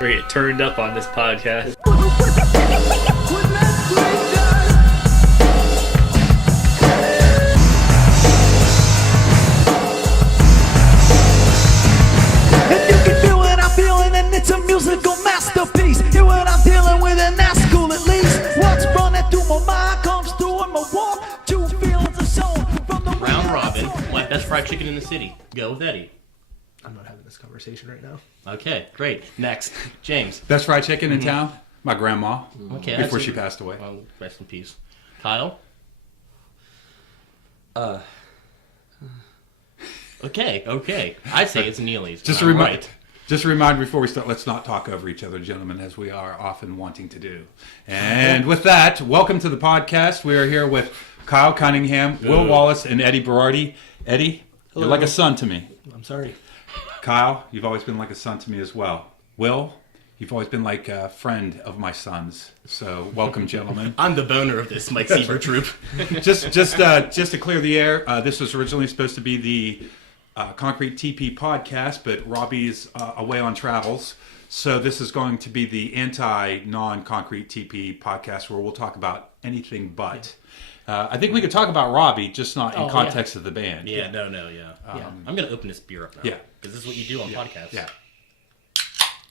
We're getting turned up on this podcast. If you can feel what I'm feeling, then it's a musical masterpiece. Hear what I'm dealing with, and that's cool at least. What's running through my mind comes through in my walk. Two feelings of soul from the Round robin, like best fried chicken in the city. Go with Eddie. I'm not having this conversation right now. Okay, great. Next, James. Best fried chicken in town? My grandma. Okay, Before she passed away. Well, rest in peace. Kyle. Okay. I'd say it's Neely's. Just a reminder before we start, let's not talk over each other, gentlemen, as we are often wanting to do. And with that, welcome to the podcast. We are here with Kyle Cunningham, Will Wallace, and Eddie Berardi. Eddie, Hello. you're like a son to me. I'm sorry. Kyle, you've always been like a son to me as well. Will, you've always been like a friend of my son's. So welcome, gentlemen. I'm the boner of this Mike Seaver troop. just to clear the air, this was originally supposed to be the Concrete Teepee podcast, but Robbie's away on travels. So this is going to be the non-Concrete Teepee podcast where we'll talk about anything but. I think we could talk about Robbie, just not in context of the band. Yeah. I'm going to open this beer up now. Yeah. Because this is what you do on podcasts. Yeah.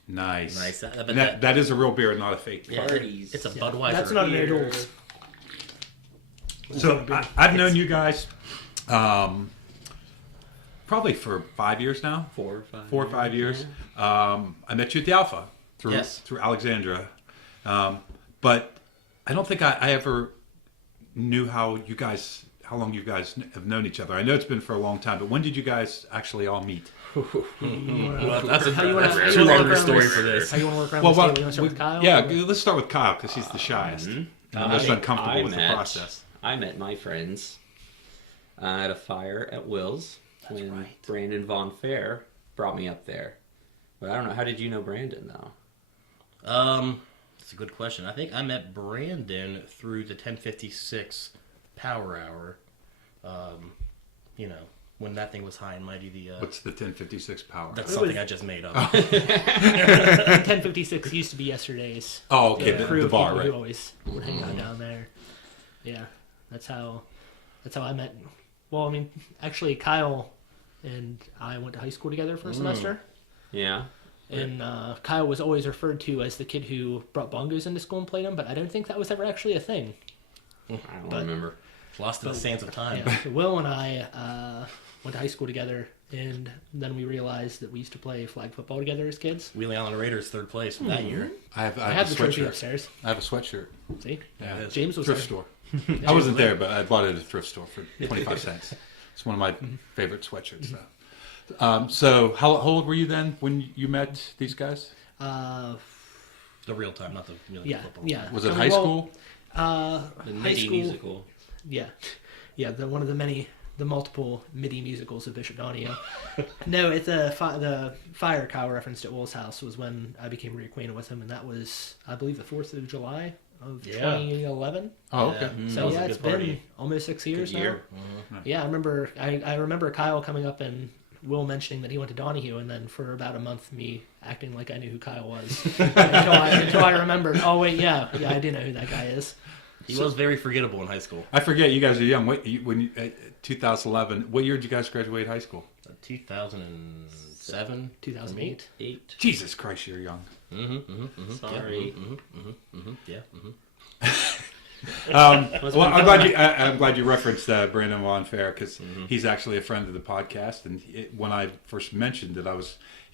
Nice. That is a real beer, not a fake beer. Parties. It's a Budweiser. That's not an adult. So I've known you guys probably for 5 years now. 4 or 5 years. I met you at the Alpha through Alexandra. But I don't think I ever knew how long you guys have known each other. I know it's been for a long time, but when did you guys actually all meet? Well, that's too long a story for this. How you want to work around this table? You want to start with Kyle? Yeah, let's start with Kyle because he's the shyest and most uncomfortable with the process. I met my friends at a fire at Will's when Brandon Von Fair brought me up there. But I don't know, how did you know Brandon though? That's a good question. I think I met Brandon through the 1056 Power Hour. When that thing was high and mighty. What's the 1056 Power? That's something I just made up. 1056 used to be yesterday's. Oh, okay, the bar, right? Who always would hang out down there. Yeah, that's how I met. Well, I mean, actually, Kyle and I went to high school together for a semester. Yeah. And Kyle was always referred to as the kid who brought bongos into school and played them, but I don't think that was ever actually a thing. I don't remember. Lost in the sands of time. Yeah, so Will and I went to high school together, and then we realized that we used to play flag football together as kids. Wheeling Island Raiders, third place that year. I have the trophy upstairs. I have a sweatshirt. See? Yeah. James was thrift there. store. I wasn't there, but I bought it at a thrift store for 25 cents. It's one of my favorite sweatshirts. So how old were you then when you met these guys? The real time, not the football. Yeah. Was it high school? The high MIDI school musical. Yeah. One of the multiple MIDI musicals of Bishop Donahue. No, it's the fire Kyle referenced at Will's house was when I became reacquainted with him, and that was, I believe, the 4th of July of 2011. Oh, okay. So it's been almost 6 years now. Mm-hmm. Yeah, I remember Kyle coming up and Will mentioning that he went to Donahue, and then for about a month me acting like I knew who Kyle was until I remembered. Oh wait, yeah, I do know who that guy is. He was very forgettable in high school. I forget you guys are young. When 2011, what year did you guys graduate high school? 2007, 2008. Jesus Christ, you're young. Sorry. Yeah. Well, I'm glad you referenced Brandon Von Fair because he's actually a friend of the podcast. And when I first mentioned it,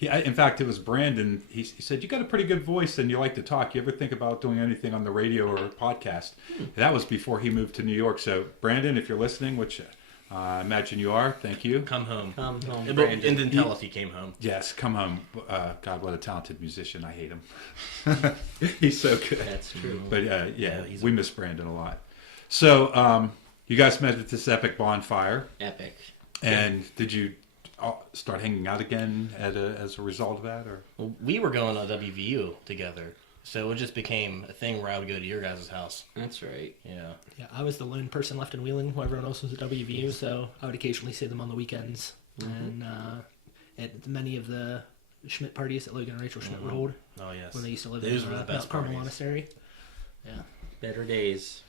in fact, it was Brandon. He said, "You got a pretty good voice and you like to talk. You ever think about doing anything on the radio or a podcast?" That was before he moved to New York. So, Brandon, if you're listening, which I imagine you are, thank you. Come home. And Brandon. then tell us he came home. Yes, come home. God, what a talented musician. I hate him. He's so good. That's true. But we miss Brandon a lot. So you guys met at this epic bonfire. Epic. And did you start hanging out again as a result of that? Or Well, we were going to WVU together. So it just became a thing where I would go to your guys' house. That's right. Yeah. Yeah, I was the lone person left in Wheeling while everyone else was at WVU, so I would occasionally see them on the weekends. And at many of the Schmidt parties that Logan and Rachel Schmidt would hold Oh yes. when they used to live Those in were the best Mount Carmel parties. Monastery. Yeah. Better days.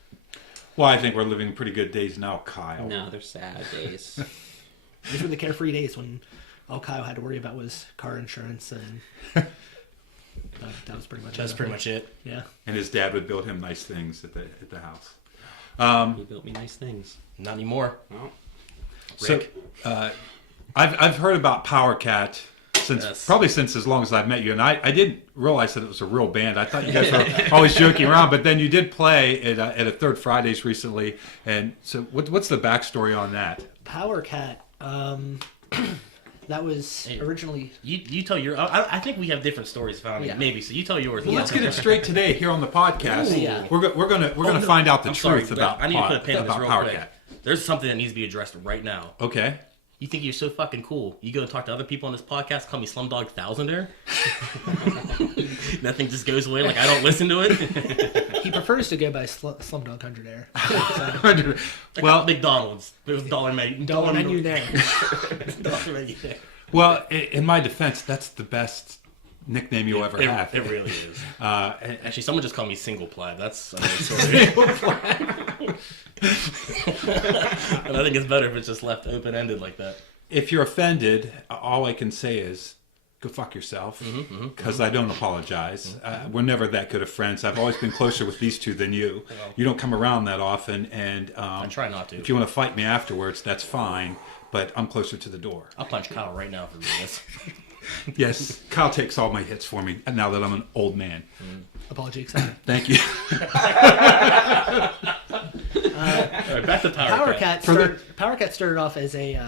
Well, I think we're living pretty good days now, Kyle. No, they're sad days. These were the carefree days when all Kyle had to worry about was car insurance, and that was pretty much That's it. pretty much it. Yeah. And his dad would build him nice things at the house. He built me nice things. Not anymore. Oh. Rick. So, I've heard about PowerKat probably since as long as I've met you, and I didn't realize that it was a real band. I thought you guys were always joking around, but then you did play at a Third Fridays recently. And so, what's the backstory on that? PowerKat. That was originally. You tell your. I think we have different stories found. Yeah. Maybe so. You tell yours. Well, let's get it straight today here on the podcast. Ooh, yeah. We're gonna find out the truth about I need to put a pin in this about real PowerKat. quick. There's something that needs to be addressed right now. Okay. You think you're so fucking cool? You go and talk to other people on this podcast, call me Slumdog Thousander. Nothing just goes away like I don't listen to it. He prefers to go by Slumdog Hundredaire. Like Well- McDonald's. It was dollar menu. Dollar menu there. Dollar menu there. Well, in my defense, that's the best nickname you'll ever have. It really is. And- Actually, someone just called me Single Plaid. That's another story. And I think it's better if it's just left open-ended like that. if you're offended, all I can say is go fuck yourself, because I don't apologize. We're never that good of friends. I've always been closer with these two than you. You don't come around that often, and I try not to. if you want to fight me afterwards, that's fine, but I'm closer to the door. I'll punch Kyle right now for doing this. Yes, Kyle takes all my hits for me now that I'm an old man. Apology accepted. Thank you. All right, back to PowerKat. PowerKat started off as a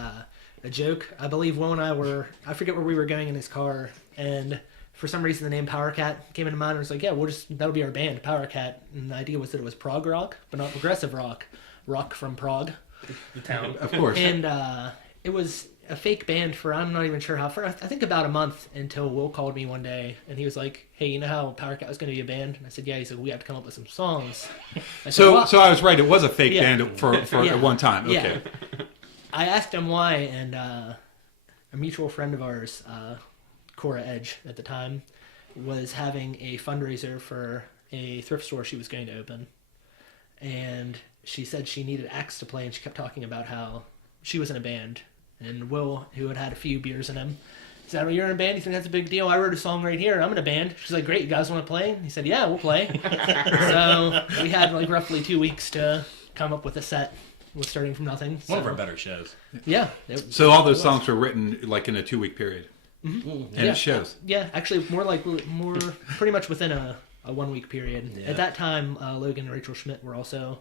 joke. I believe Will and I forget where we were going in his car, and for some reason the name PowerKat came into mind, and I was like, yeah, that'll be our band, PowerKat. And the idea was that it was prog rock, but not progressive rock from Prague. The town. Of course. And it was a fake band for, I'm not even sure how, for I think about a month, until Will called me one day and he was like, hey, you know how PowerKat was going to be a band? And I said, yeah. He said, we have to come up with some songs. I said, So "Well," I was right. It was a fake Yeah. band for Yeah. at one time. Okay. Yeah. I asked him why, and a mutual friend of ours, Cora Edge at the time, was having a fundraiser for a thrift store she was going to open. And she said she needed acts to play, and she kept talking about how she was in a band. And Will, who had had a few beers in him, said, well, you're in a band? You think that's a big deal? I wrote a song right here. I'm in a band. She's like, great, you guys want to play? And he said, yeah, we'll play. So we had like roughly 2 weeks to come up with a set. We're starting from nothing. One of so- our better shows. Yeah. So all those songs were written like in a 2-week period, and Yeah. it shows. Yeah, actually, more pretty much within a 1 week period. Yeah. At that time, Logan and Rachel Schmidt were also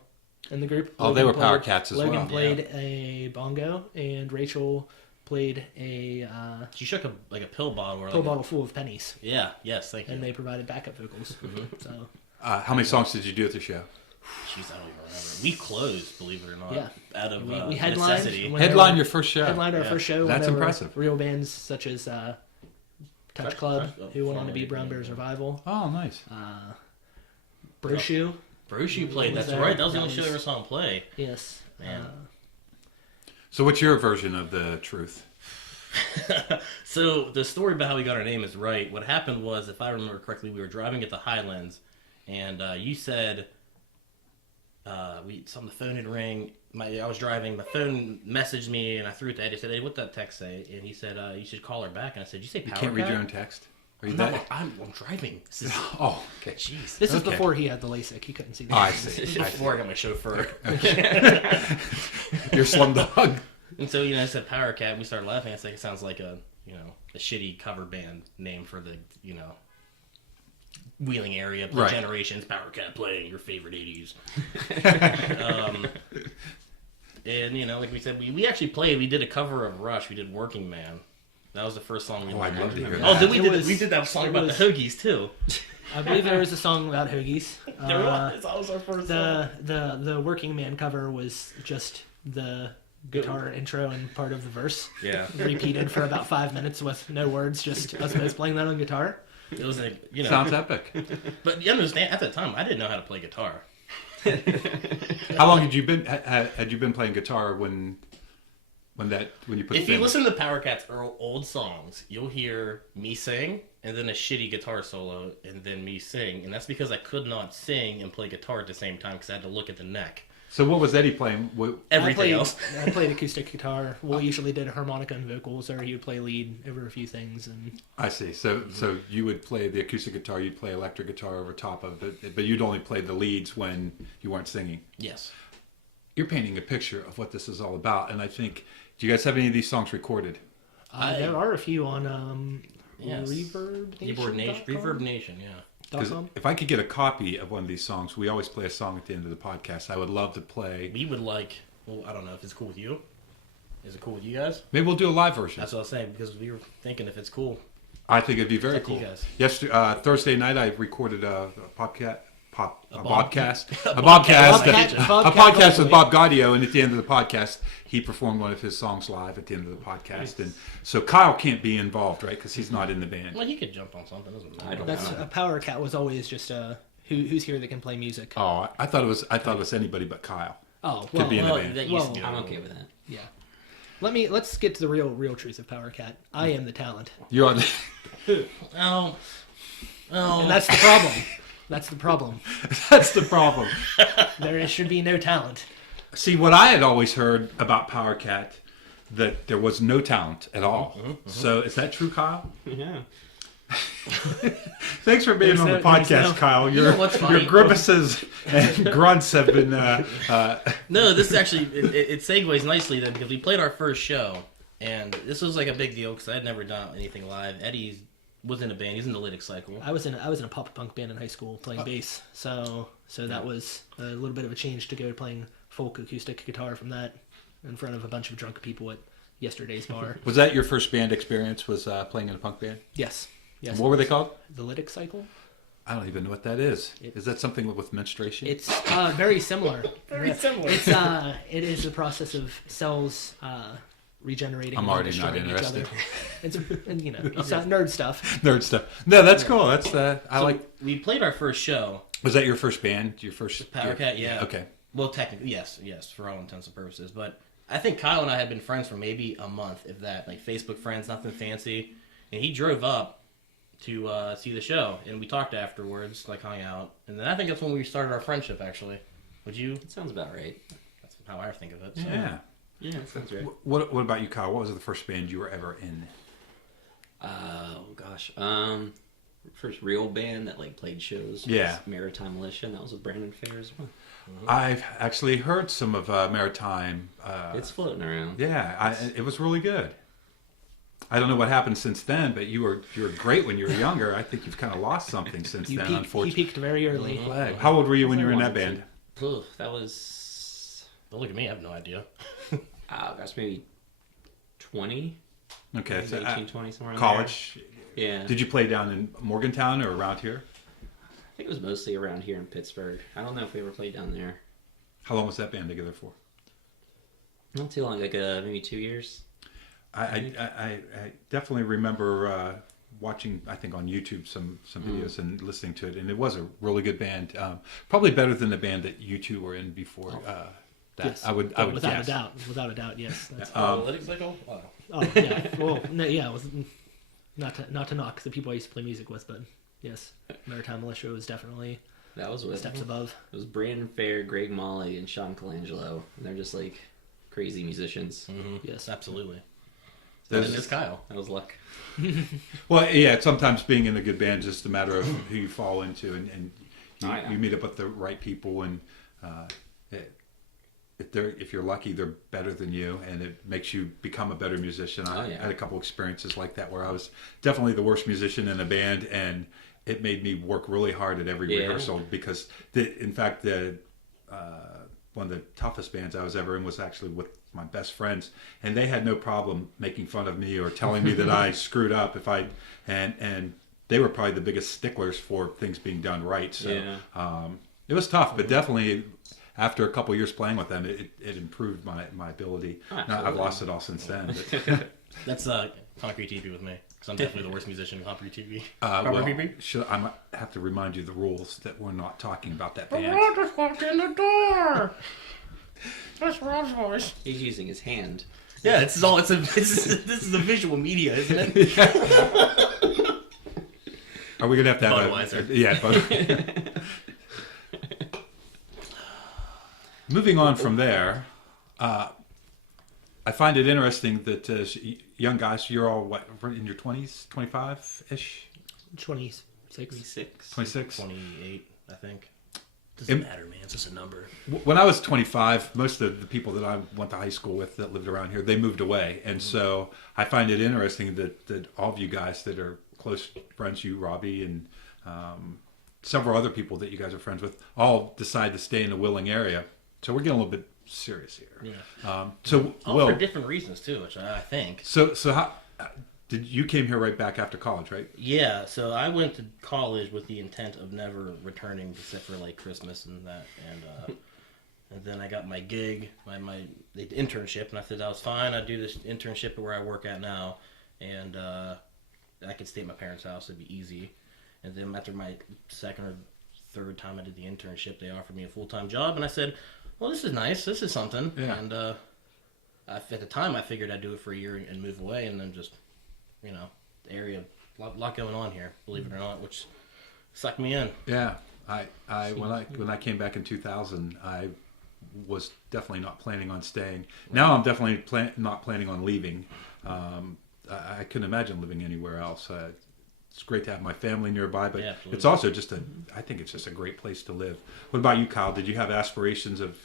in the group. Oh, they were Logan PowerKats as well. Logan played a bongo, and Rachel played a She shook a pill bottle. Or pill like bottle full of pennies, Yeah. Yes. Thank you. and they provided backup vocals. So How many songs did you do at the show? Jeez, I don't even remember. We closed, believe it or not. Yeah. Out of we headlined. necessity. when they Headline were- your first show. Headlined our Yeah. first show. That's when there impressive. Were real bands such as Touch Club, Touch- who went on to be formerly Brown Bears Revival. Oh, nice. Broshoe. Bruce, you played. Was That's there. right. That was the That only show I was- ever saw him play. Yes. Man. So what's your version of the truth? So the story about how we got our name is right. What happened was, if I remember correctly, we were driving at the Highlands, and you said the phone had ring. I was driving. My phone messaged me, and I threw it to Eddie. I said, "Hey, what'd that text say?" And he said, "You should call her back." And I said, "Did you say You PowerKat?" can't read your own text? Are you No, that? I'm driving. This is, Oh, okay. jeez. This is Okay. before he had the LASIK. He couldn't see the Oh, I see. Before I got my chauffeur. You're Slumdog. And so, I said PowerKat. We started laughing. I said, it sounds like a shitty cover band name for the, Wheeling area, Right. Generations, PowerKat playing your favorite 80s. And, like we said, we actually played, we did a cover of Rush. We did Working Man. That was the first song we Oh, I'd learned. love to hear Oh, that. then we It did that song it about was- the Hoagies, too. I believe there was a song about hoagies. There was. That was our first song. The Working Man cover was just the guitar intro and part of the verse Yeah. repeated for about 5 minutes with no words, just us both playing that on guitar. It was like, Sounds epic. But you understand, at the time, I didn't know how to play guitar. How long had you been playing guitar when when you put. If you listen to the PowerKat's old songs, you'll hear me sing and then a shitty guitar solo and then me sing, and that's because I could not sing and play guitar at the same time because I had to look at the neck. So what was Eddie playing? Everything else. I played acoustic guitar. Will usually did harmonica and vocals, or he would play lead over a few things. And I see. So you would play the acoustic guitar, you'd play electric guitar over top of it, but you'd only play the leads when you weren't singing. Yes. You're painting a picture of what this is all about, and I think. Do you guys have any of these songs recorded? there are a few on Yes. Reverb Nation. Reverb Nation, yeah. Because if I could get a copy of one of these songs, we always play a song at the end of the podcast. I would love to play. We would like, well, I don't know if it's cool with you. Is it cool with you guys? Maybe we'll do a live version. That's what I was saying, because we were thinking if it's cool. I think it'd be very It's up to cool. you guys. Yesterday, Thursday night, I recorded a podcast with Bob Gaudio, and at the end of the podcast, he performed one of his songs live at the end of the podcast. And so Kyle can't be involved, right? Because he's not in the band. Well, he could jump on something, doesn't matter. That's a PowerKat was always just who's here that can play music. Oh, I thought it was anybody but Kyle. Oh, Could be in the band. that used to be I'm okay with that. Yeah. Let's get to the real truth of PowerKat. I am the talent, You're on. Oh. and that's the problem. That's the problem. That's the problem. There should be no talent. See, what I had always heard about PowerKat, that there was no talent at all. So is that true, Kyle? Yeah. Thanks for being on the podcast, Kyle. Your grimaces and grunts have been. No, this is actually it segues nicely then, because we played our first show, and this was like a big deal because I had never done anything live. Eddie was in a band. He's in the Wodarcyk. I was in a pop punk band in high school playing bass. So that was a little bit of a change to go to playing folk acoustic guitar from that in front of a bunch of drunk people at yesterday's bar. Was that your first band experience? Was playing in a punk band? Yes. Yes. What were they called? The Lytic Cycle. I don't even know what that is. Is that something with menstruation? It's very similar. similar. It is the process of cells regenerating. I'm and already not destroying each interested. other. It's nerd stuff. Nerd stuff. No, that's cool. That's I like. We played our first show. Was that your first band? Your first PowerKat, yeah. Okay. Well, technically, yes, for all intents and purposes. But I think Kyle and I had been friends for maybe a month, if that. Like Facebook friends, nothing fancy. And he drove up to see the show, and we talked afterwards, like hung out. And then I think that's when we started our friendship, actually. Would you? That sounds about right. That's how I think of it. So. Yeah. Yeah, that sounds right. What about you, Kyle? What was the first band you were ever in? Oh gosh. First real band that like played shows. Yeah. Was Maritime Militia, and that was with Brandon Fair as well. I've actually heard some of Maritime. It's floating around. Yeah, it was really good. I don't know what happened since then, but you were great when you were younger. I think you've kind of lost something since then, unfortunately. He peaked very early. How old were you when you were in that band? That was. Don't look at me, I have no idea. Gosh, maybe 20. Okay, Maybe so 18, 20, somewhere in college. there. Yeah. Did you play down in Morgantown or around here? I think it was mostly around here in Pittsburgh. I don't know if we ever played down there. How long was that band together for? Not too long, like maybe 2 years. I definitely remember watching, I think on YouTube, some videos and listening to it, and it was a really good band. Probably better than the band that you two were in before. Yes. I would without guess. a doubt. Without a doubt, yes. That's, Lytic Cycle? Wow. oh yeah. Well, no, yeah. It was, not to knock the people I used to play music with, but yes, Maritime Militia was definitely That was with steps above. It was Brandon Fair, Greg Molly, and Sean Colangelo. And they're just like crazy musicians. Mm-hmm. Yes, Absolutely. There's- And it's Kyle. That was luck. Well, yeah, sometimes being in a good band is just a matter of who you fall into, and you meet up with the right people, and if you're lucky, they're better than you, and it makes you become a better musician. I had a couple experiences like that where I was definitely the worst musician in a band, and it made me work really hard at every rehearsal because, in fact, one of the toughest bands I was ever in was actually with my best friends, and they had no problem making fun of me or telling me that I screwed up and they were probably the biggest sticklers for things being done right. So it was tough, but definitely after a couple of years playing with them, it improved my ability. Now, I've lost it all since then. But. That's Concrete Teepee with me, because I'm definitely the worst musician in Concrete Teepee. I might have to remind you the rules that we're not talking about that band. just walked in the door. That's Rob's voice. He's using his hand. Yeah, this is a visual media, isn't it? Are we gonna have to have Budweiser. Moving on from there, I find it interesting that young guys, you're all what, in your 20s, 25-ish, 26. 26. 28, I think. Doesn't matter, man. It's just a number. When I was 25, most of the people that I went to high school with that lived around here, they moved away. And so I find it interesting that all of you guys that are close friends, you, Robbie, and several other people that you guys are friends with, all decide to stay in the Willing area. So we're getting a little bit serious here. Yeah. All for different reasons, too, which I think. So how... You came here right back after college, right? Yeah, so I went to college with the intent of never returning except for like Christmas and that, and then I got my gig, the internship, and I said that was fine. I'd do this internship where I work at now, and I could stay at my parents' house. It'd be easy. And then after my second or third time I did the internship, they offered me a full-time job, and I said, "Well, this is nice. This is something." Yeah. And at the time, I figured I'd do it for a year and move away, and then just. The area, a lot going on here, believe it or not, which sucked me in. Yeah, when I came back in 2000, I was definitely not planning on staying. Right. Now I'm definitely not planning on leaving. I couldn't imagine living anywhere else. It's great to have my family nearby, but it's also I think it's just a great place to live. What about you, Kyle? Did you have aspirations of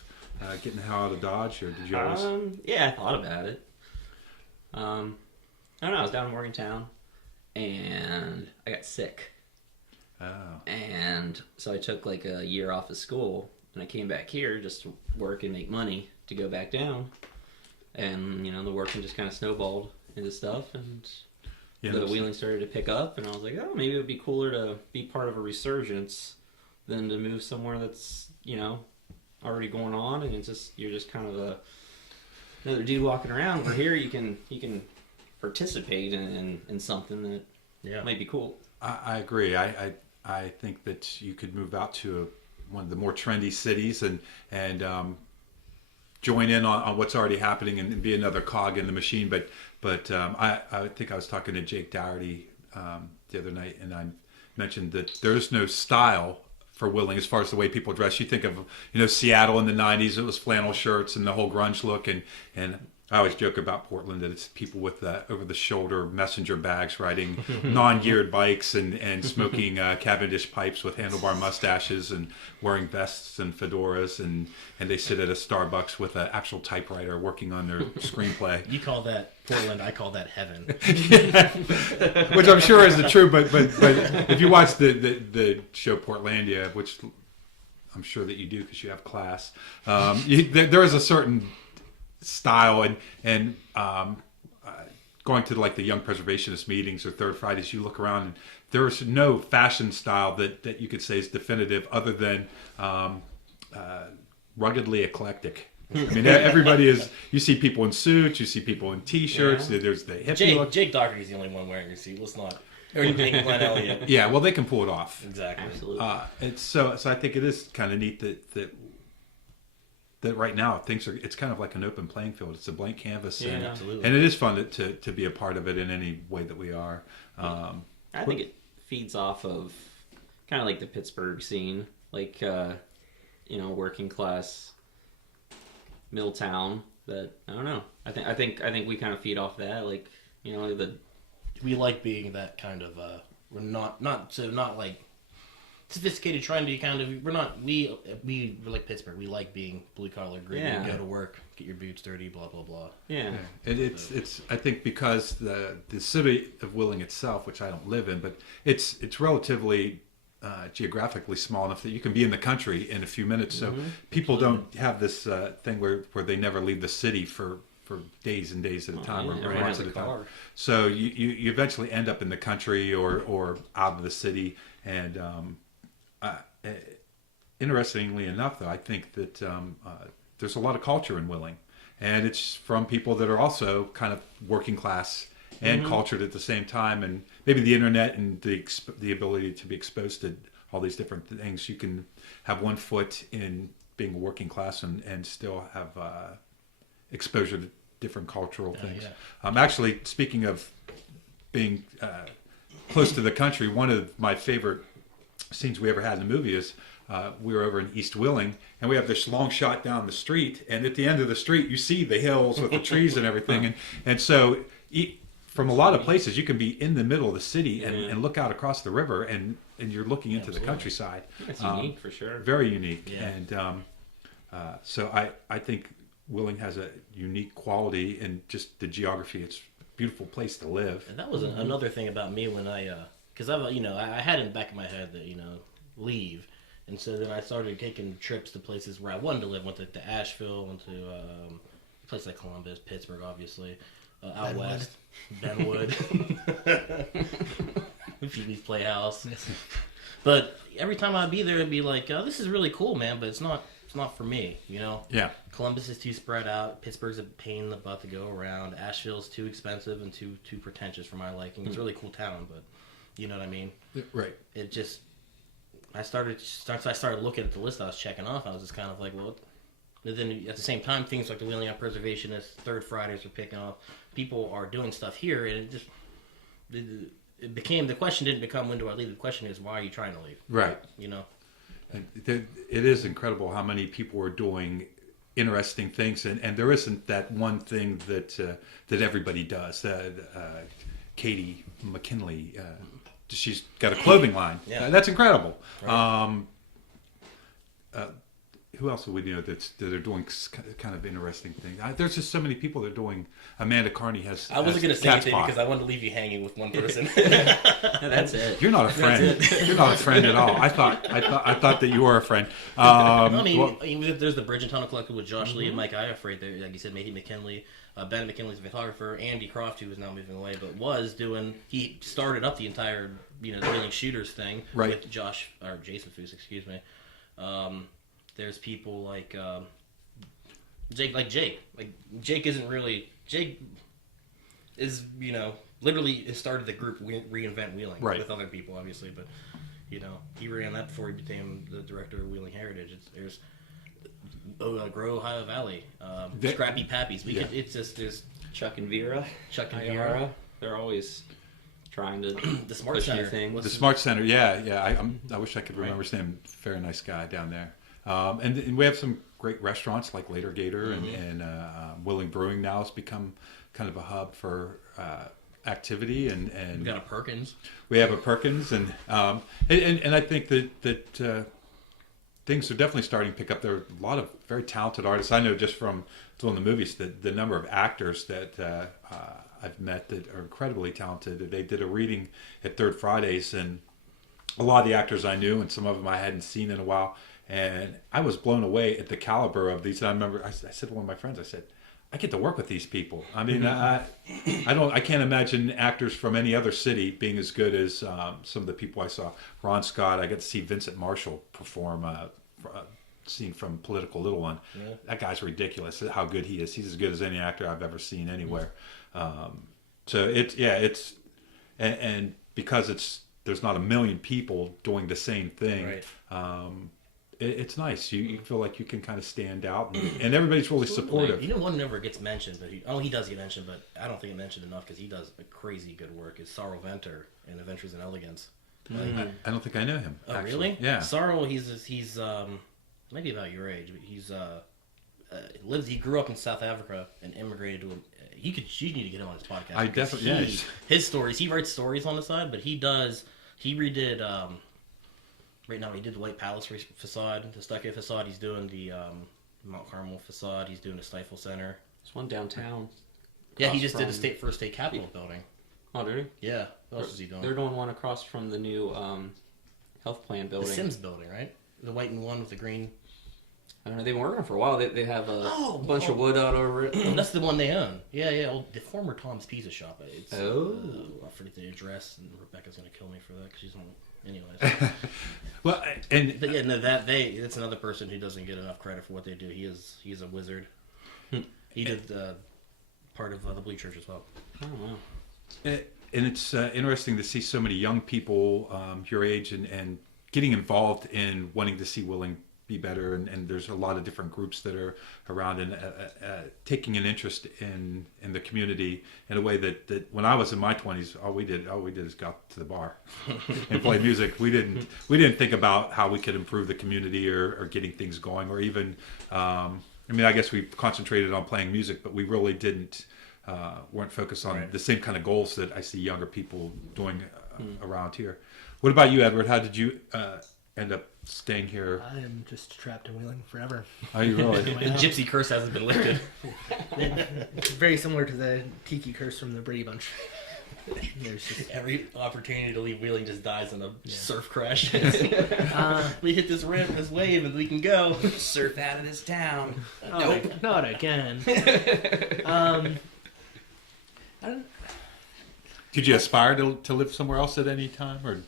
getting the hell out of Dodge, or did you always? Yeah, I thought about it. I don't know, I was down in Morgantown, and I got sick. Oh. And so I took like a year off of school, and I came back here just to work and make money to go back down. And, the working just kind of snowballed into stuff, and the wheeling started to pick up, and I was like, oh, maybe it would be cooler to be part of a resurgence than to move somewhere that's, already going on, and you're just kind of another dude walking around. Over here, you can participate in something that might be cool. I agree. I think that you could move out to one of the more trendy cities and join in on what's already happening and be another cog in the machine. But I think I was talking to Jake Dougherty the other night, and I mentioned that there's no style for Willing as far as the way people dress. You think of Seattle in the 90s, it was flannel shirts and the whole grunge look, and I always joke about Portland that it's people with over-the-shoulder messenger bags riding non-geared bikes and smoking Cavendish pipes with handlebar mustaches and wearing vests and fedoras, and they sit at a Starbucks with an actual typewriter working on their screenplay. You call that Portland, I call that heaven. Which I'm sure isn't true, but if you watch the show Portlandia, which I'm sure that you do because you have class, there is a certain style and going to like the Young Preservationist meetings or Third Fridays, you look around and there's no fashion style that you could say is definitive other than ruggedly eclectic. I mean, everybody is. You see people in suits, you see people in T-shirts. Yeah. There's the hippie look. Jake Dougherty's the only one wearing a suit. Let's not. Or Glenn Elliott. Yeah, well, they can pull it off. Exactly. Absolutely. It's so I think it is kind of neat that right now it's kind of like an open playing field. It's a blank canvas, yeah, absolutely. And it is fun to be a part of it in any way that we are. I think it feeds off of kind of like the Pittsburgh scene, like working class Milltown. That I don't know. I think we kind of feed off that, like we like being that kind of we're not like sophisticated, trying to be kind of we're like Pittsburgh. We like being blue collar, gritty, go to work, get your boots dirty, blah blah blah. Yeah, and it's I think because the city of Willing itself, which I don't live in, but it's relatively geographically small enough that you can be in the country in a few minutes. So people don't have this thing where they never leave the city for days and days at a time or months at a time. So you eventually end up in the country or out of the city. And interestingly enough, though, I think that there's a lot of culture in Willing, and it's from people that are also kind of working class and cultured at the same time. And maybe the internet and the ability to be exposed to all these different things, you can have one foot in being working class and still have exposure different cultural things. yeah. Actually, speaking of being close to the country, one of my favorite scenes we ever had in the movie is we were over in East Willing, and we have this long shot down the street, and at the end of the street you see the hills with the trees and everything, and so from a lot of places you can be in the middle of the city and look out across the river, and you're looking into the countryside. It's unique for sure. Very unique. Yeah. And so I think Willing has a unique quality in just the geography. It's a beautiful place to live. And that was another thing about me when because I had in the back of my head that, leave. And so then I started taking trips to places where I wanted to live. Went to Asheville, went to places like Columbus, Pittsburgh, obviously, out west, Benwood, Phoebe's Playhouse. But every time I'd be there, it'd be like, this is really cool, man, but it's not for me, Yeah. Columbus is too spread out. Pittsburgh's a pain in the butt to go around. Asheville's too expensive and too pretentious for my liking. It's a really cool town, but you know what I mean? Right. It just... I started looking at the list I was checking off. I was just kind of like, well, but then at the same time, things like the Wheeling Out Preservationists, Third Fridays are picking up. People are doing stuff here, and the question didn't become when do I leave. The question is, why are you trying to leave? Right. It It is incredible how many people are doing interesting things, and there isn't that one thing that everybody does. Katie McKinley. She's got a clothing line. Yeah. That's incredible. Right. Who else do we know that are doing kind of interesting things? There's just so many people that are doing. Amanda Carney has. I wasn't going to say Cat's anything Paw. because I wanted to leave you hanging with one person. That's it. You're not a friend. You're not a friend at all. I thought that you were a friend. I mean, there's the Bridge and Tunnel Collective with Josh Lee and Mike Iafrate. There, like you said, Matey McKinley, Ben McKinley's a photographer, Andy Croft, who is now moving away, but he started up the entire the Wheeling Shooters thing with Jason Foose, excuse me. There's people like Jake. Jake isn't really... Jake is, literally has started the group Reinvent Wheeling with other people, obviously, but, he ran that before he became the director of Wheeling Heritage. There's Grow Ohio Valley, Scrappy Pappies. There's Chuck and Vera. Vera. They're always trying to the Smart push Center. new things. The Smart Center, yeah. I wish I could remember his name. Very nice guy down there. And we have some great restaurants like Later Gator and Willing Brewing now has become kind of a hub for activity. And We got a Perkins. We have a Perkins, and I think that things are definitely starting to pick up. There are a lot of very talented artists. I know just from doing the movies that the number of actors that I've met that are incredibly talented. They did a reading at Third Fridays, and a lot of the actors I knew, and some of them I hadn't seen in a while. And I was blown away at the caliber of these. And I remember I said to one of my friends, I said, I get to work with these people. I mean, I can't imagine actors from any other city being as good as some of the people I saw. Ron Scott, I got to see Vincent Marshall perform a scene from Political Little One. Yeah. That guy's ridiculous how good he is. He's as good as any actor I've ever seen anywhere. So it's because there's not a million people doing the same thing. Right. It's nice. You feel like you can kind of stand out, and everybody's really supportive. One never gets mentioned, but he does get mentioned, but I don't think it mentioned enough because he does a crazy good work. Is Sorrel Venter in Adventures in Elegance? I don't think I know him. Oh, actually. really? Yeah. Sorrel, he's maybe about your age, but he grew up in South Africa and immigrated to. You need to get him on his podcast. I definitely. His stories. He writes stories on the side, but he redid. Right now, he did the White Palace facade, the stucco facade. He's doing the Mount Carmel facade. He's doing the Stifle Center. There's one downtown. Yeah, he just did the state capitol building. Oh, did he? Yeah. What else is he doing? They're doing one across from the new health plan building. The Sims building, right? The white and one with the green. I don't know. They've been working for a while. They have a bunch of wood out over it. Oh, that's the one they own. Yeah. Well, the former Tom's Pizza Shop. I forget the address, and Rebecca's gonna kill me for that because she's on. Anyways. Well, that's another person who doesn't get enough credit for what they do. He's a wizard. He did part of the Blue Church as well. Oh wow. And it's interesting to see so many young people your age and getting involved in wanting to see Willing be better, and there's a lot of different groups that are around and taking an interest in the community in a way that when I was in my 20s, all we did is go out to the bar and play music. We didn't think about how we could improve the community or getting things going, or even I guess we concentrated on playing music, but we really weren't focused on the same kind of goals that I see younger people doing around here. What about you, Edward? How did you end up staying here? I am just trapped in Wheeling forever. Are you really? The gypsy curse hasn't been lifted. It's very similar to the Tiki curse from the Brady Bunch. There's just Every opportunity to leave Wheeling just dies in a surf crash. We hit this wave and we can go. Surf out of this town. not again. I don't. Did you aspire to live somewhere else at any time, or?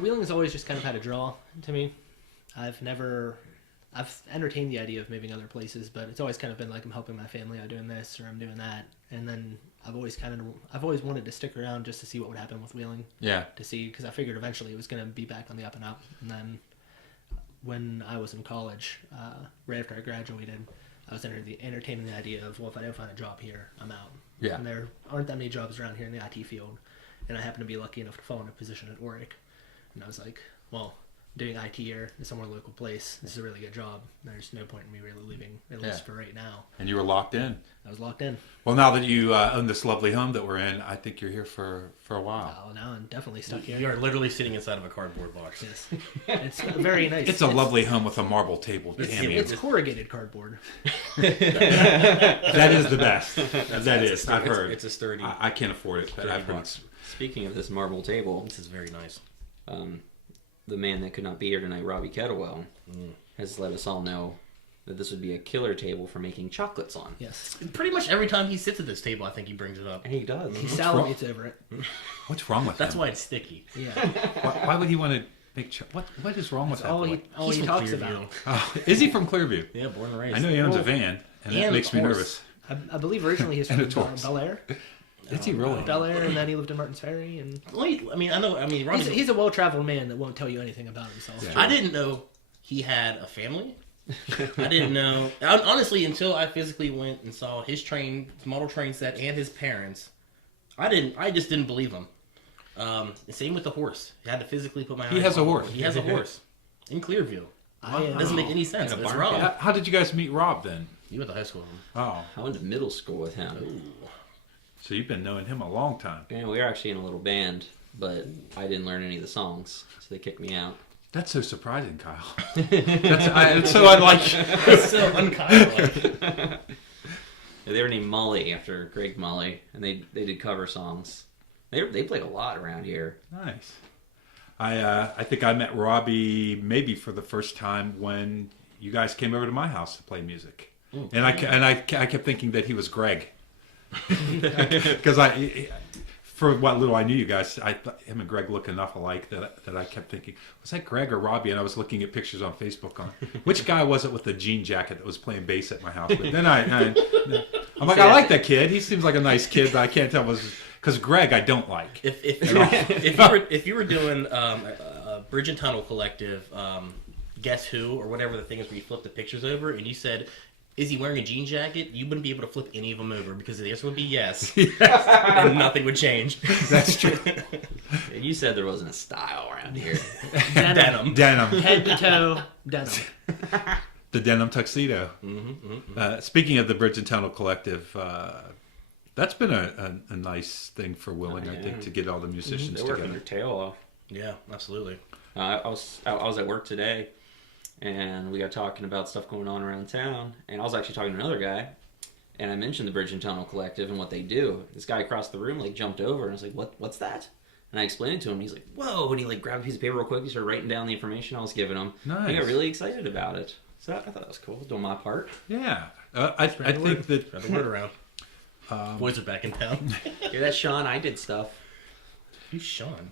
Wheeling's always just kind of had a draw to me. I've entertained the idea of moving other places, but it's always kind of been like I'm helping my family out doing this or I'm doing that, and then I've always wanted to stick around just to see what would happen with Wheeling. Yeah. To see, because I figured eventually it was going to be back on the up and up, and then when I was in college, right after I graduated, I was entertaining the idea of, well, if I don't find a job here, I'm out. Yeah. And there aren't that many jobs around here in the IT field, and I happen to be lucky enough to fall in a position at Warwick. And I was like, well, doing IT here in somewhere local place, this is a really good job. There's no point in me really leaving, at least for right now. And you were locked in. I was locked in. Well, now that you own this lovely home that we're in, I think you're here for a while. Oh, now I'm definitely stuck here. You are literally sitting inside of a cardboard box. Yes. It's very nice. It's a lovely home with a marble table. It's corrugated cardboard. That is the best. I've heard. It's a sturdy. I can't afford it, but I've heard. box. Speaking of this marble table, This is very nice. the man that could not be here tonight, Robbie Kettlewell, has let us all know that this would be a killer table for making chocolates on. Yes. Pretty much every time he sits at this table, I think he brings it up. And he does. He salivates over it. What's wrong with That's him? why it's sticky. Yeah. Why would he want to make? What is wrong with that? All boy? he from talks Clearview. about. Oh, is he from Clearview? Yeah, born and raised. I know he owns a van, and that And makes me horse. nervous. I believe originally he's And from a Taurus. Bel Air. Is he really? Bel Air, and then he lived in Martins Ferry. And Wait, Robbie's he's a well-traveled man that won't tell you anything about himself. Yeah. I didn't know he had a family. I didn't know. Honestly, until I physically went and saw his model train set and his parents, I just didn't believe him. Same with the horse. I had to physically put my He eyes has on a the horse. He has a horse. In Clearview. It doesn't make any sense. And a It's barn wrong. cat. How did you guys meet Rob then? You went to high school with him. Oh, I went to middle school with him. so you've been knowing him a long time. Yeah, we were actually in a little band, but I didn't learn any of the songs, so they kicked me out. That's so surprising, Kyle. It's so unlike. It's so unkindlike. They were named Molly after Greg Molly, and they did cover songs. They played a lot around here. Nice. I think I met Robbie maybe for the first time when you guys came over to my house to play music, and I kept thinking that he was Greg, because for what little I knew you guys, I thought him and Greg look enough alike that I kept thinking, was that Greg or Robbie? And I was looking at pictures on Facebook on which guy was it with the jean jacket that was playing bass at my house. But then I'm like, I like that kid. He seems like a nice kid, but I can't tell because Greg I don't like. If you were doing a Bridge and Tunnel Collective, Guess Who or whatever the thing is where you flip the pictures over, and you said, is he wearing a jean jacket? You wouldn't be able to flip any of them over because the answer would be yes. And nothing would change. That's true. And you said there wasn't a style around here. Denim. Head to toe, denim. The denim tuxedo. Speaking of the Bridge and Tunnel Collective, that's been a nice thing for Willing, I think, to get all the musicians They're working together. their tail off. Yeah, absolutely. I was at work today, and we got talking about stuff going on around town, and I was actually talking to another guy, and I mentioned the Bridge and Tunnel Collective and what they do. This guy across the room jumped over, and I was like, what's that? And I explained it to him, and he's like, whoa, and he grabbed a piece of paper real quick, he started writing down the information I was giving him. Nice. He got really excited about it. So I thought that was cool, doing my part. Yeah. I think that... Spread the word around. Boys are back in town. Hear that, Sean? I did stuff. Who's Sean?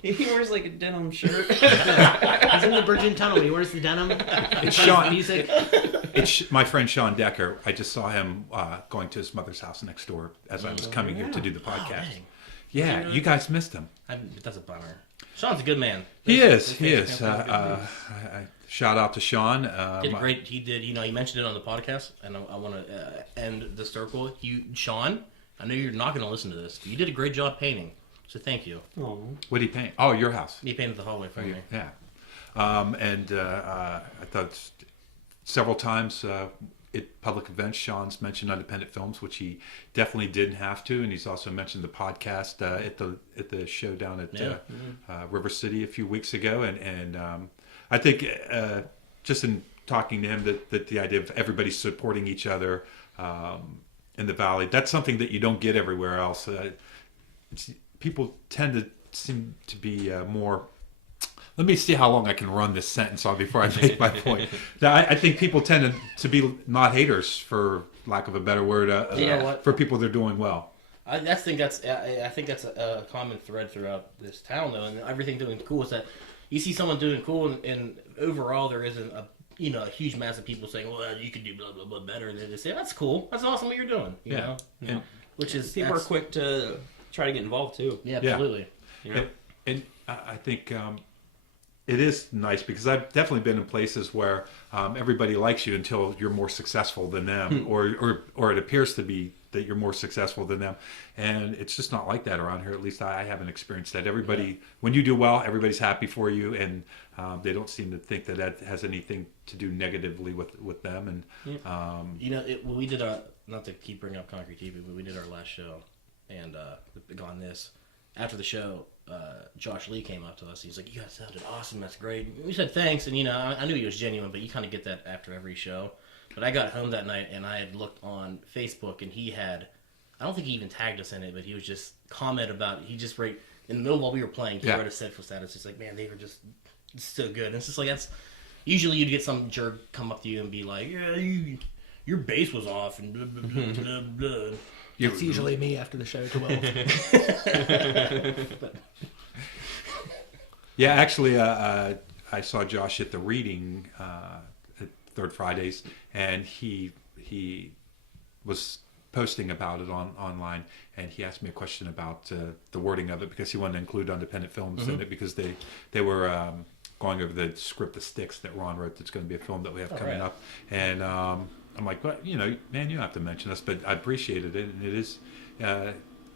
He wears a denim shirt. He's in the Bridge and Tunnel. He wears the denim. It's Plays Sean. music. It's my friend Sean Decker. I just saw him going to his mother's house next door as I was coming here to do the podcast. dang. Yeah, you guys missed him. That's a bummer. Sean's a good man. He is. Shout out to Sean. Did great. He did. He mentioned it on the podcast, and I want to end the circle. Sean, I know you're not going to listen to this. But you did a great job painting, so thank you. Oh. What did he paint? Oh, your house. He painted the hallway for me. Yeah. I thought several times at public events, Sean's mentioned independent films, which he definitely didn't have to, and he's also mentioned the podcast at the show down at River City a few weeks ago, and I think just in talking to him that the idea of everybody supporting each other in the Valley, that's something that you don't get everywhere else. People tend to seem to be more. Let me see how long I can run this sentence on before I make my point. Now, I think people tend to be not haters, for lack of a better word, for people that are doing well. I think that's a common thread throughout this town, though, and everything doing cool is that you see someone doing cool, and overall there isn't a huge mass of people saying, well, you could do blah blah blah better, and they just say, that's cool, that's awesome what you're doing, you know? Yeah. Which is people are quick to try to get involved too. Yeah, absolutely. You know? And I think it is nice because I've definitely been in places where everybody likes you until you're more successful than them, or it appears to be that you're more successful than them, and it's just not like that around here. At least I haven't experienced that. Everybody, when you do well, everybody's happy for you, and they don't seem to think that has anything to do negatively with them. And we did not to keep bringing up Concrete Teepee, but we did our last show, and on this after the show. Josh Lee came up to us. He's like, "You guys sounded awesome. That's great." We said thanks, and I knew he was genuine, but you kind of get that after every show. But I got home that night, and I had looked on Facebook, and I don't think he even tagged us in it, but he was just he just right in the middle while we were playing, he wrote a Sedful status, just like, man, they were just so good. And it's just like, that's, usually you'd get some jerk come up to you and be like, yeah, your bass was off, and blah, blah, blah, blah, blah. It's usually me after the show, 12. Yeah, actually, I saw Josh at the reading at Third Fridays, and he was posting about it online, and he asked me a question about the wording of it because he wanted to include independent films in it because they were going over the script, The Sticks, that Ron wrote. That's going to be a film that we have coming up, and I'm like, well, man, you don't have to mention us, but I appreciated it, and it is.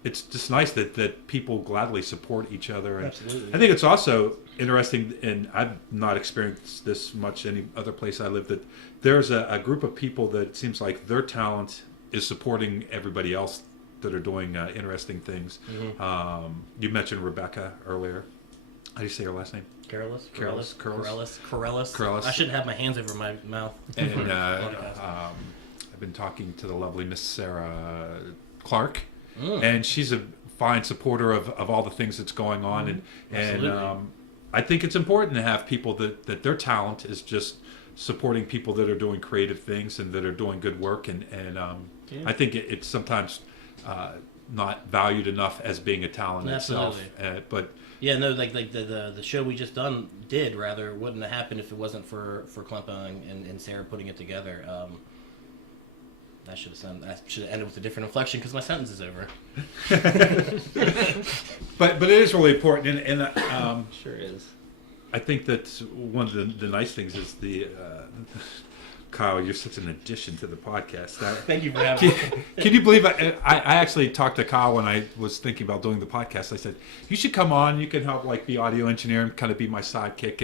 It's just nice that people gladly support each other. And absolutely. I think it's also interesting, and I've not experienced this much any other place I live, that there's a group of people that seems like their talent is supporting everybody else that are doing interesting things. Mm-hmm. You mentioned Rebecca earlier. How do you say her last name? Corellis. Corellis. I shouldn't have my hands over my mouth. And I've been talking to the lovely Miss Sarah Clark, and she's a fine supporter of all the things that's going on, and I think it's important to have people that their talent is just supporting people that are doing creative things and that are doing good work, and I think it's sometimes not valued enough as being a talent itself. But yeah, no, like the show we just wouldn't have happened if it wasn't for Klempa and Sarah putting it together. I should have ended with a different inflection because my sentence is over. but it is really important, and sure is. I think that one of the nice things is Kyle, you're such an addition to the podcast. Thank you for having me. Can you believe I actually talked to Kyle when I was thinking about doing the podcast. I said, you should come on. You can help be audio engineer and kind of be my sidekick,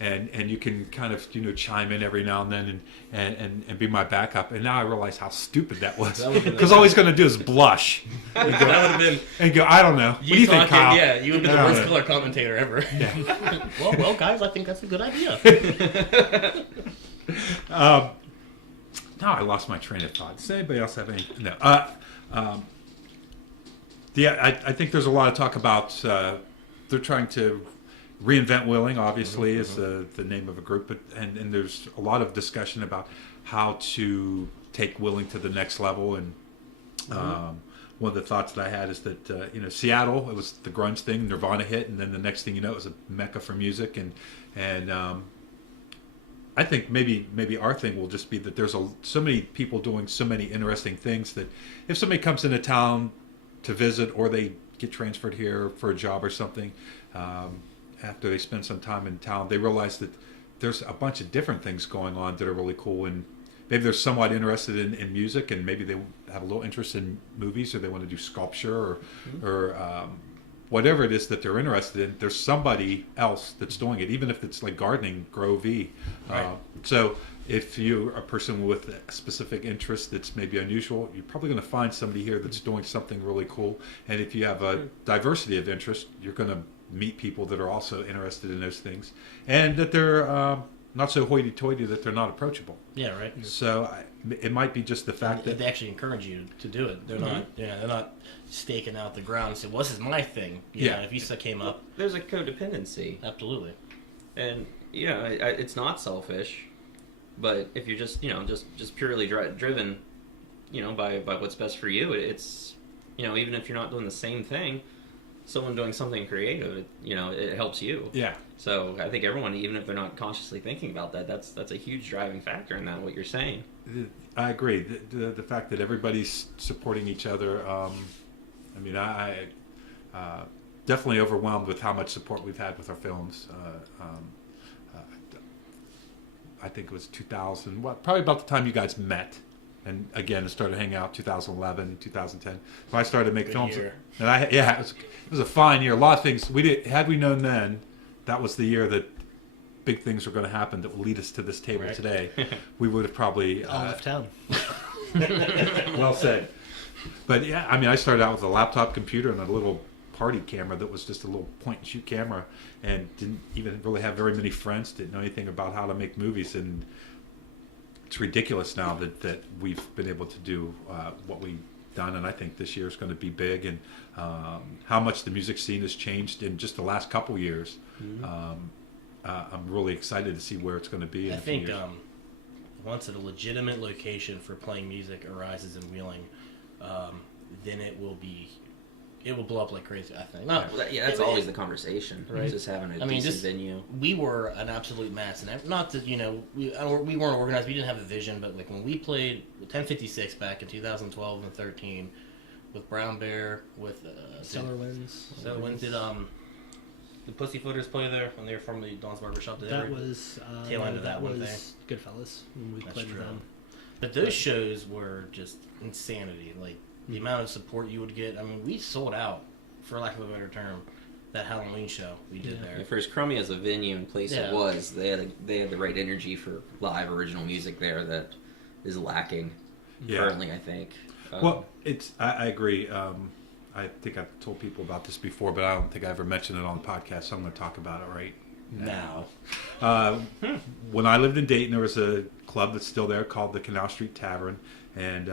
and you can kind of chime in every now and then and be my backup. And now I realize how stupid that was, because all he's going to do is blush and go, that would have been and go, I don't know. What do you think, Kyle? Yeah, you would be the worst color commentator ever. Yeah. well, guys, I think that's a good idea. Now I lost my train of thought. Does anybody else have any? No. I think there's a lot of talk about they're trying to reinvent Willing. Obviously, is the name of a group, but and there's a lot of discussion about how to take Willing to the next level. And one of the thoughts that I had is that Seattle, it was the grunge thing, Nirvana hit, and then the next thing you know, it was a mecca for music, and I think maybe our thing will just be that there's so many people doing so many interesting things that if somebody comes into town to visit, or they get transferred here for a job or something, after they spend some time in town, they realize that there's a bunch of different things going on that are really cool, and maybe they're somewhat interested in music, and maybe they have a little interest in movies, or they want to do sculpture, or whatever it is that they're interested in. There's somebody else that's doing it, even if it's like gardening, grow V. Right. So if you're a person with a specific interest that's maybe unusual, you're probably going to find somebody here that's doing something really cool. And if you have a diversity of interest, you're going to meet people that are also interested in those things, and that they're not so hoity-toity that they're not approachable. Yeah, right. So it might be just the fact that they actually encourage you to do it. They're not, they're not staking out the ground and say, "Well, this is my thing." You know, if you came up, There's a codependency, absolutely. and it's not selfish, but if you're just just purely driven, by what's best for you, it's even if you're not doing the same thing, someone doing something creative, it helps you. Yeah. So I think everyone, even if they're not consciously thinking about that, that's a huge driving factor in that, what you're saying. I agree. The fact that everybody's supporting each other. I definitely overwhelmed with how much support we've had with our films. I think it was 2000, probably about the time you guys met. And again, it started hanging out 2011, 2010. When I started to make films, year. and it was a fine year. A lot of things we did. Had we known then, that was the year that big things were going to happen that will lead us to this table today. We would have probably All left town. well said. But yeah, I started out with a laptop computer and a little party camera that was just a little point and shoot camera, and didn't even really have very many friends. Didn't know anything about how to make movies, and it's ridiculous now that we've been able to do what we've done, and I think this year is going to be big, and how much the music scene has changed in just the last couple years. I'm really excited to see where it's going to be in a few years. Once a legitimate location for playing music arises in Wheeling, then it will blow up like crazy, I think. That's always the conversation. Right. Just having a decent venue. We were an absolute mess, and not that we weren't organized. We didn't have a vision, but like when we played 1056 back in 2012 and 13 with Brown Bear, with Stellar Winds. Did the Pussyfooters play there when they were from the Don's Barbershop? That was tail end of that one was Goodfellas when we played with them. But those shows were just insanity. Like the amount of support you would get. We sold out, for lack of a better term, that Halloween show we did there. For as crummy as a venue and place it was, they had the right energy for live original music there that is lacking currently, I think. I agree. I think I've told people about this before, but I don't think I ever mentioned it on the podcast, so I'm going to talk about it right now. When I lived in Dayton, there was a club that's still there called the Canal Street Tavern, and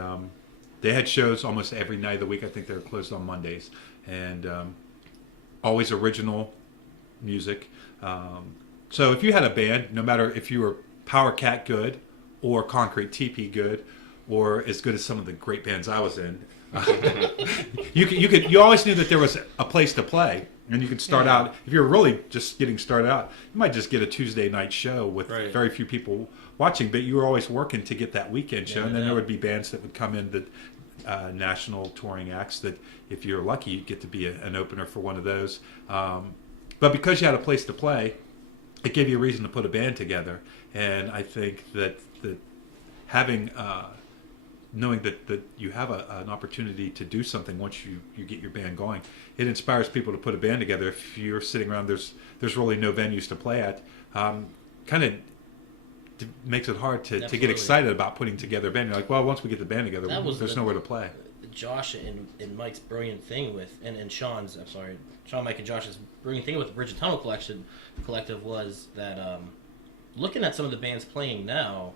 they had shows almost every night of the week. I think they were closed on Mondays, and always original music. So if you had a band, no matter if you were PowerKat good or Concrete Teepee good or as good as some of the great bands I was in, you always knew that there was a place to play, and you could start out. If you're really just getting started out, you might just get a Tuesday night show with very few people watching, but you were always working to get that weekend show, and then there would be bands that would come in, that national touring acts that if you're lucky you'd get to be an opener for one of those, but because you had a place to play, it gave you a reason to put a band together. And I think that having knowing that you have an opportunity to do something once you get your band going, it inspires people to put a band together. If you're sitting around, there's really no venues to play at, kind of makes it hard to get excited about putting together a band. You're like, well, once we get the band together, there's nowhere to play. Josh and Mike's brilliant thing with, and Sean, Mike, and Josh's brilliant thing with the Bridge and Tunnel Collective was that looking at some of the bands playing now,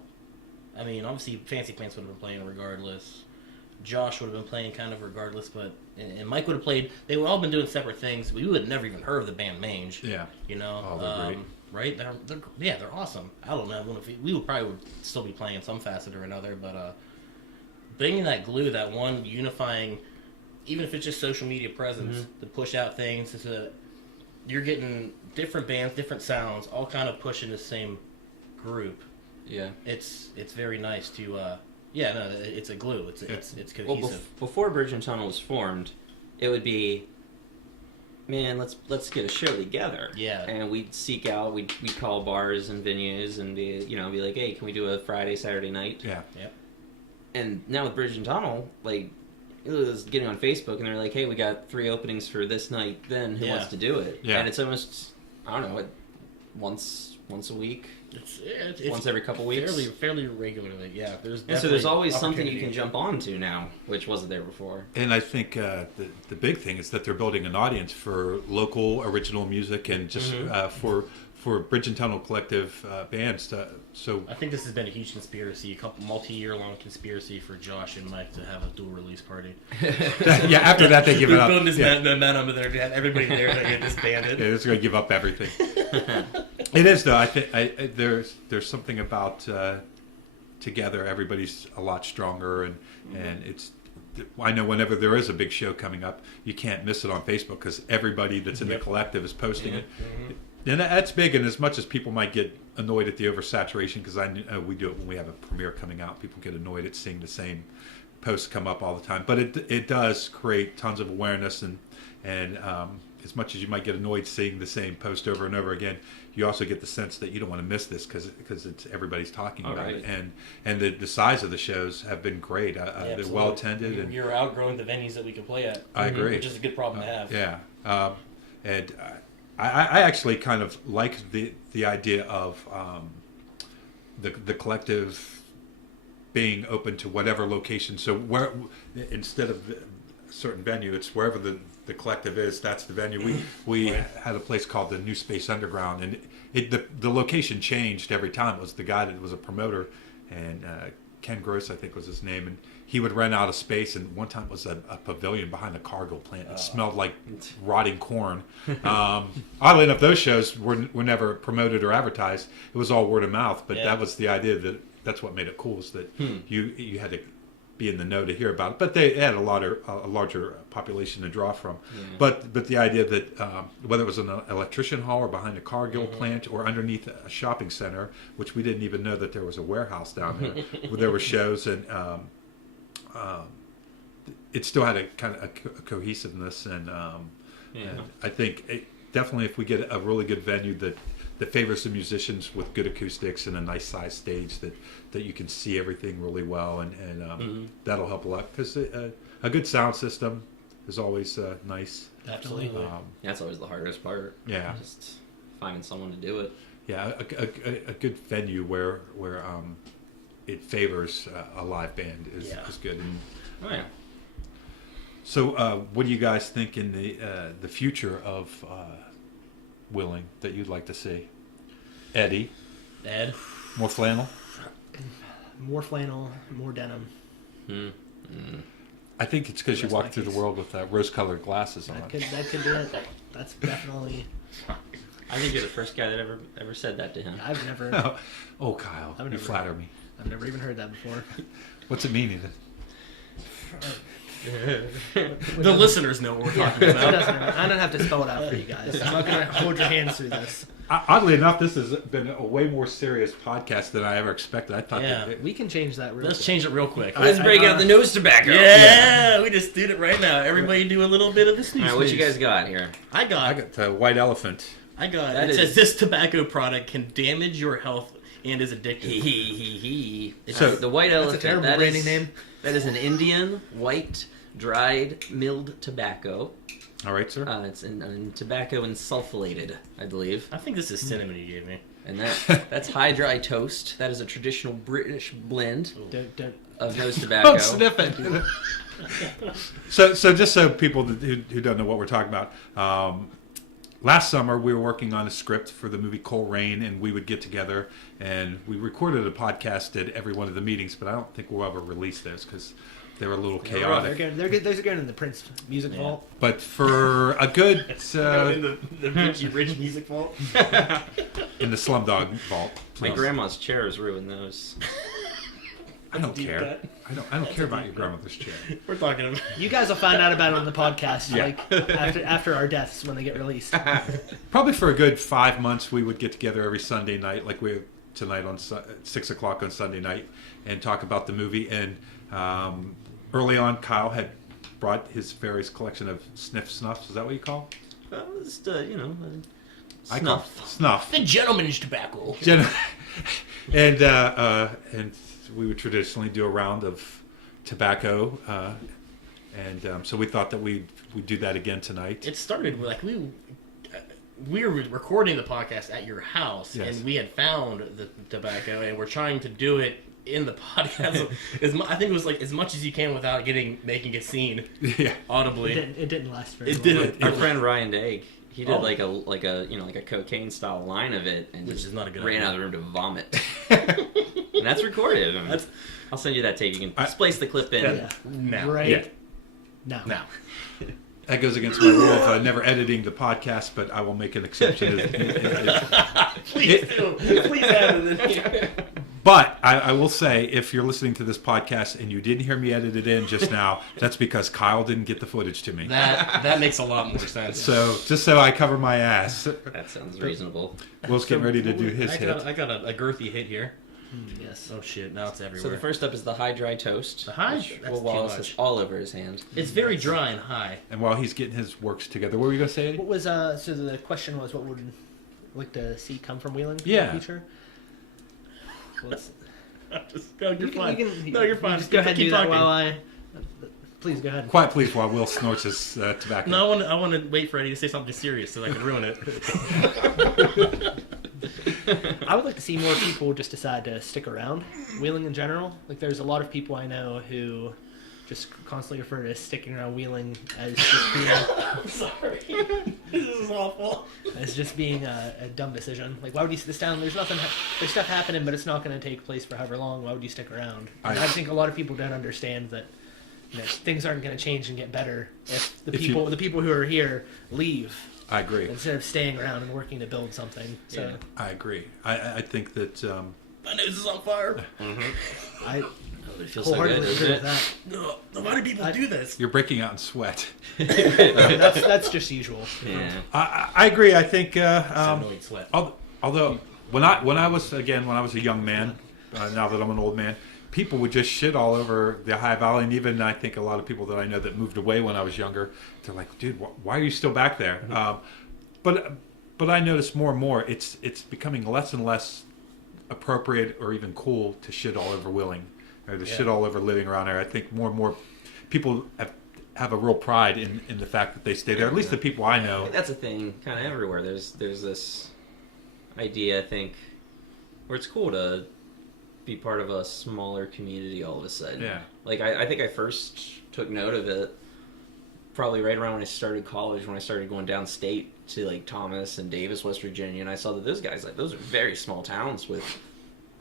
obviously Fancy Pants would have been playing regardless. Josh would have been playing kind of regardless, but and Mike would have played. They would all been doing separate things. We would have never even heard of the band Mange. Yeah, they're great. Right? They're awesome. I don't know. We would probably still be playing in some facet or another, but bringing that glue, that one unifying, even if it's just social media presence, to push out things. You're getting different bands, different sounds, all kind of pushing the same group. Yeah, it's very nice to. It's a glue. It's cohesive. Well, before Bridge and Tunnel was formed, it would be man, let's get a show together. Yeah. And we'd seek out, we'd call bars and venues and be like, hey, can we do a Friday, Saturday night? Yeah. Yep. And now with Bridge and Tunnel, like, it was getting on Facebook and they're like, hey, we got 3 openings for this night. Then who wants to do it? Yeah. And it's almost, I don't know, once a week. It's Once every couple weeks. fairly regularly. Yeah. So there's always something you opportunity. can jump onto now, which wasn't there before. And I think the big thing is that they're building an audience for local original music and just for Bridge and Tunnel Collective bands. So I think this has been a huge conspiracy, multi-year long conspiracy for Josh and Mike to have a dual release party. yeah, after that they give it They're up. building this Yeah. momentum, and they're everybody there to get disbanded. Yeah, it's going to give up everything. It is though. I think there's something about together. Everybody's a lot stronger, and it's. I know whenever there is a big show coming up, you can't miss it on Facebook because everybody that's in the collective is posting it. And that's big. And as much as people might get annoyed at the oversaturation, because we do it when we have a premiere coming out, people get annoyed at seeing the same posts come up all the time. But it does create tons of awareness, and as much as you might get annoyed seeing the same post over and over again, you also get the sense that you don't want to miss this because it's everybody's talking about it, and the size of the shows have been great. They're well attended, and you're outgrowing the venues that we can play at. I agree, which is a good problem to have. Yeah, and I actually kind of like the idea of the collective being open to whatever location. So where instead of a certain venue, it's wherever the collective is, that's the venue. We had a place called the New Space Underground, and the location changed every time. It was the guy that was a promoter, and Ken Gross, I think was his name, and he would rent out a space, and one time it was a pavilion behind a cargo plant. It smelled like rotting corn. Oddly enough, those shows were never promoted or advertised. It was all word of mouth, but that was the idea that's what made it cool, is that you had to be in the know to hear about it. But they had a larger population to draw from. Yeah. But the idea that whether it was an electrician hall or behind a Cargill plant or underneath a shopping center, which we didn't even know that there was a warehouse down there, where there were shows, and it still had a kind of a cohesiveness, and I think definitely if we get a really good venue that favors the musicians with good acoustics and a nice sized stage that you can see everything really well, and that'll help a lot, because a good sound system is always nice. Absolutely. That's always the hardest part. Yeah. Just finding someone to do it. Yeah, a good venue where it favors a live band is good. And, oh, yeah. So, what do you guys think in the future of Willing that you'd like to see? Eddie? Ed? More flannel? More flannel, more denim. I think it's because you walk through the world with rose-colored glasses on. That could be it. That's definitely... I think you're the first guy that ever said that to him. I've never... Oh, Kyle, you flatter me. I've never even heard that before. What's it mean, even? The listeners know what we're talking about. I don't have to spell it out for you guys. I'm not going to hold your hands through this. Oddly enough, this has been a way more serious podcast than I ever expected. I thought we can change that real quick. Let's change it real quick. Let's break out the nose tobacco. Yeah, we just did it right now. Everybody do a little bit of the snooze. All right, what you guys got here? I got the white elephant. It says this tobacco product can damage your health and is addictive. So the white elephant. That's a terrible branding name. That is an Indian white dried milled tobacco. All right, sir. It's in tobacco and sulfolated, I believe. I think this is cinnamon you gave me. And that's high dry toast. That is a traditional British blend of nose tobacco. Don't sniff it. So just so people who don't know what we're talking about, last summer we were working on a script for the movie Coal Rain, and we would get together and we recorded a podcast at every one of the meetings, but I don't think we'll ever release those because they were a little chaotic. Those are going in the Prince music vault. But for a good... in the rich music vault? In the Slumdog vault. My grandma's chairs ruined those. I don't care. I don't care about your grandmother's chair. We're talking about... You guys will find out about it on the podcast after our deaths when they get released. Probably for a good 5 months we would get together every Sunday night, like we tonight on 6 o'clock on Sunday night, and talk about the movie. And early on, Kyle had brought his various collection of snuffs. Is that what you call? Just, snuff. Snuff. The gentleman's tobacco. And we would traditionally do a round of tobacco, and so we thought that we'd do that again tonight. It started with, we were recording the podcast at your house, Yes. and we had found the tobacco, and we're trying to do it in the podcast. So I think it was as much as you can without making it seen Yeah. audibly. It didn't last very long. It didn't. Our friend Ryan Dake, he did Oh. like a cocaine style line of it, and Which just is not a good ran idea. out of the room to vomit. And that's recorded. I mean, I'll send you that tape. You can splice the clip in. Yeah. Now. Right Yeah. now. That goes against my rule of never editing the podcast, but I will make an exception. Please do. Please add it in here. But I will say, if you're listening to this podcast and you didn't hear me edit it in just now, that's because Kyle didn't get the footage to me. That makes a lot more sense. So just so I cover my ass, That sounds reasonable. Will's getting ready to do his hit. I got a girthy hit here. Yes. Oh shit! Now it's everywhere. So the first up is the high dry toast. The high- which that's Will too Wallace much. has all over his hand. It's very dry and high. And while he's getting his works together, what were you going to say, Eddie? What was so the question was, what would you like to see come from Wheeling Yeah. in the future? You're fine. No, you're fine. Just go ahead and Keep do that talking. while I. Please go ahead. Quiet, please, while Will snorts his tobacco. No, I want to wait for Eddie to say something serious so I can ruin it. I would like to see more people just decide to stick around Wheeling in general. Like, there's a lot of people I know who just constantly refer to sticking around Wheeling as just being I'm sorry. This is awful. a dumb decision. Like, why would you sit this down? There's stuff happening, but it's not going to take place for however long. Why would you stick around? And I think a lot of people don't understand that things aren't going to change and get better if the people who are here leave I agree. instead of staying around and working to build something. So Yeah. I agree. I think that My nose is on fire. I It feels so good, wholeheartedly doesn't agree it? with that. No, why do people do this? you're breaking out in sweat. That's just usual. Yeah. I agree. I think Annoying sweat. although when I was a young man, now that I'm an old man, people would just shit all over the High Valley, and even I think a lot of people that I know that moved away when I was younger, they're like, dude, why are you still back there? But I notice more and more it's becoming less and less appropriate or even cool to shit all over Wheeling or to shit all over living around there. I think more and more people have a real pride in the fact that they stay there. At least the people I I know. think that's a thing kind of everywhere. There's this idea, I think, where it's cool to be part of a smaller community all of a sudden. Yeah. Like, I think I first took note of it probably right around when I started college, when I started going downstate to, like, Thomas and Davis, West Virginia, and I saw that those guys, like, those are very small towns with,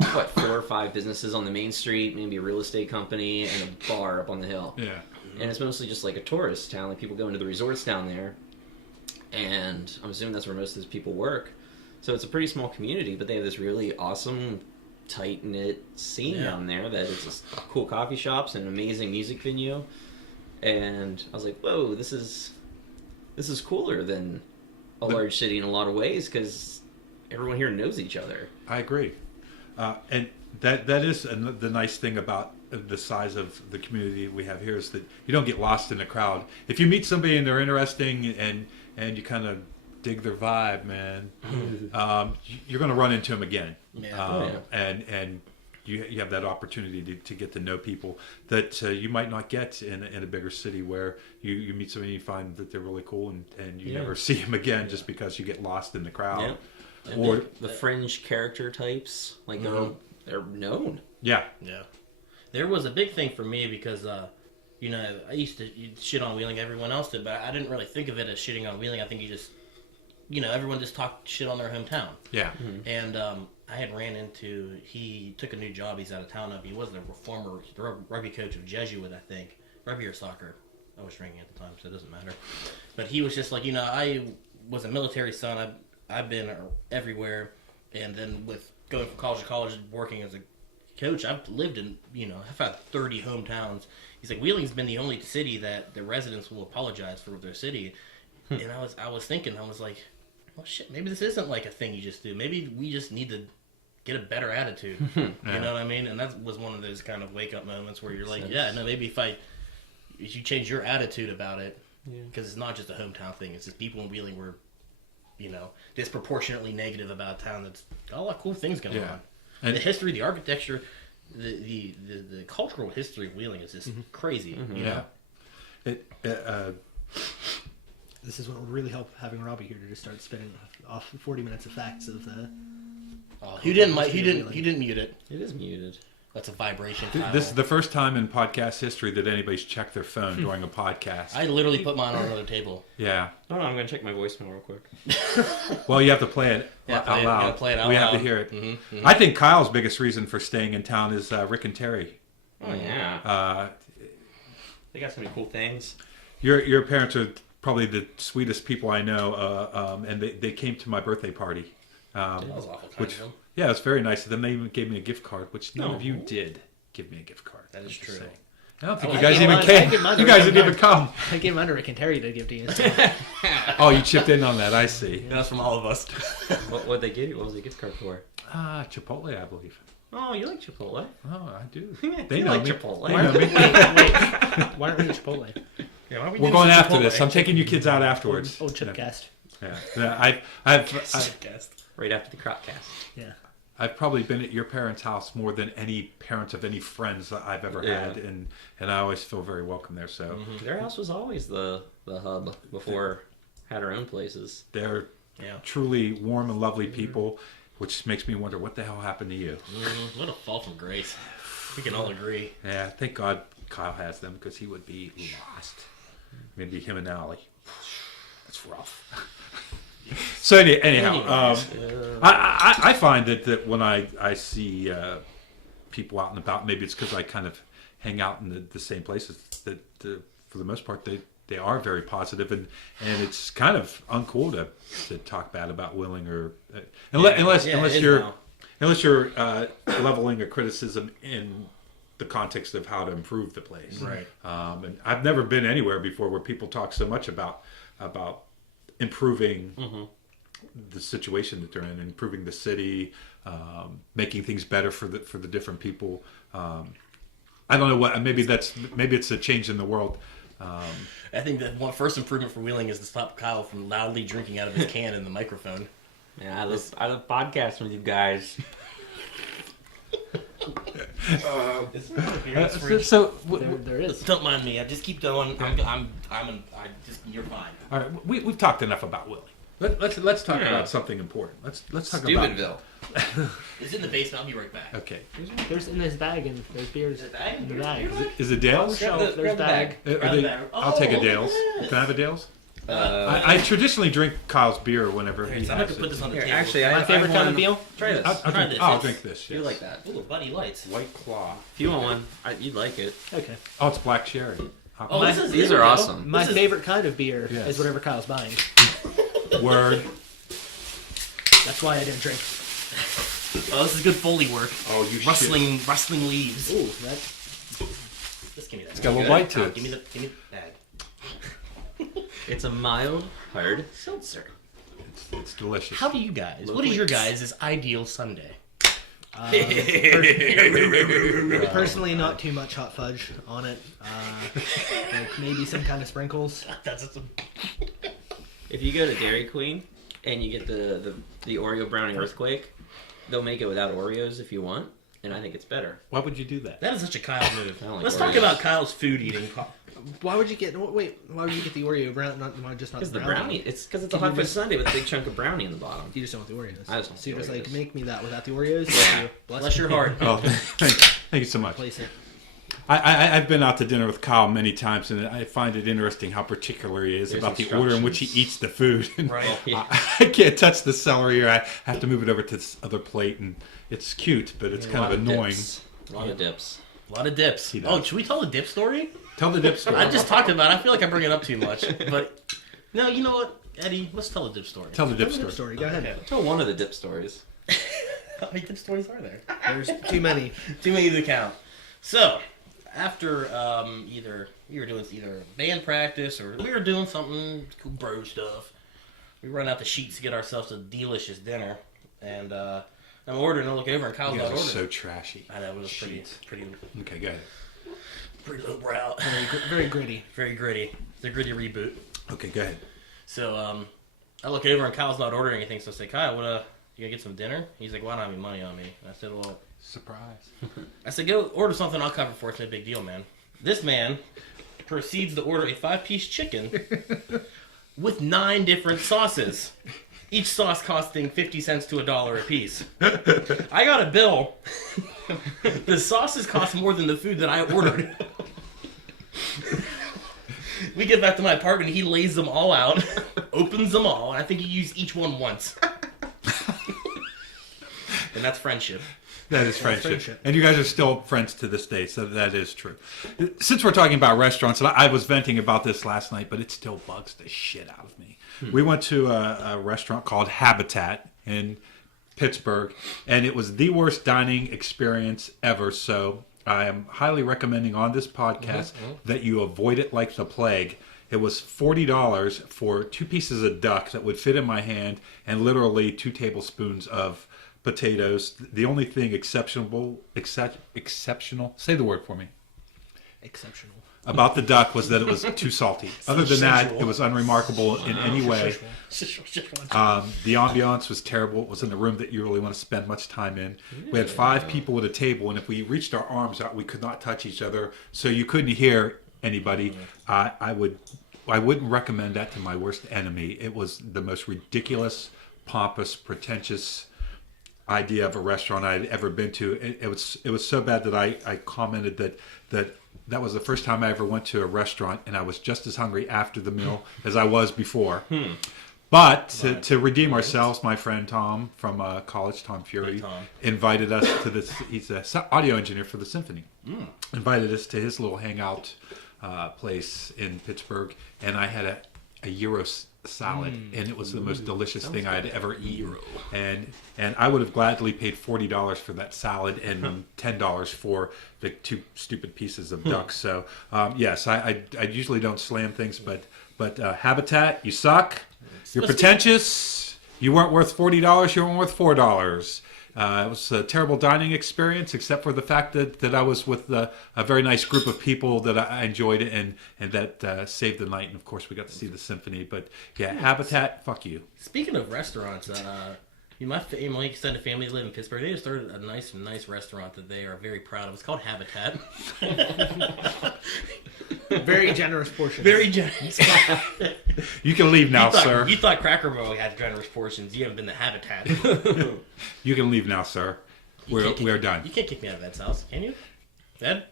4 or 5 businesses on the main street, maybe a real estate company, and a bar up on the hill. Yeah. And it's mostly just like a tourist town. Like, people go into the resorts down there, and I'm assuming that's where most of those people work. So it's a pretty small community, but they have this really awesome, tight-knit scene down there that it's just cool coffee shops and an amazing music venue. And I was like, whoa, this is cooler than a large city in a lot of ways, because everyone here knows each other. I agree, and that is the nice thing about the size of the community we have here is that you don't get lost in the crowd. If you meet somebody and they're interesting and you kind of dig their vibe, man, you're going to run into them again. And you have that opportunity to get to know people that you might not get in a bigger city where you meet somebody and you find that they're really cool and you never see them again just because you get lost in the crowd. Yeah. Or the fringe character types, like, they're known. yeah. There was a big thing for me because, I used to shit on Wheeling, everyone else did, but I didn't really think of it as shitting on Wheeling. I think you just, everyone just talked shit on their hometown. Yeah. And I had ran into, he took a new job, he's out of town. He was the former rugby coach of Jesuit, I think. Rugby or soccer. I was drinking at the time, so it doesn't matter. But he was just like, I was a military son. I've been everywhere. And then with going from college to college, working as a coach, I've lived in, I've had 30 hometowns. He's like, Wheeling's been the only city that the residents will apologize for their city. And I was thinking, I was like, well, shit, maybe this isn't like a thing you just do. Maybe we just need to get a better attitude. You know what I mean? And that was one of those kind of wake up moments where you're like, maybe if you change your attitude about it, because it's not just a hometown thing. It's just people in Wheeling were, disproportionately negative about a town that's got a lot of cool things going on. And the history, the architecture, the cultural history of Wheeling is just crazy. You know? This is what would really help having Robbie here to just start spinning off 40 minutes of facts of the. He didn't mute it. It is muted. That's a vibration. This is the first time in podcast history that anybody's checked their phone during a podcast. I literally put mine on another table. Yeah. Oh, I'm going to check my voicemail real quick. Well, you have to play it out loud. We have to hear it. I think Kyle's biggest reason for staying in town is Rick and Terry. Oh, yeah. They got so many cool things. Your parents are probably the sweetest people I know, and they came to my birthday party. That was awful kind of them. Yeah, it's very nice of them. They even gave me a gift card, which none of you did give me a gift card. That is true. Saying. I don't think you guys even came. You guys didn't even come. I gave mine to Rick and Terry to give to you. Oh, you chipped in on that. I see. That's from all of us. What they give you? What was the gift card for? Chipotle, I believe. Oh, you like Chipotle? Oh, I do. They know like me. Chipotle. They know me. Why aren't we at Chipotle? Yeah, We're going after this. I'm taking you kids out afterwards. Old Chipcast. Yeah. I've right after the Cropcast. Yeah. I've probably been at your parents' house more than any parents of any friends that I've ever had, and I always feel very welcome there. So Their house was always the hub before had our own places. They're truly warm and lovely people, which makes me wonder what the hell happened to you. What a fall from grace. We can all agree. Yeah, thank God Kyle has them because he would be lost. Maybe him and Allie. That's rough. So anyhow, I find that when I see people out and about, maybe it's because I kind of hang out in the same places, that for the most part they are very positive, and it's kind of uncool to talk bad about Wheeling or unless you're leveling a criticism in the context of how to improve the place. Right. And I've never been anywhere before where people talk so much about improving the situation that they're in, improving the city, making things better for the different people. I don't know what. Maybe it's a change in the world. I think that one first improvement for Wheeling is to stop Kyle from loudly drinking out of his can in the microphone. Yeah, I love podcasting with you guys. There is. Don't mind me. I just keep going. You're fine. All right, we've talked enough about Willie. Let's talk about something important. Let's talk Steubenville. It's in the basement. I'll be right back. Okay. There's in his bag, and there's beers in the bag. Is it Dale's? There's bag. I'll take a Dale's. Can I have a Dale's? I traditionally drink Kyle's beer whenever he I have has to put it. this on the table. Actually, My favorite kind of meal. Try this. I'll drink this. You Yes. like that? Ooh, Buddy Lights. White Claw. If you want one, you'd like it. Okay. Oh, it's black cherry. Oh, These are awesome. My favorite kind of beer Yes. is whatever Kyle's buying. Word. That's why I didn't drink. Oh, this is good Foley work. Oh, you Rustling leaves. Ooh, that. Just give me that. It's got a little bite to it. Give me the bag. It's a mild, hard seltzer. It's delicious. How do you guys? What is your guys' ideal Sunday? Personally, not too much hot fudge on it. Like maybe some kind of sprinkles. If you go to Dairy Queen and you get the Oreo brownie earthquake, they'll make it without Oreos if you want, and I think it's better. Why would you do that? That is such a Kyle move. I don't like Let's talk Oreos. about Kyle's food eating. Why would you get? Wait, why would you get the Oreo brown? Not Because the the brownie, it's because it's a Can you hot fudge just- sundae with a big chunk of brownie in the bottom. You just don't want the Oreos. I just want so you're the just like, Oreos. make me that without the Oreos. Yeah. Bless your heart. Oh, thank you so much. Place it. I've been out to dinner with Kyle many times, and I find it interesting how particular he is There's about the order in which he eats the food. Right. Yeah. I can't touch the celery, or I have to move it over to this other plate, and it's cute, but it's kind of annoying. A lot of dips. A lot of dips. He does. Oh, should we tell the dip story? Tell the dip story. I just talked about it. I feel like I bring it up too much. But, no, you know what, Eddie? Let's tell the dip story. Tell the dip Tell the story. Go ahead. Okay. Tell one of the dip stories. How many dip stories are there? There's too many. Too many to count. So, after either we were doing either band practice or we were doing something cool bro stuff, we run out the sheets to get ourselves a delicious dinner, and I'm ordering. I look over and Kyle's You not guys are ordering. so trashy. I know it was Sheets. pretty Okay, go ahead. lowbrow, Very gritty. very gritty. It's a gritty reboot. Okay, go ahead. So I look over and Kyle's not ordering anything. So I say, Kyle, you gonna get some dinner? He's like, well, I don't have any money on me. And I said, well, Surprise. I said, go order something. I'll cover for it. It's no big deal, man. This man proceeds to order a 5-piece chicken with 9 different sauces. Each sauce costing 50 cents to $1 a piece. I got a bill. The sauces cost more than the food that I ordered. We get back to my apartment. He lays them all out, opens them all, and I think he used each one once. And that's friendship. That is friendship. And you guys are still friends to this day, so that is true. Since we're talking about restaurants, and I was venting about this last night, but it still bugs the shit out of me. We went to a restaurant called Habitat in Pittsburgh, and it was the worst dining experience ever. So I am highly recommending on this podcast that you avoid it like the plague. It was $40 for 2 pieces of duck that would fit in my hand and literally 2 tablespoons of potatoes. The only thing exceptional, say the word for me. Exceptional. About the duck was that it was too salty. Other than that, it was unremarkable in any way. The ambiance was terrible. It wasn't a room that you really want to spend much time in. We had 5 people at a table, and if we reached our arms out, we could not touch each other, so you couldn't hear anybody. I wouldn't recommend that to my worst enemy. It was the most ridiculous, pompous, pretentious idea of a restaurant I had ever been to. It was so bad that I commented that was the first time I ever went to a restaurant, and I was just as hungry after the meal as I was before. But to redeem ourselves, my friend Tom from college, Tom Fury, invited us to this. He's an audio engineer for the symphony. Invited us to his little hangout place in Pittsburgh, and I had a gyro salad, and it was the most delicious thing I had ever eaten. And I would have gladly paid $40 for that salad and $10 for the 2 stupid pieces of duck. So yes, I usually don't slam things, but Habitat, you suck. You're pretentious. You weren't worth $40. You weren't worth $4. It was a terrible dining experience, except for the fact that I was with a very nice group of people that I enjoyed it and that saved the night. And, of course, we got to see the symphony. But, yeah, Habitat, fuck you. Speaking of restaurants, my extended family live in Pittsburgh. They just started a nice restaurant that they are very proud of. It's called Habitat. Very generous portion. Very generous. You can leave now, sir. You thought Cracker Barrel had generous portions. You haven't been to Habitat. You can leave now, sir. We're done. You can't kick me out of Ed's house, can you? Ed?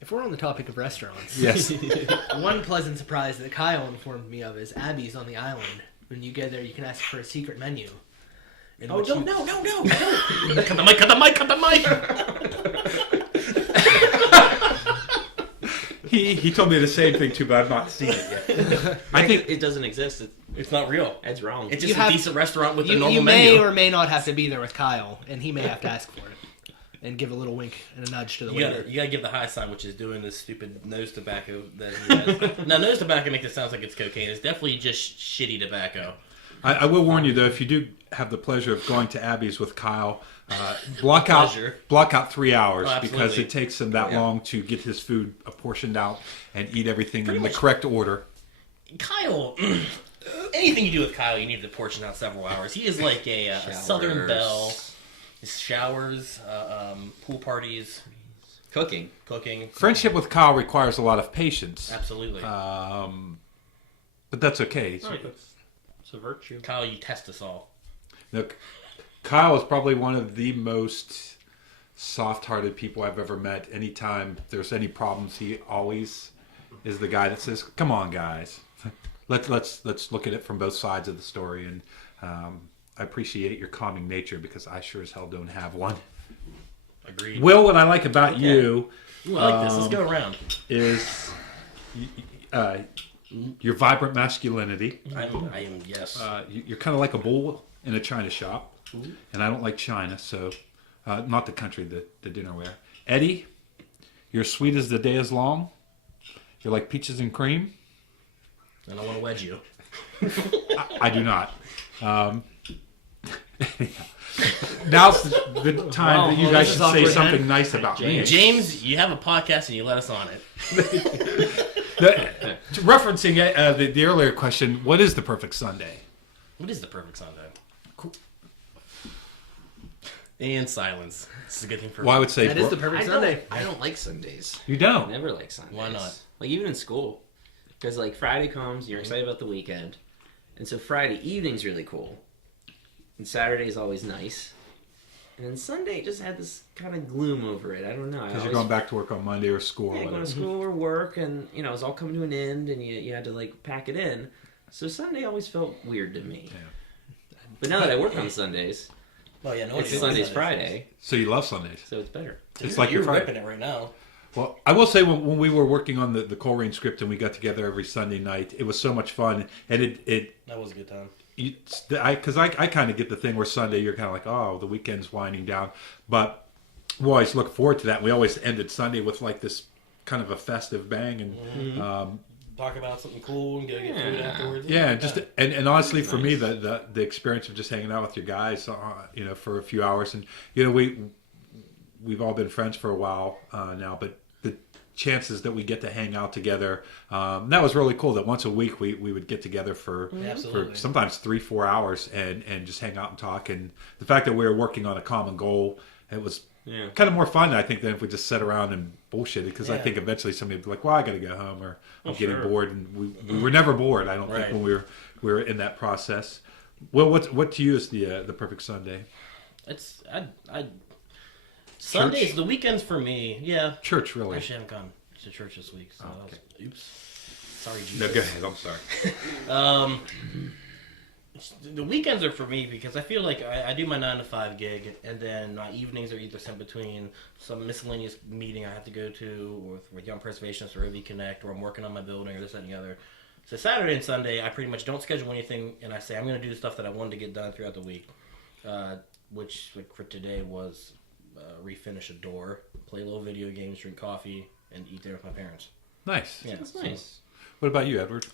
If we're on the topic of restaurants, Yes. one pleasant surprise that Kyle informed me of is Abby's on the island. When you get there, you can ask for a secret menu. No. Cut the mic. He told me the same thing too, but I've not seen it yet. I think it doesn't exist. It's not real. That's wrong. It's just a decent restaurant with a normal you menu. may or may not have to be there with Kyle, and he may have to ask for it. And give a little wink and a nudge to the waiter. You gotta give the high sign, which is doing this stupid nose tobacco that he has. Now, nose tobacco makes it sound like it's cocaine. It's definitely just shitty tobacco. I will warn you, though, if you do have the pleasure of going to Abby's with Kyle, block out 3 hours because it takes him that long to get his food apportioned out and eat everything in the correct order. Kyle, anything you do with Kyle, you need to portion out several hours. He is like a Southern Belle. His showers, pool parties, cooking. Friendship with Kyle requires a lot of patience. Absolutely. But that's okay. It's a virtue. Kyle, you test us all. Look, Kyle is probably one of the most soft-hearted people I've ever met. Anytime there's any problems, he always is the guy that says, "Come on, guys, let's look at it from both sides of the story." And I appreciate your calming nature because I sure as hell don't have one. Agreed. Will, what I like about you, Ooh, I like this. Let's go around. Is your vibrant masculinity. I am, yes. You're kind of like a bull in a china shop. Ooh. And I don't like China, so not the country, the dinnerware. Eddie, you're sweet as the day is long. You're like peaches and cream. And I want to wedge you. I do not. Now's the time that you guys should say something nice about me. James, you have a podcast and you let us on it. Referencing the earlier question, what is the perfect Sunday? What is the perfect Sunday? Cool. And silence. This is a good thing for Well, I would say That is the perfect Sunday. I don't like Sundays. you I don't. never like Sundays. Why not? Like even in school, because like Friday comes, you're excited about the weekend, and so Friday evening's really cool, and Saturday is always nice, and then Sunday just had this kind of gloom over it. I don't know. Because you're going back to work on Monday or school or Yeah, going whatever. to school or work, and you know it was all coming to an end, and you had to like pack it in. So Sunday always felt weird to me. Yeah. But now that I work on Sundays, Oh yeah, no. it's Sunday's Friday, So you love Sundays. so it's better. It's like you're your Friday. ripping it right now. Well, I will say when we were working on the Coal Rain script and we got together every Sunday night, it was so much fun. And That was a good time. because I kind of get the thing where Sunday you're kind of like, oh, the weekend's winding down. But we always look forward to that. We always ended Sunday with like this kind of a festive bang. And Talk about something cool and go get food afterwards. yeah, just and honestly, for me, the experience of just hanging out with your guys, for a few hours, and we've all been friends for a while now, but the chances that we get to hang out together, that was really cool. That once a week we would get together for Absolutely. sometimes 3-4 hours and just hang out and talk. And the fact that we were working on a common goal, it was kind of more fun, I think, than if we just sat around and bullshitted. Because I think eventually somebody would be like, "Well, I got to go home," or "I'm getting bored," and we were never bored. I don't think when we were in that process. Well, what to you is the perfect Sunday? It's Sundays, the weekends for me. Yeah. Church, really? Actually, I haven't gone to church this week. So that was, oops. Sorry, Jesus. No, go ahead. I'm sorry. The weekends are for me because I feel like I do my 9-to-5 gig, and then my evenings are either sent between some miscellaneous meeting I have to go to with Young Preservationists or OV Connect, or I'm working on my building, or this, that, and the other. So Saturday and Sunday, I pretty much don't schedule anything, and I say I'm going to do the stuff that I wanted to get done throughout the week, which like for today was refinish a door, play a little video games, drink coffee, and eat there with my parents. Nice. Yeah, That's nice. What about you, Edward?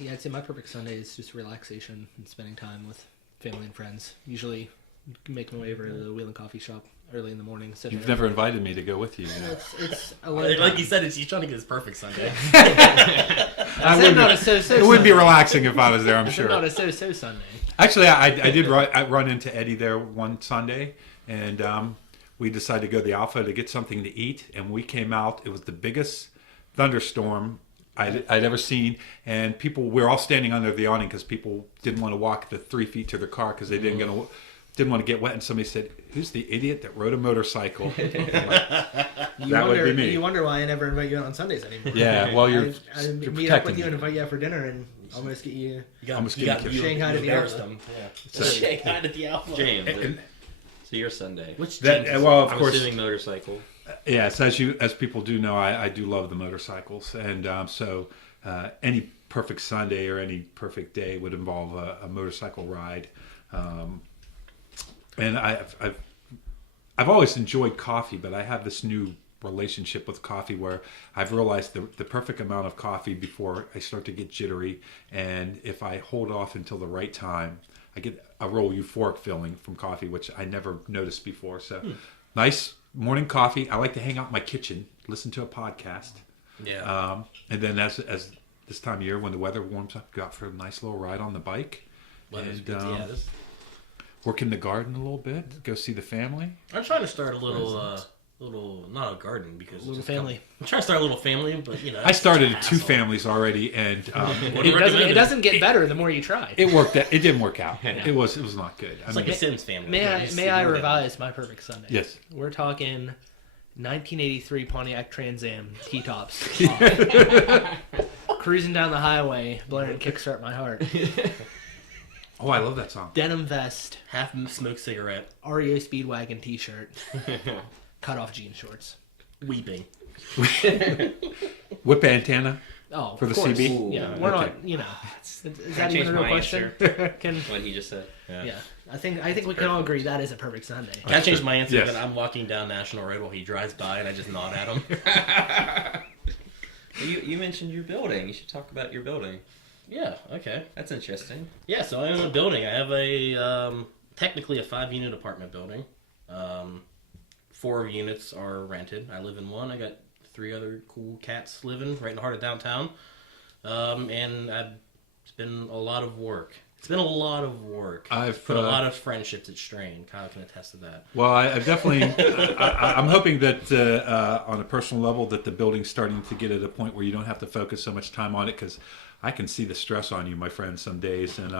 Yeah, I'd say my perfect Sunday is just relaxation and spending time with family and friends. Usually make my way over to the Wheel and Coffee Shop early in the morning. You've never invited me to go with you. It's a long Like time. you said, he's trying to get his perfect Sunday. I said not a so-so It wouldn't be Sunday. relaxing if I was there, I'm I said sure. not a so-so Sunday. Actually, I did run into Eddie there one Sunday, and we decided to go to the Alpha to get something to eat, and we came out. It was the biggest thunderstorm I'd ever seen, and we were all standing under the awning because people didn't want to walk the 3 feet to their car because they didn't want to get wet. And somebody said, "Who's the idiot that rode a motorcycle?" I'm like, that would be me. You wonder why I never invite you out on Sundays anymore. Yeah, well, you're I meet up protecting with you and me. invite you out for dinner and almost get you. Almost you getting killed. Shanghai to the embarrassed Alpha. him. Yeah. So- Shanghai to the Alpha. James, so your Sunday. Which That, James? well, of I'm course, assuming motorcycle. yes. As people do know, I do love the motorcycles, and so any perfect Sunday or any perfect day would involve a motorcycle ride. And I've always enjoyed coffee, but I have this new relationship with coffee where I've realized the perfect amount of coffee before I start to get jittery, and if I hold off until the right time, I get a real euphoric feeling from coffee, which I never noticed before. So nice morning coffee. I like to hang out in my kitchen, listen to a podcast. Yeah. And then as this time of year when the weather warms up, go out for a nice little ride on the bike. Weather's And, good. Yeah. work in the garden a little bit, go see the family. I'm trying to start a little, not a garden because Little family. I'm trying to start a little family, but I started it's 2 a hassle. families already, and It doesn't get better the more you try. it worked. It didn't work out. It was not good. It's like a Sims family. May I revise my perfect Sunday? Yes. We're talking 1983 Pontiac Trans Am T-tops. Cruising down the highway, blaring "Kickstart My Heart." Oh, I love that song. Denim vest, half smoked cigarette, REO Speedwagon T-shirt, cut off jean shorts. weeping. Whip antenna. Oh, For of the course. CB? Yeah, we're Okay. not. You know, is I that even changed a real my question? Can What he just said. yeah, I think we can all agree that is a perfect Sunday. Can I change my answer? Yes. That I'm walking down National Road while he drives by, and I just nod at him. Well, you mentioned your building. You should talk about your building. Yeah. Okay. That's interesting. Yeah. So I own a building. I have a technically a 5-unit apartment building. 4 units are rented. I live in one. I got 3 other cool cats living right in the heart of downtown. And it's been a lot of work. It's been a lot of work. I've put a lot of friendships at strain. Kyle can attest to that. Well, I've definitely. I'm hoping that on a personal level, that the building's starting to get at a point where you don't have to focus so much time on it, because I can see the stress on you, my friend, some days. And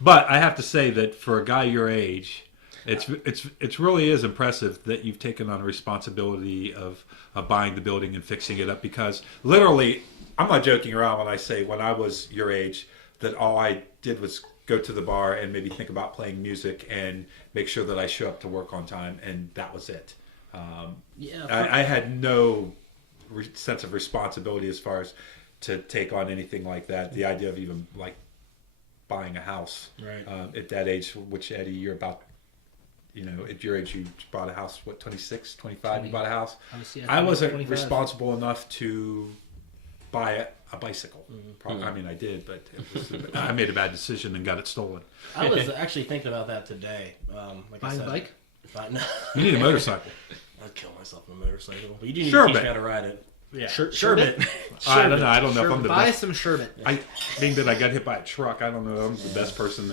but I have to say that for a guy your age, it's really is impressive that you've taken on a responsibility of buying the building and fixing it up. Because literally, I'm not joking around when I say when I was your age that all I did was go to the bar and maybe think about playing music and make sure that I show up to work on time, and that was it. I had no sense of responsibility as far as to take on anything like that. The idea of even like buying a house at that age, which Eddie, you're about, at your age you bought a house, what, 26, 25, you bought a house? I wasn't 25. responsible enough to buy a bicycle. I mean, I did, but I made a bad decision and got it stolen. I was actually thinking about that today. Buying a bike? You need a motorcycle. I'd kill myself on a motorcycle. But you do need Sherbet. to teach me how to ride it. Yeah, Sherbet. I don't know. I don't know if I'm the Buy best. some sherbet. Being that I got hit by a truck, I don't know if I'm the best person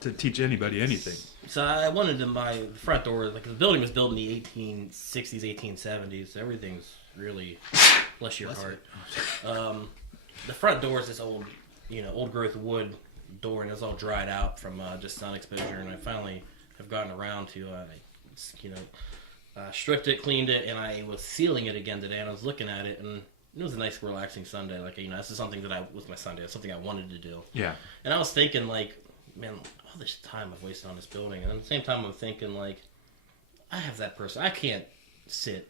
to teach anybody anything. So I wanted to buy the front door. Like, the building was built in the 1860s, 1870s. Everything's really, bless your heart. The front door is this old growth wood door, and it's all dried out from just sun exposure. And I finally have gotten around to, stripped it, cleaned it, and I was sealing it again today. And I was looking at it, and it was a nice, relaxing Sunday. Like, this is something that was my Sunday. It's something I wanted to do. Yeah. And I was thinking, like, man, all this time I've wasted on this building. And at the same time, I'm thinking, like, I have that person. I can't sit.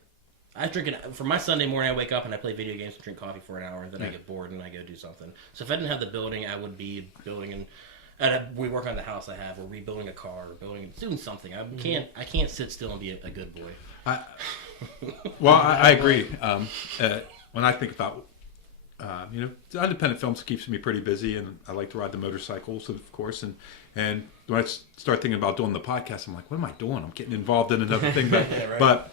I drink it for my Sunday morning. I wake up and I play video games and drink coffee for an hour, and then I get bored and I go do something. So if I didn't have the building, I would be building we work on the house I have, or rebuilding a car, or doing something. I can't sit still and be a good boy. I agree. When I think about independent films keeps me pretty busy, and I like to ride the motorcycles, of course. And when I start thinking about doing the podcast, I'm like, what am I doing? I'm getting involved in another thing. But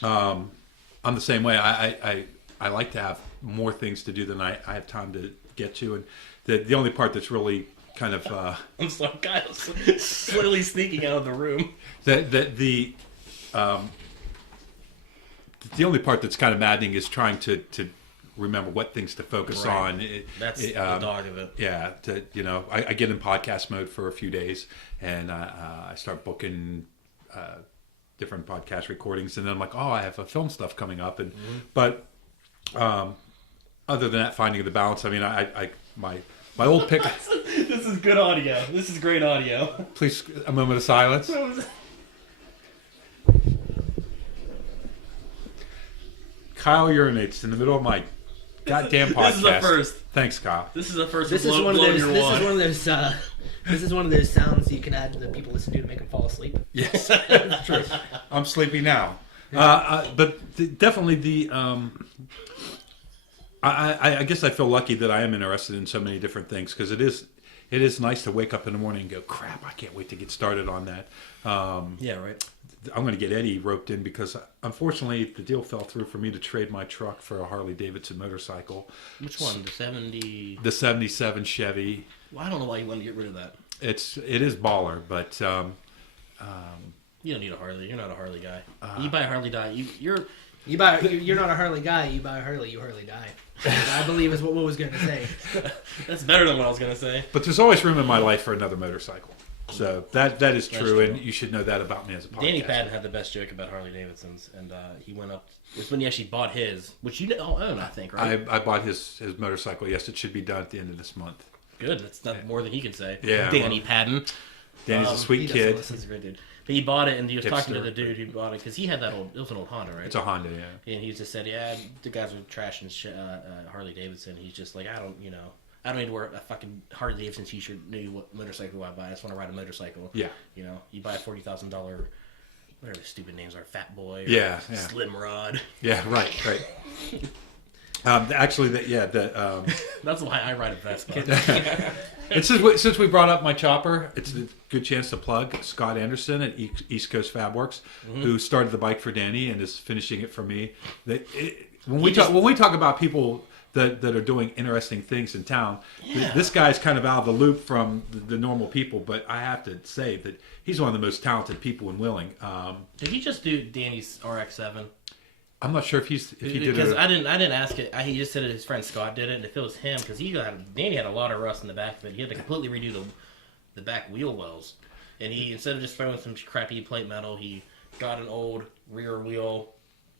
I'm the same way. I like to have more things to do than I have time to get to. And the only part that's really kind of I'm sorry, Kyle's slowly sneaking out of the room. The only part that's kind of maddening is trying to remember what things to focus on. That's the dog of it. Yeah, I get in podcast mode for a few days, and I start booking different podcast recordings, and then I'm like, I have a film stuff coming up, and but other than that, finding the balance. I mean, my old pick. This is good audio. This is great audio. Please, a moment of silence. Kyle urinates in the middle of my goddamn podcast. This is the first. Thanks, Kyle. This is the first. This is one of those sounds you can add that people listen to make them fall asleep. Yes, true. I'm sleepy now. But definitely I guess I feel lucky that I am interested in so many different things, because it is nice to wake up in the morning and go, crap, I can't wait to get started on that. Yeah, right. I'm going to get Eddie roped in, because unfortunately the deal fell through for me to trade my truck for a Harley Davidson motorcycle. Which one? The 77 Chevy. Well, I don't know why you want to get rid of that. It is baller, but you don't need a Harley. You're not a Harley guy. You buy a Harley die. You're not a Harley guy. You buy a Harley, you Harley die. I believe is what Will was going to say. That's better than what I was going to say. But there's always room in my life for another motorcycle. So that is true, and you should know that about me as a podcast. Danny Patton had the best joke about Harley Davidsons, and he went up. It was when he actually bought his, which you own, I think, right? I bought his motorcycle. Yes, it should be done at the end of this month. Good. That's not more than he can say. Yeah, Danny Patton. Danny's a sweet kid. He's a great dude. But he bought it, and he was talking to the dude who bought it, because he had it was an old Honda, right? It's a Honda, yeah. And he just said, the guys were trashing Harley Davidson. He's just like, I don't need to wear a fucking Harley Davidson t-shirt, know what motorcycle I buy. I just want to ride a motorcycle. Yeah. You buy a $40,000, whatever the stupid names are, Fat Boy, or Slim Rod. Yeah, right. Actually, that's why I ride a Vespa. And since we brought up my chopper, it's a good chance to plug Scott Anderson at East Coast Fab Works, who started the bike for Danny and is finishing it for me. when we talk about people that are doing interesting things in town, this guy's kind of out of the loop from the normal people. But I have to say that he's one of the most talented people in Wheeling. Did he just do Danny's RX-7? I'm not sure if he did it. Because I didn't ask it. He just said that his friend Scott did it, and if it was him, because Danny had a lot of rust in the back of it. He had to completely redo the back wheel wells, and he, instead of just throwing some crappy plate metal, he got an old rear wheel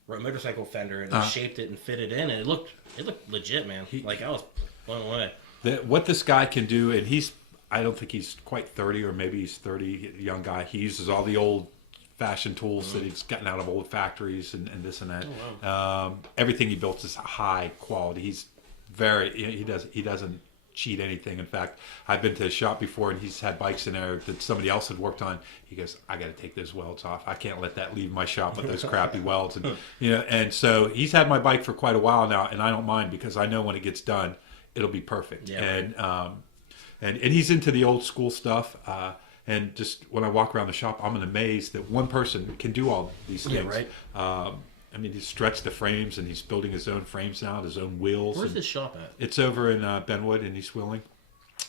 motorcycle fender and shaped it and fitted in, and it looked legit, man. I was blown away. What this guy can do, and I don't think he's quite 30, or maybe he's 30, young guy. He uses all the old fashioned tools that he's gotten out of old factories and this and that. Oh, wow. Everything he built is high quality. He doesn't cheat anything. In fact, I've been to his shop before, and he's had bikes in there that somebody else had worked on. He goes, I got to take those welds off. I can't let that leave my shop with those crappy welds. And and so he's had my bike for quite a while now, and I don't mind, because I know when it gets done, it'll be perfect. Yeah, and he's into the old school stuff. And just when I walk around the shop, I'm amazed that one person can do all these things. Yeah, right. I mean, he's stretched the frames, and he's building his own frames now, his own wheels. Where's his shop at? It's over in Benwood in East Wheeling.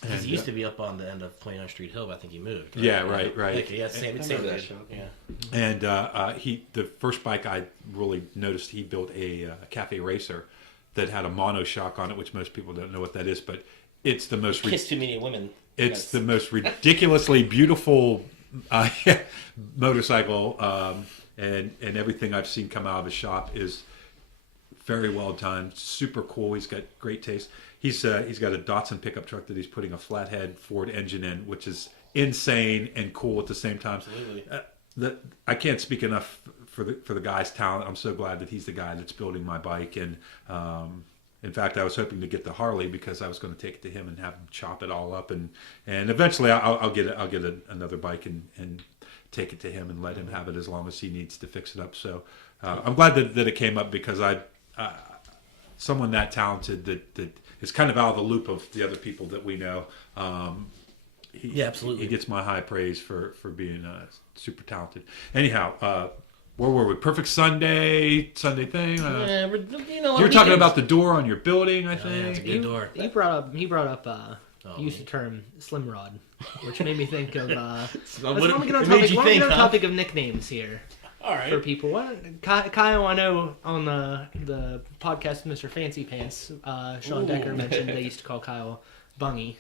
Because he used to be up on the end of 29th Street Hill, but I think he moved. Right? Yeah, right. Like, yeah, same that dude. shop. Yeah. And the first bike I really noticed, he built a Cafe Racer that had a monoshock on it, which most people don't know what that is, but it's the most... Kiss too many women. It's the most ridiculously beautiful motorcycle, and everything I've seen come out of his shop is very well done, super cool. He's got great taste. He's got a Datsun pickup truck that he's putting a flathead Ford engine in, which is insane and cool at the same time. Absolutely. I can't speak enough for the guy's talent. I'm so glad that he's the guy that's building my bike, and in fact, I was hoping to get the Harley, because I was going to take it to him and have him chop it all up, and eventually I'll get another bike and take it to him and let him have it as long as he needs to fix it up. So I'm glad that it came up, because someone that talented that is kind of out of the loop of the other people that we know. Absolutely. He gets my high praise for being super talented. Anyhow. Where were we? Perfect Sunday thing. You were talking about the door on your building, I think. Yeah, it's a good door. He brought up. Used the term slim rod, which made me think of. Let's get on topic of nicknames here. All right. For people, Kyle, I know on the podcast, Mr. Fancy Pants, Sean Decker mentioned they used to call Kyle Bungy.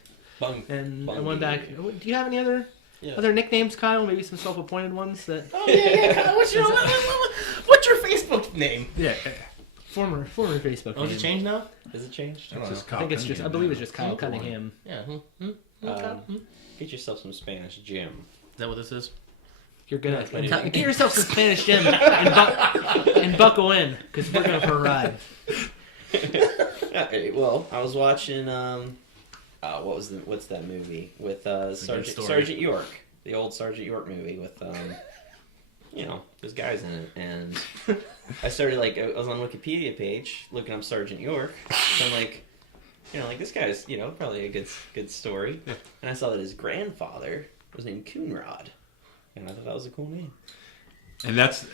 And one back. Do you have any other nicknames, Kyle? Maybe some self-appointed ones that. Oh yeah, Kyle. What's your Facebook name? Yeah. Former Facebook. Oh, is it changed now? Is it changed? I believe it's just Kyle Cunningham. Yeah. Get yourself some Spanish Jim. Is that what this is? You're good at it. Get yourself some Spanish Jim and buckle in, because we're going for a ride. Well, I was watching what's that movie with Sergeant York, the old Sergeant York movie with there's guys in it, and I started I was on Wikipedia page looking up Sergeant York, so I'm like, this guy's probably a good story, and I saw that his grandfather was named Coonrod, and I thought that was a cool name. And that's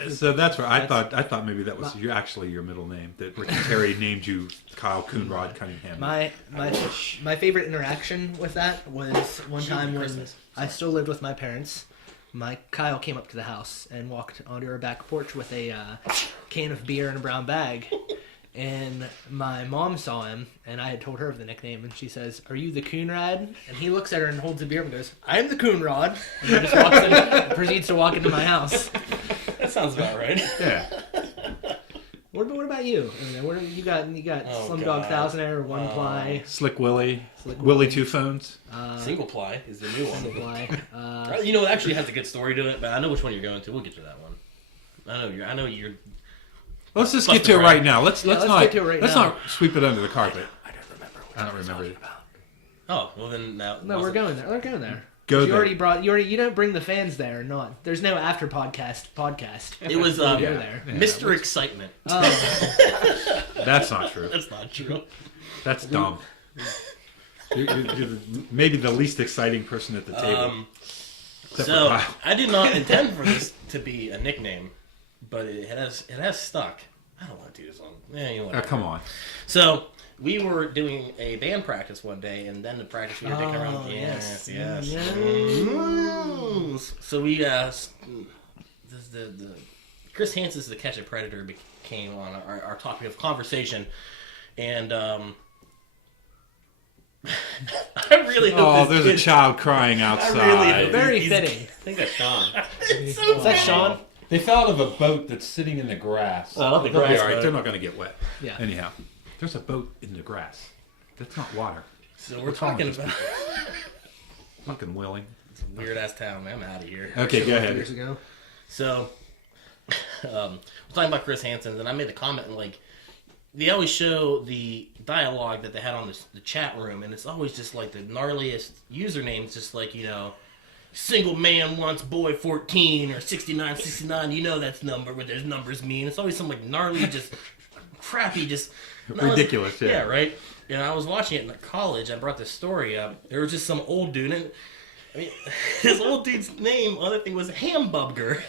where I thought maybe that was your middle name, that Ricky Terry named you Kyle Coonrod Cunningham. My favorite interaction with that was one time when I still lived with my parents. Kyle came up to the house and walked onto our back porch with a can of beer in a brown bag. And my mom saw him, and I had told her of the nickname, and she says, "Are you the Coonrod?" And he looks at her and holds a beer and goes, "I am the Coonrod." And then just walks in and proceeds to walk into my house. That sounds about right. Yeah. What about you? What you got Slumdog Thousandaire, One Ply, Slick Willie, Willie Two Phones. Single Ply is the new one. Single Ply. It actually has a good story to it, but I know which one you're going to. We'll get to that one. I know you're. Let's just get to it right now. Let's not sweep it under the carpet. I don't remember it. Oh, well then now. No, we're going there. We're going there. Go there. You don't bring the fans there, not. There's no after podcast. It was there. Mr. Excitement. Oh. That's not true. That's not true. That's dumb. You're maybe the least exciting person at the table. I did not intend for this to be a nickname, but it has stuck. I don't want to do this one. Yeah, you know what? Come on. So we were doing a band practice one day, and then the practice we were taking around. Yes. So we the Chris Hansen's The Catch a Predator became on our topic of conversation, and I really hope. Oh, there's a child crying outside. I really hope Very fitting. I think that's Sean. It's so Is that Sean? They fell out of a boat that's sitting in the grass. Oh, the They'll be grass all right. boat. They're not going to get wet. Yeah. Anyhow, there's a boat in the grass. That's not water. So we're talking about Fucking willing. weird ass town, man. I'm out of here. Okay, go ahead. Years ago. So, we're talking about Chris Hansen, and I made the comment, and like, they always show the dialogue that they had on the chat room, and it's always just like the gnarliest usernames, just like, you know, single man wants boy 14 or 69, you know that's number where there's numbers mean. It's always some like gnarly, just crappy, just Ridiculous, yeah. Yeah, right. And I was watching it in college. I brought this story up. There was just some old dude, and I mean, his old dude's name, other thing was Hambubger.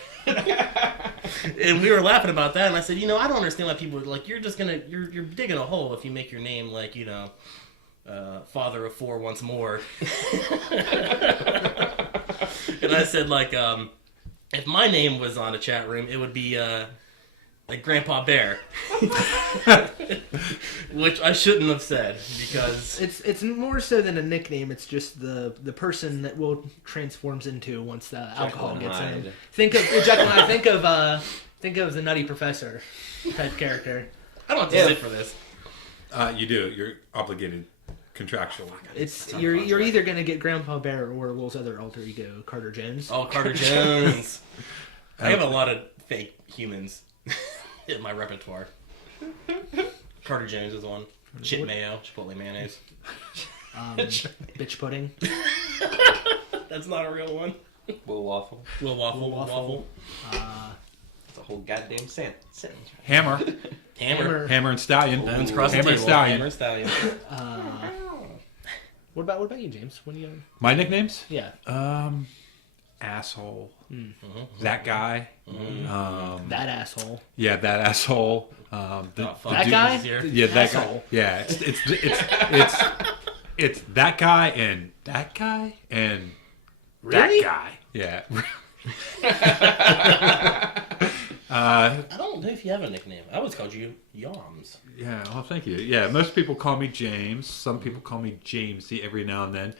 And we were laughing about that, and I said, you know, I don't understand why people like you're digging a hole if you make your name like, you know, father of four once more. And I said, like, if my name was on a chat room, it would be like Grandpa Bear, which I shouldn't have said because It's more so than a nickname. It's just the person that Will transforms into once the alcohol and gets in. Hyde. Think of Jekyll and Hyde. Think of the Nutty Professor type character. I don't have to sit for this. You do. You're obligated contractually. It's you're either gonna get Grandpa Bear or Will's other alter ego, Carter Jones. Oh, Carter Jones. I have a lot of fake humans in my repertoire. Carter Jones is one. Chip mayo, Chipotle mayonnaise. Bitch pudding. That's not a real one. Will Waffle. Will waffle. It's a whole goddamn sentence. Hammer. Hammer. Hammer and Stallion. Bones across the Hammer and table. Stallion. Hammer and Stallion. What about you, James? When you My nicknames? yeah Asshole. That guy. that asshole. Yeah, that asshole. Oh, fuck. That Dude, guy? he's here. Yeah, that guy. Asshole. Yeah, it's that guy and that guy and Really? that guy. Yeah. I don't know if you have a nickname. I always called you Yams. Yeah, well, thank you. Yeah, most people call me James. Some people call me Jamesy every now and then.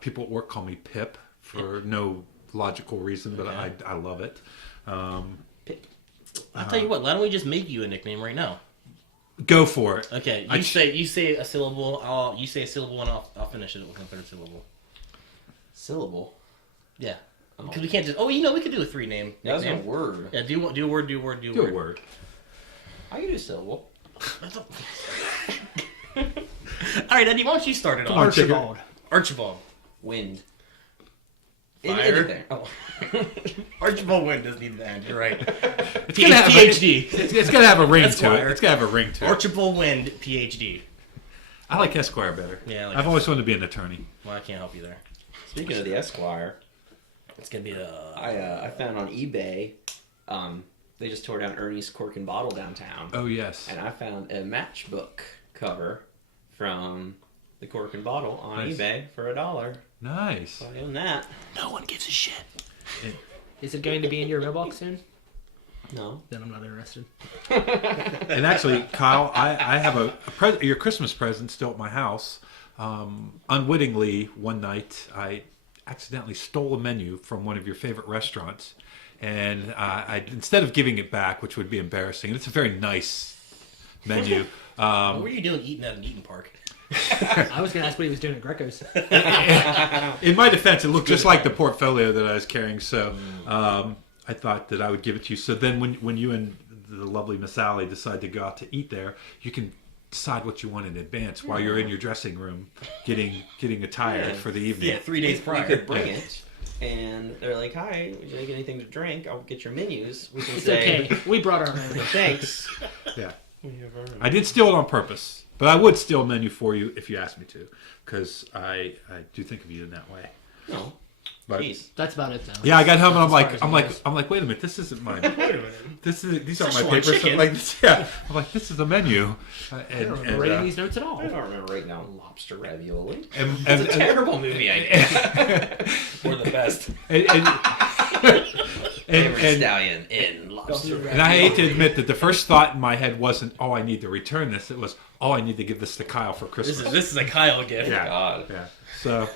People at work call me Pip for no logical reason, but Yeah. I love it. I'll tell you what. Why don't we just make you a nickname right now? Go for it. Okay, you say a syllable. You say a syllable, and I'll finish it with a third syllable. Syllable. Yeah, because we can't just. Oh, you know, we could do a 3-name. That was a nickname. word. Yeah, do a word. Do a word. I can do syllable. All right, Eddie, why don't you start it off? Archibald. Archibald. Wind. Fire. Anything. Oh. Archibald Wind doesn't need to end. You're right. It's gonna have PhD. It's gonna have a ring to Esquire. it. It's gonna have a ring to it. Archibald Wind, PhD. I like Esquire better. Yeah, I like I've always wanted to be an attorney. Well, I can't help you there. Speaking of the Esquire, It's gonna be a. I found on eBay, they just tore down Ernie's Cork and Bottle downtown, Oh yes. and I found a matchbook cover from the Cork and Bottle on Nice. eBay for $1. Nice. So I own that. No one gives a shit. Is it going to be in your mailbox soon? No. Then I'm not interested. And actually, Kyle, I have your Christmas present still at my house. Unwittingly, one night, I accidentally stole a menu from one of your favorite restaurants. And instead of giving it back, which would be embarrassing, it's a very nice menu. What were you doing eating at an Eaton Park? I was going to ask what he was doing at Greco's. In my defense, it looked just like the portfolio that I was carrying. So I thought that I would give it to you. So then when you and the lovely Miss Sally decide to go out to eat there, you can decide what you want in advance while you're in your dressing room getting attired for the evening. Yeah, 3 days You prior. could bring Yeah. it, and they're like, "Hi, would you like anything to drink? I'll get your menus." We can It's say, okay. We brought our own. "Thanks." Yeah. I did steal it on purpose, but I would steal a menu for you if you asked me to, because I do think of you in that way. No. But Jeez. That's about it, though. yeah, I got home and As far as I'm it like, wait a minute, this isn't mine. Wait a minute. These aren't my Szechuan papers. chicken. Like, yeah, I'm like, this is a menu. I don't remember writing these notes at all. I don't remember right now. Lobster ravioli. and, It's a terrible movie idea. We're the best. Favorite stallion in lobster ravioli. And I hate to admit that the first thought in my head wasn't, oh, I need to return this. It was, oh, I need to give this to Kyle for Christmas. This is a Kyle gift. Yeah. God. Yeah. So,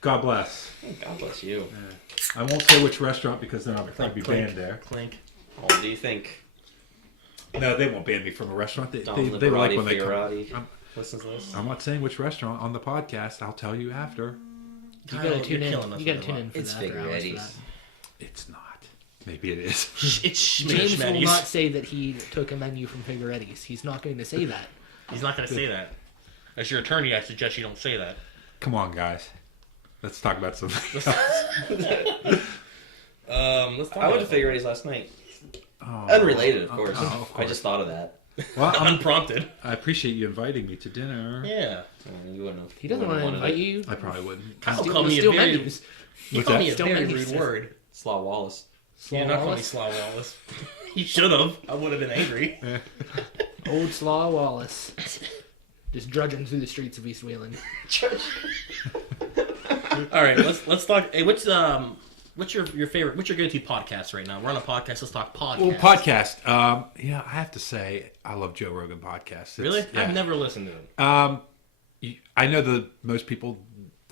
God bless. God bless you. I won't say which restaurant because then I'll probably be Clink. banned there. Clink. What do you think? No, they won't ban me from a restaurant. They Don like Liberati, when they come. Fiorati. Listens to this. I'm not saying which restaurant on the podcast. I'll tell you after. You Kyle, gotta you're tune in. killing us You gotta with tune that. in for It's the after hours for Figueretti's. that. It's not. Maybe it is. It's James will Schmitty's. not say that he took a menu from Figueretti's. He's not going to say that. He's not going to say that. As your attorney, I suggest you don't say that. Come on, guys. Let's talk about something. Let's talk I went about to Figueretti's last night. Oh. Unrelated, of course. Oh, of course. I just thought of that. Well, unprompted. I appreciate you inviting me to dinner. Yeah. You wouldn't have. He doesn't want to wanted invite it. you. I probably wouldn't. Kyle Steal- called me a steal very, menus. he What's called that? me a Steal very menus. rude word. Slaw Wallace. You're not calling me Wallace? Slaw Wallace. He should have. I would have been angry. Old Slaw Wallace. Just drudging through the streets of East Wheeling. All right, let's talk. Hey, what's your favorite? What's your go-to podcast right now? We're on a podcast. Let's talk podcast. Well, podcast. I have to say, I love Joe Rogan podcast. Really? Yeah. I've never listened to it. I know that most people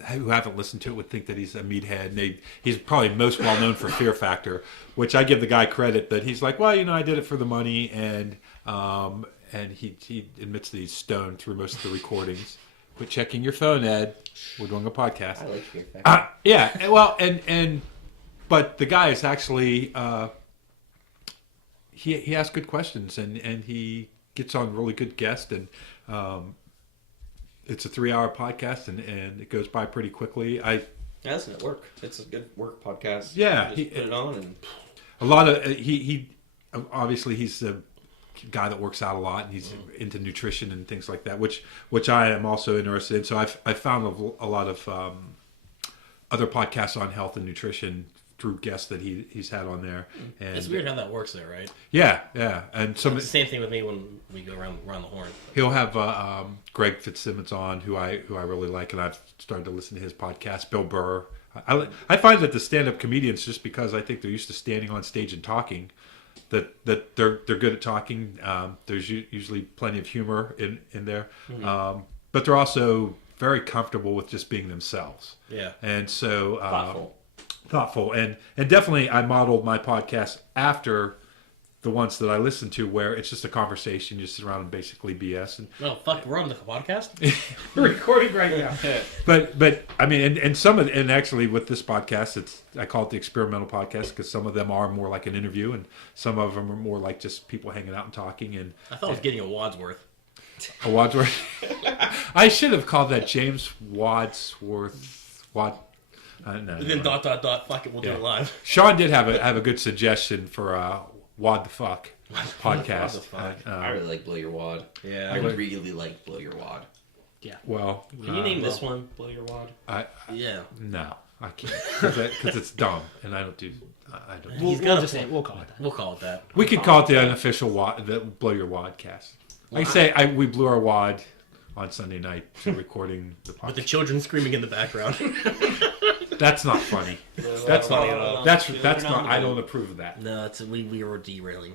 who haven't listened to it would think that he's a meathead. He's probably most well known for Fear Factor, which I give the guy credit that he's like, well, I did it for the money, and he admits that he's stoned through most of the recordings. Quit checking your phone, Ed. We're doing a podcast. I like Fear Factor. Yeah, well, but the guy is actually he asks good questions and he gets on really good guests, and it's a 3-hour podcast and it goes by pretty quickly. Yeah, that's at work. It's a good work podcast. Yeah, You just put it on and a lot of he obviously he's a guy that works out a lot and he's into nutrition and things like that, which I am also interested in. So I've found a lot of other podcasts on health and nutrition through guests that he's had on there. And It's weird how that works, though, right? Yeah, and some It's the same thing with me when we go around the horn. he'll have Greg Fitzsimmons on, who I really like, and I've started to listen to his podcast. Bill Burr. I find that the stand-up comedians, just because I think they're used to standing on stage and talking, that they're good at talking. There's usually plenty of humor in there, but they're also very comfortable with just being themselves. Yeah. And so Thoughtful. and definitely I modeled my podcast after the ones that I listened to, where it's just a conversation, you sit around and basically BS. And No, fuck, we're on the podcast? we're recording right now. But I mean, and actually with this podcast, I call it the experimental podcast because some of them are more like an interview, and some of them are more like just people hanging out and talking. And I thought I was getting a Wadsworth. a Wadsworth. I should have called that James Wadsworth. No, And then ... fuck it, we'll do it live. Sean did have a good suggestion for Wad the Fuck podcast. Wad the Fuck. I really like Blow Your Wad. Yeah. I really like Blow Your Wad. Well, Can you name this one Blow Your Wad? Yeah. No, I can't because it's dumb, and I don't do. I don't. He's We'll got just a say we'll call it that. We'll call it that. We could call it the unofficial Wad, the Blow Your Wadcast. Like say, we blew our wad on Sunday night to recording the podcast. With the children screaming in the background. That's not funny. That's not. That's not. I don't approve of that. No, we were derailing.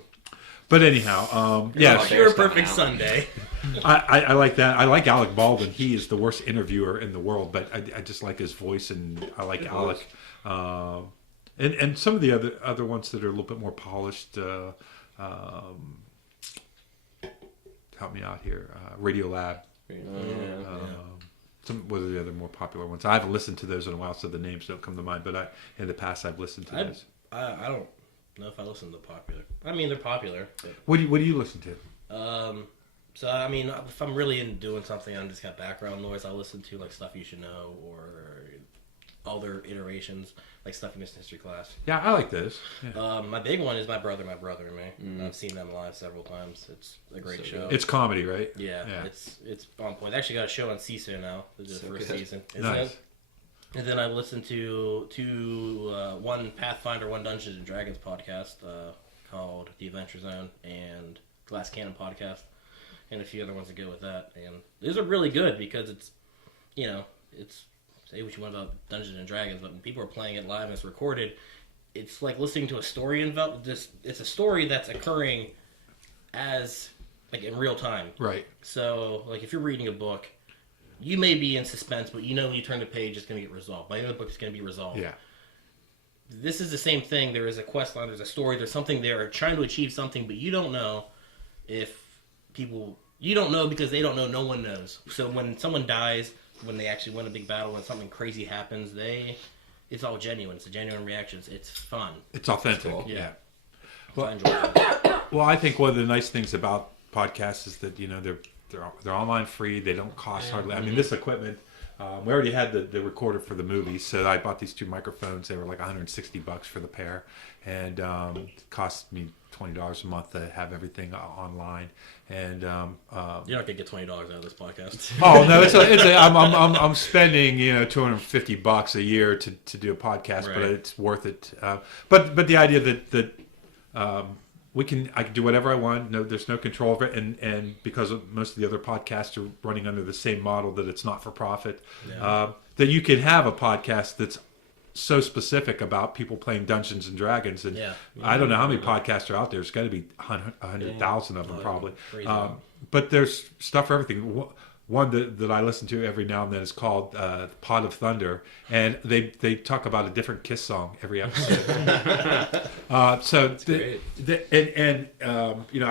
But anyhow, yes, Pure perfect Sunday. I like that. I like Alec Baldwin. He is the worst interviewer in the world, but I just like his voice, and I like Alec. And some of the other ones that are a little bit more polished. Help me out here. Radio Lab. What are the other more popular ones? I haven't listened to those in a while, so the names don't come to mind. But in the past, I've listened to those. I don't know if I listen to popular. I mean, they're popular. But, What do you listen to? so I mean, if I'm really into doing something, I'm just got background noise. I listen to like Stuff You Should Know or other iterations, like Stuff You Missed in History Class. Yeah, I like those. Yeah. My big one is My Brother and Me. I've seen them live several times. It's a great show. It's comedy, right? Yeah, it's on point. They actually got a show on CISO now. This is the first season. Isn't Nice. it? And then I listened to one Pathfinder, one Dungeons and Dragons podcast called The Adventure Zone and Glass Cannon podcast, and a few other ones that go with that. And these are really good because it's, it's, say what you want about Dungeons and Dragons, but when people are playing it live and it's recorded, it's like listening to a story it's a story that's occurring as like in real time. Right. So like if you're reading a book, you may be in suspense, but when you turn the page, it's going to get resolved. By the end of the book, it's going to be resolved. Yeah. This is the same thing. There is a quest line, there's a story, there's something there trying to achieve something, but you don't know if people... You don't know because they don't know, no one knows. So when someone dies, when they actually win a big battle, when something crazy happens, it's all genuine. It's a genuine reaction. It's fun. It's authentic. Cool. Yeah. So I enjoy it. Well, I think one of the nice things about podcasts is that they're online free. They don't cost hardly. I mean, this equipment. We already had the recorder for the movie, so I bought these 2 microphones. They were like $160 for the pair, and it cost me $20 a month to have everything online. And You're not gonna get $20 out of this podcast. oh no, I'm spending $250 a year to do a podcast, Right. but it's worth it. But the idea that I can do whatever I want. No, there's no control over it, and because most of the other podcasts are running under the same model that it's not for profit, that you can have a podcast that's so specific about people playing Dungeons and Dragons, and I don't know how many podcasts are out there. There's got to be 100,000 of them probably. But there's stuff for everything. One that I listen to every now and then is called Pod of Thunder, and they talk about a different Kiss song every episode. I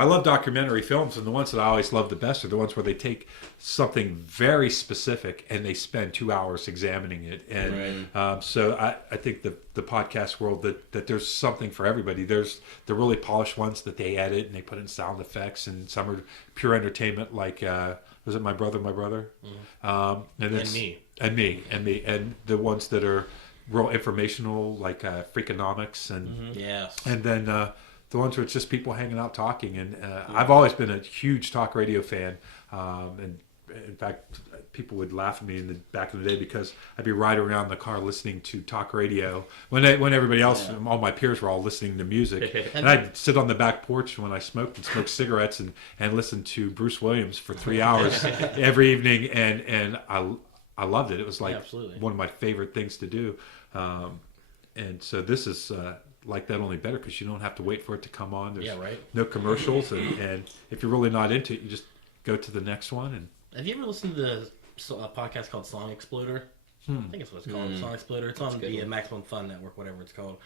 love documentary films, and the ones that I always love the best are the ones where they take something very specific and they spend 2 hours examining it. And so I think the podcast world that there's something for everybody. There's the really polished ones that they edit and they put in sound effects, and some are pure entertainment like. Was it My Brother? And me. And the ones that are real informational, like Freakonomics, and and then the ones where it's just people hanging out talking. And I've always been a huge talk radio fan, and in fact, people would laugh at me back in the day because I'd be riding around in the car listening to talk radio when everybody else, all my peers were all listening to music. And I'd sit on the back porch when I smoked and smoke cigarettes and listen to Bruce Williams for 3 hours every evening. And I loved it. It was like one of my favorite things to do. And so this is like that, only better because you don't have to wait for it to come on. There's no commercials. And if you're really not into it, you just go to the next one. And have you ever listened to a podcast called Song Exploder? I think it's what it's called, Song Exploder. It's on the Maximum Fun Network, whatever it's called.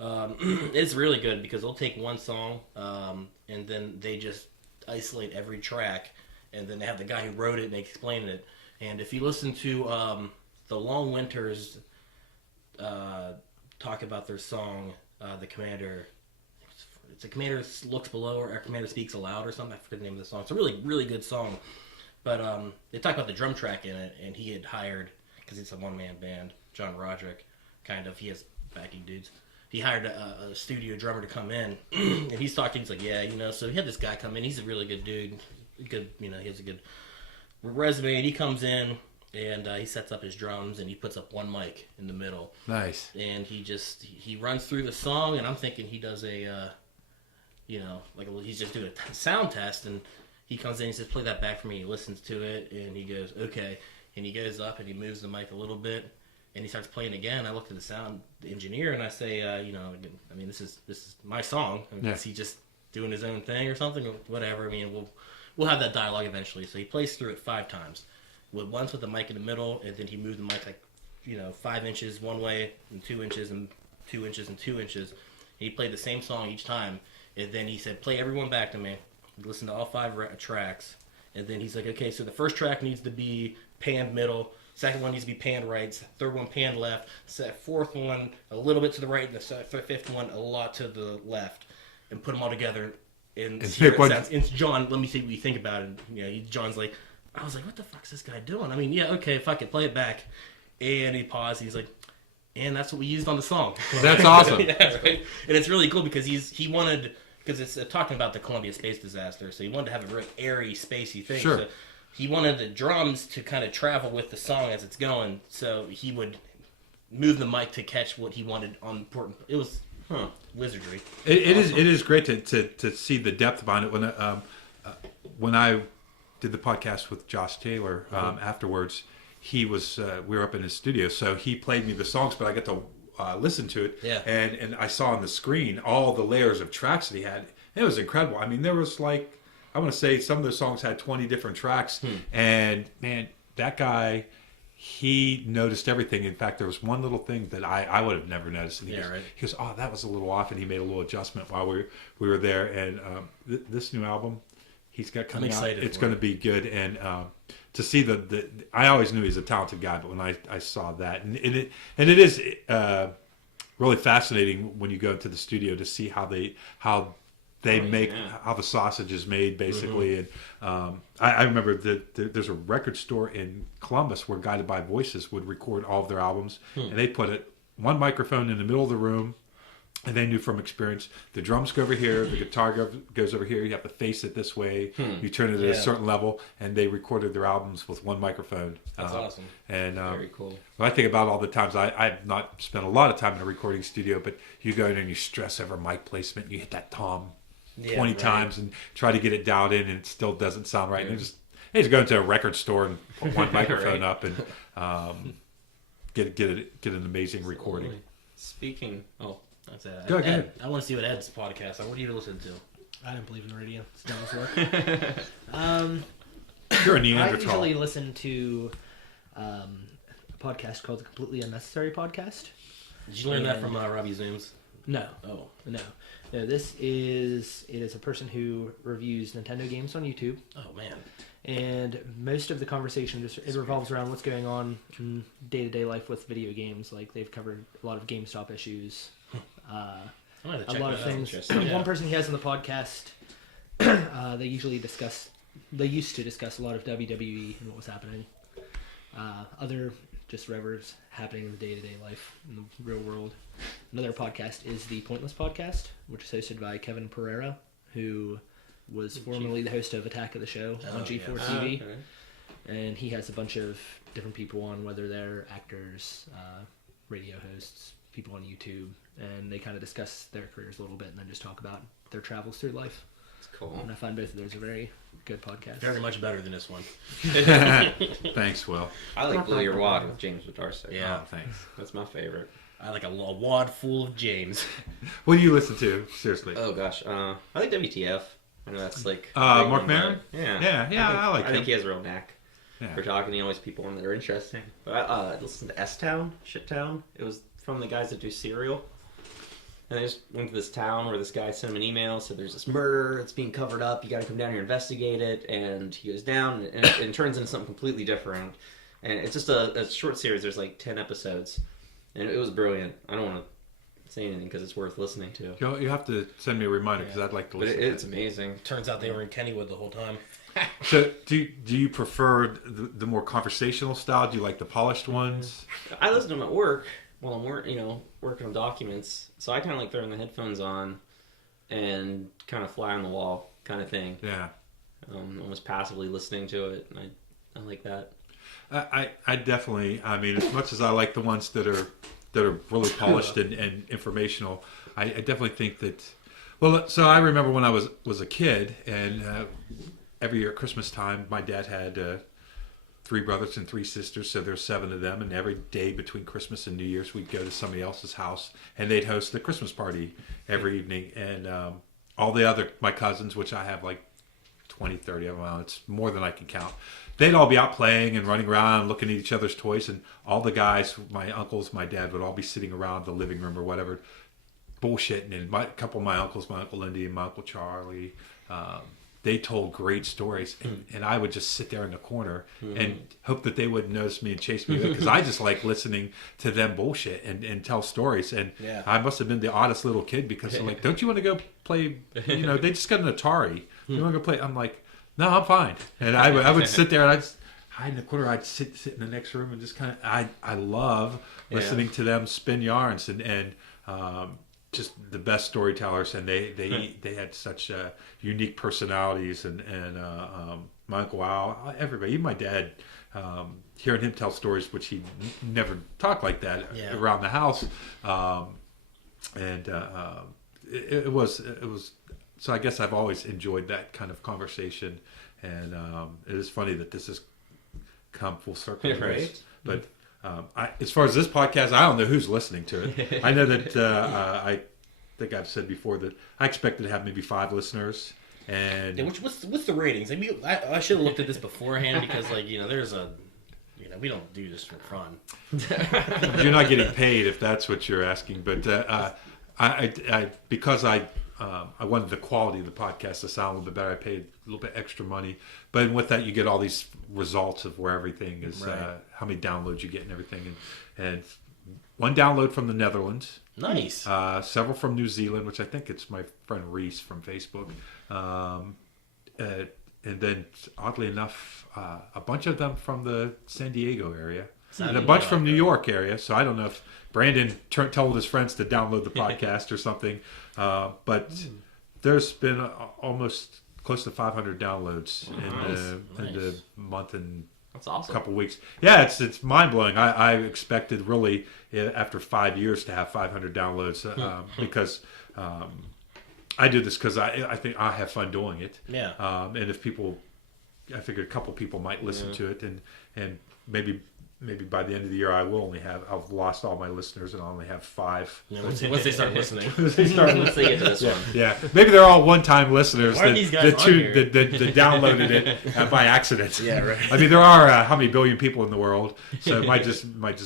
It's really good because they'll take one song and then they just isolate every track, and then they have the guy who wrote it and they explain it. And if you listen to the Long Winters talk about their song, The Commander... It's a Commander Looks Below or Commander Speaks Aloud or something. I forget the name of the song. It's a really, really good song. But they talk about the drum track in it, and he had hired, because it's a one-man band, John Roderick, kind of, he has backing dudes. He hired a studio drummer to come in, and he's talking, he's like, so he had this guy come in, he's a really good dude, he has a good resume, and he comes in, and he sets up his drums, and he puts up one mic in the middle. Nice. And he runs through the song, and I'm thinking he does a, he's just doing a sound test, and he comes in, he says, play that back for me. He listens to it, and he goes, okay. And he goes up, and he moves the mic a little bit, and he starts playing again. I look at the sound engineer, and I say, this is my song. Is he just doing his own thing or something? Or whatever. I mean, we'll have that dialogue eventually. So he plays through it 5 times. Once with the mic in the middle, and then he moved the mic 5 inches one way, and 2 inches, and 2 inches, and 2 inches. And he played the same song each time. And then he said, play everyone back to me. Listen to all 5 tracks, and then he's like, okay, so the first track needs to be panned middle, second one needs to be panned right, third one panned left, fourth one a little bit to the right, and the fifth one a lot to the left, and put them all together and see what it sounds. And John, let me see what you think about it. John's like, I was like, what the fuck's this guy doing? I mean, okay, fuck it, play it back. And he paused, he's like, and that's what we used on the song. That's awesome. Right. And it's really cool because he wanted... Because it's talking about the Columbia space disaster, so he wanted to have a very airy, spacey thing. Sure. So he wanted the drums to kind of travel with the song as it's going. So he would move the mic to catch what he wanted on important. It was wizardry. It is great to see the depth behind it. When I did the podcast with Josh Taylor afterwards, he was we were up in his studio, so he played me the songs, but I got to listen to it. Yeah. And I saw on the screen all the layers of tracks that he had. It was incredible. I mean, there was like, I want to say some of those songs had 20 different tracks, and man, that guy, he noticed everything. In fact, there was one little thing that I would have never noticed. And he goes, oh, that was a little off, and he made a little adjustment while we were there. And this new album he's got coming out, it's going to be good. And to see I always knew he's a talented guy, but when I saw that, and it is really fascinating when you go to the studio to see how they make how the sausage is made, basically. And I remember that there's a record store in Columbus where Guided by Voices would record all of their albums, and they put one microphone in the middle of the room, and they knew from experience the drums go over here, the guitar goes over here, you have to face it this way, you turn it at a certain level, and they recorded their albums with one microphone. That's awesome. And very cool. When I think about all the times I've not spent a lot of time in a recording studio, but you go in and you stress over mic placement, and you hit that tom 20 times and try to get it dialed in, and it still doesn't sound right. And they just go into a record store and put one microphone up and get an amazing recording. Speaking, that's it. Go ahead. I want to see what Ed's podcast. What do you listen to? I don't believe in the radio. It's dumb as work. You're a I Neanderthal. usually listen to a podcast called the Completely Unnecessary Podcast. Did you learn that from Robbie Zooms? No. Oh. No, it is a person who reviews Nintendo games on YouTube. Oh, man. And most of the conversation it revolves around what's going on in day-to-day life with video games. Like, they've covered a lot of GameStop issues, a lot of things. One person he has on the podcast, they used to discuss a lot of WWE and what was happening. Other just whatever's happening in the day-to-day life in the real world. Another podcast is the Pointless Podcast, which is hosted by Kevin Pereira, who was formerly the host of Attack of the Show on G4 TV. Okay. And he has a bunch of different people on, whether they're actors, radio hosts, people on YouTube, and they kind of discuss their careers a little bit and then just talk about their travels through life. It's cool. And I find both of those are very good podcasts. Very much better than this one. Thanks, Will. I like Blow Your Wad with James Wodarcyk. Yeah. Oh, thanks. That's my favorite. I like a wad full of James. What do you listen to? Seriously. Oh, gosh. I like WTF. I know that's like... Mark Maron? Yeah. I like him. I think he has a real knack Yeah. for talking. He always people on that are interesting. But I listened to S-Town, Shit-Town. It was from the guys that do Serial. And they just went to this town where this guy sent him an email, said there's this murder, it's being covered up, you gotta come down here and investigate it. And he goes down, and it turns into something completely different. And it's just a short series, there's like 10 episodes. And it was brilliant. I don't want to say anything because it's worth listening to. You have to send me a reminder because I'd like to But listen. it's amazing. Turns out they were in Kennywood the whole time. So, do you prefer the more conversational style? Do you like the polished ones? I listen to them at work while I'm working on documents. So I kind of like throwing the headphones on and kind of fly on the wall kind of thing. Yeah. Almost passively listening to it. And I like that. I definitely. I mean, as much as I like the ones that are really polished and informational, I definitely think that. Well, so I remember when I was a kid, and every year at Christmas time, my dad had 3 brothers and 3 sisters, so there's 7 of them, and every day between Christmas and New Year's, we'd go to somebody else's house, and they'd host the Christmas party every evening, and all my cousins, which I have like 20, 30 of them, well, it's more than I can count. They'd all be out playing and running around, looking at each other's toys, and all the guys, my uncles, my dad, would all be sitting around the living room or whatever, bullshitting. And a couple of my uncles, my Uncle Lindy and my Uncle Charlie, they told great stories. And I would just sit there in the corner and hope that they wouldn't notice me and chase me because I just like listening to them bullshit and tell stories. And I must have been the oddest little kid because they're like, don't you want to go play? They just got an Atari. You want to go play? I'm like, no, I'm fine. And I would sit there and I'd hide in the corner. I'd sit in the next room and just kind of, I love listening to them spin yarns and just the best storytellers. And they had such unique personalities and my Uncle Al, everybody, even my dad hearing him tell stories, which he never talked like that around the house, it was. So I guess I've always enjoyed that kind of conversation, and it is funny that this has come full circle. Right. But as far as this podcast, I don't know who's listening to it. I know that I think I've said before that I expected to have maybe 5 listeners. And what's the ratings? I mean, I should have looked at this beforehand because, there's a, we don't do this for fun. You're not getting paid if that's what you're asking. But because I wanted the quality of the podcast to sound a little bit better, I paid a little bit extra money. But with that, you get all these results of where everything is, how many downloads you get and everything. And 1 download from the Netherlands. Nice. Several from New Zealand, which I think it's my friend Reese from Facebook. And then, oddly enough, a bunch of them from the San Diego area. And a bunch from New York area. So I don't know if Brandon told his friends to download the podcast or something. But there's been almost close to 500 downloads in the month and That's awesome. couple weeks. Yeah, it's mind blowing. I expected really after 5 years to have 500 downloads because I do this because I think I have fun doing it. Yeah. And if people, I figured a couple people might listen to it, and maybe by the end of the year I've lost all my listeners and I'll only have 5. Yeah, once they start listening. Once they get to this one. Yeah, maybe they're all one-time listeners Why are these guys on here? that downloaded it by accident. Yeah, right. I mean, there are how many billion people in the world, so it might just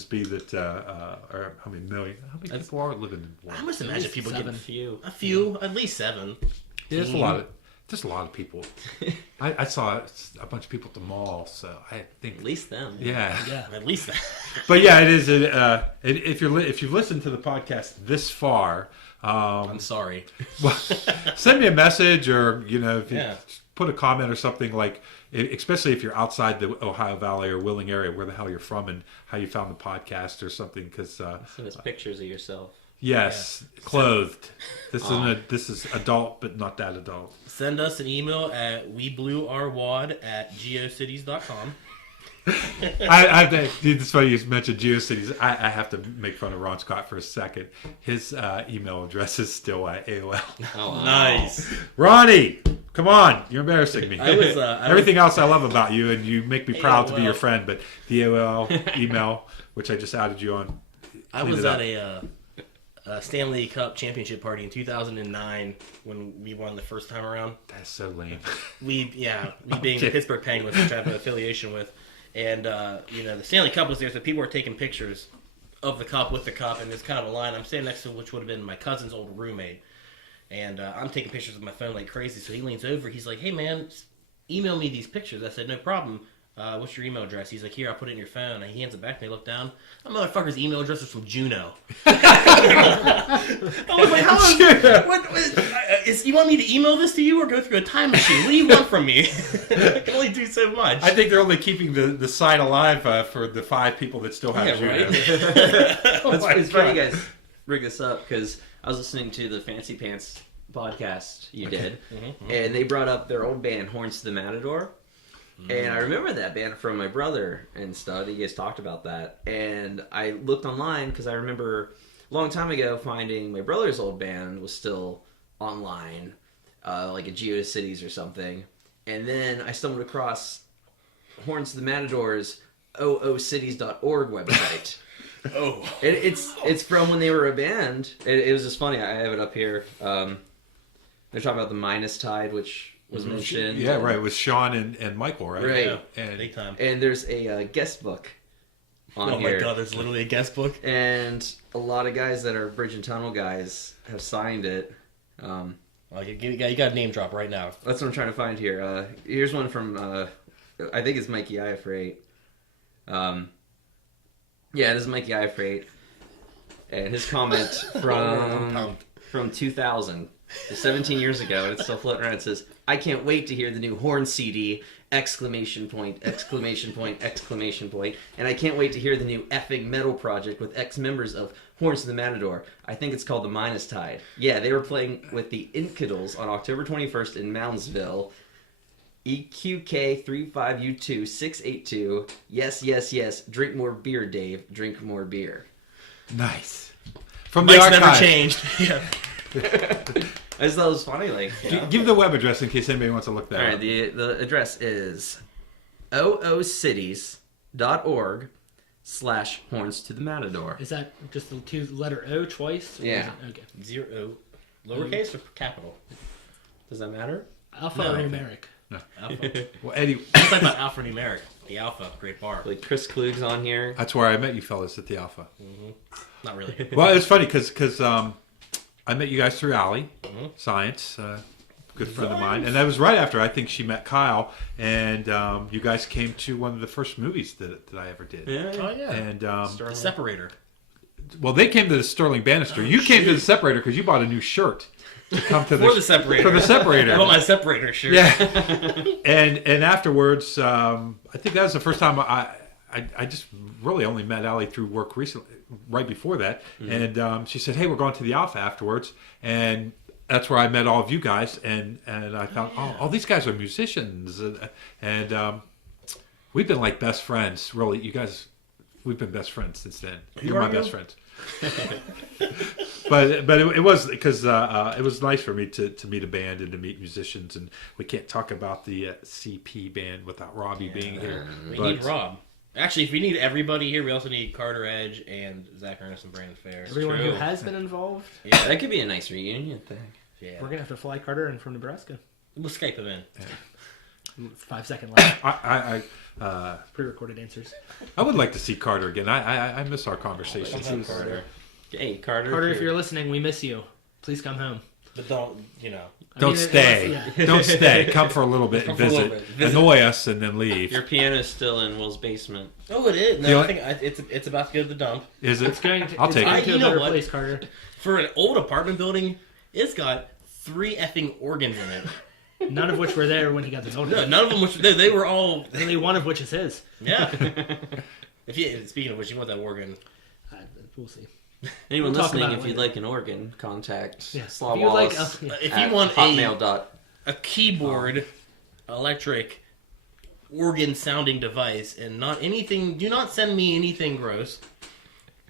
be that, or how many million? How many people are living in the world? I must imagine people get A few. a few, at least 7. Yeah, there's a lot of. Just a lot of people. I saw a bunch of people at the mall, so I think At least them. yeah. At least that. But yeah, it is. If you've listened to the podcast this far, I'm sorry. well, send me a message, or if you Yeah. put a comment or something, like, especially if you're outside the Ohio Valley or Willing area, where the hell you're from and how you found the podcast or something. Because So there's pictures of yourself. yes, clothed. This is adult, but not that adult. Send us an email at webluourwad@geocities.com. It's funny you mentioned GeoCities. I have to make fun of Ron Scott for a second. His email address is still at AOL. Oh, wow. Nice. Ronnie, come on, you're embarrassing me. I Everything else I love about you, and you make me proud to be AOL. your friend. But the AOL email, which I just added you on, I was at a Stanley Cup championship party in 2009 when we won the first time around. That's so lame. We being the Pittsburgh Penguins, which I have an affiliation with, and the Stanley Cup was there, so people were taking pictures of the cup with the cup, and there's kind of a line. I'm standing next to which would have been my cousin's old roommate, and I'm taking pictures with my phone like crazy. So he leans over, he's like, "Hey man, email me these pictures." I said, "No problem. What's your email address?" He's like, "Here, I'll put it in your phone." And he hands it back to me. I look down. That motherfucker's email address is from Juneau. I was like, you want me to email this to you or go through a time machine? What do you want from me? I can only do so much. I think they're only keeping the site alive for the 5 people that still have Juno. It's funny you guys bring this up because I was listening to the Fancy Pants podcast you did, and they brought up their old band, Horns to the Matador. And I remember that band from my brother and stuff. You guys talked about that. And I looked online because I remember a long time ago finding my brother's old band was still online, like at GeoCities or something. And then I stumbled across Horns to the Matador's oocities.org website. Oh. It's from when they were a band. It was just funny. I have it up here. They're talking about the Minus Tide, which was mentioned. Yeah, right. It was Sean and Michael, right? Right. Yeah, And big time. And there's a guest book on here. Oh my god, there's literally a guest book. And a lot of guys that are Bridge and Tunnel guys have signed it. You got a name drop right now. That's what I'm trying to find here. Here's one from, I think it's Mikey Iafrate. Yeah, this is Mikey Iafrate. And his comment from 2000, 17 years ago, and it's still floating around. It says, "I can't wait to hear the new Horn CD! ! And I can't wait to hear the new effing metal project with ex-members of Horns to the Matador. I think it's called the Minus Tide. Yeah, they were playing with the Infidels on October 21st in Moundsville. EQK35U2682. Yes, yes, yes. Drink more beer, Dave. Drink more beer. Nice. From the Mike's archive. never changed. Yeah. I just thought it was funny. Like, Give the web address in case anybody wants to look that all right, up. the address is oocities.org/horns to the matador. Is that just the letter O twice? Or Yeah. is it- okay. 0 lowercase or capital? Does that matter? Alpha No. or numeric? Alpha. Well, Eddie, Let's talk about alphanumeric. The Alpha, great bar. Like Chris Klug's on here. that's where I met you fellas at the Alpha. Not really. Well, it's funny because I met you guys through Allie, Science, good friend of mine, and that was right after I think she met Kyle, and you guys came to one of the first movies that I ever did. Oh yeah. And The separator. well, they came to the Sterling Bannister. You came to the Separator because you bought a new shirt to come to For the separator. For the Separator. I want my separator shirt. Yeah. and afterwards, I think that was the first time I just really only met Allie through work recently, right before that. And she said, hey, we're going to the Alpha afterwards. And that's where I met all of you guys. And I found, all these guys are musicians. And we've been like best friends, really. You guys, we've been best friends since then. You're my best friends. but it was because it was nice for me to meet a band and to meet musicians, and we can't talk about the CP band without Robbie being here. We But- need Rob. Actually, if we need everybody here, we also need Carter Edge and Zach Ernest and Brandon Fair. Everyone who has been involved. Yeah. That could be a nice reunion thing. Yeah. We're gonna have to fly Carter in from Nebraska. We'll Skype him in. 5 second left. I Pre-recorded answers. would like to see Carter again. I miss our conversations. Come on, Carter. Hey, Carter. Carter, if you're listening, we miss you. Please come home. But don't, Don't stay. Yeah. Don't stay. Come for a little bit and Come for a little visit. bit. Visit. Annoy us and then leave. Your piano's still in Will's basement. Oh, it is. You No, know I think it's about to go to the dump. Is it? It's going to, I'll it's take going it. to You a know better what? place, Carter. For an old apartment building, it's got 3 effing organs in it. None of which were there when he got the building. No, none of them was. They were all. Only one of which is his. Yeah. Speaking of which, you want that organ? We'll see. Anyone We'll talk listening, about it if you'd later. like an organ, contact Yeah. Slaw If you would like, Wallace yeah. If at you want hotmail. a keyboard, electric, organ sounding device, and not anything. Do not send me anything gross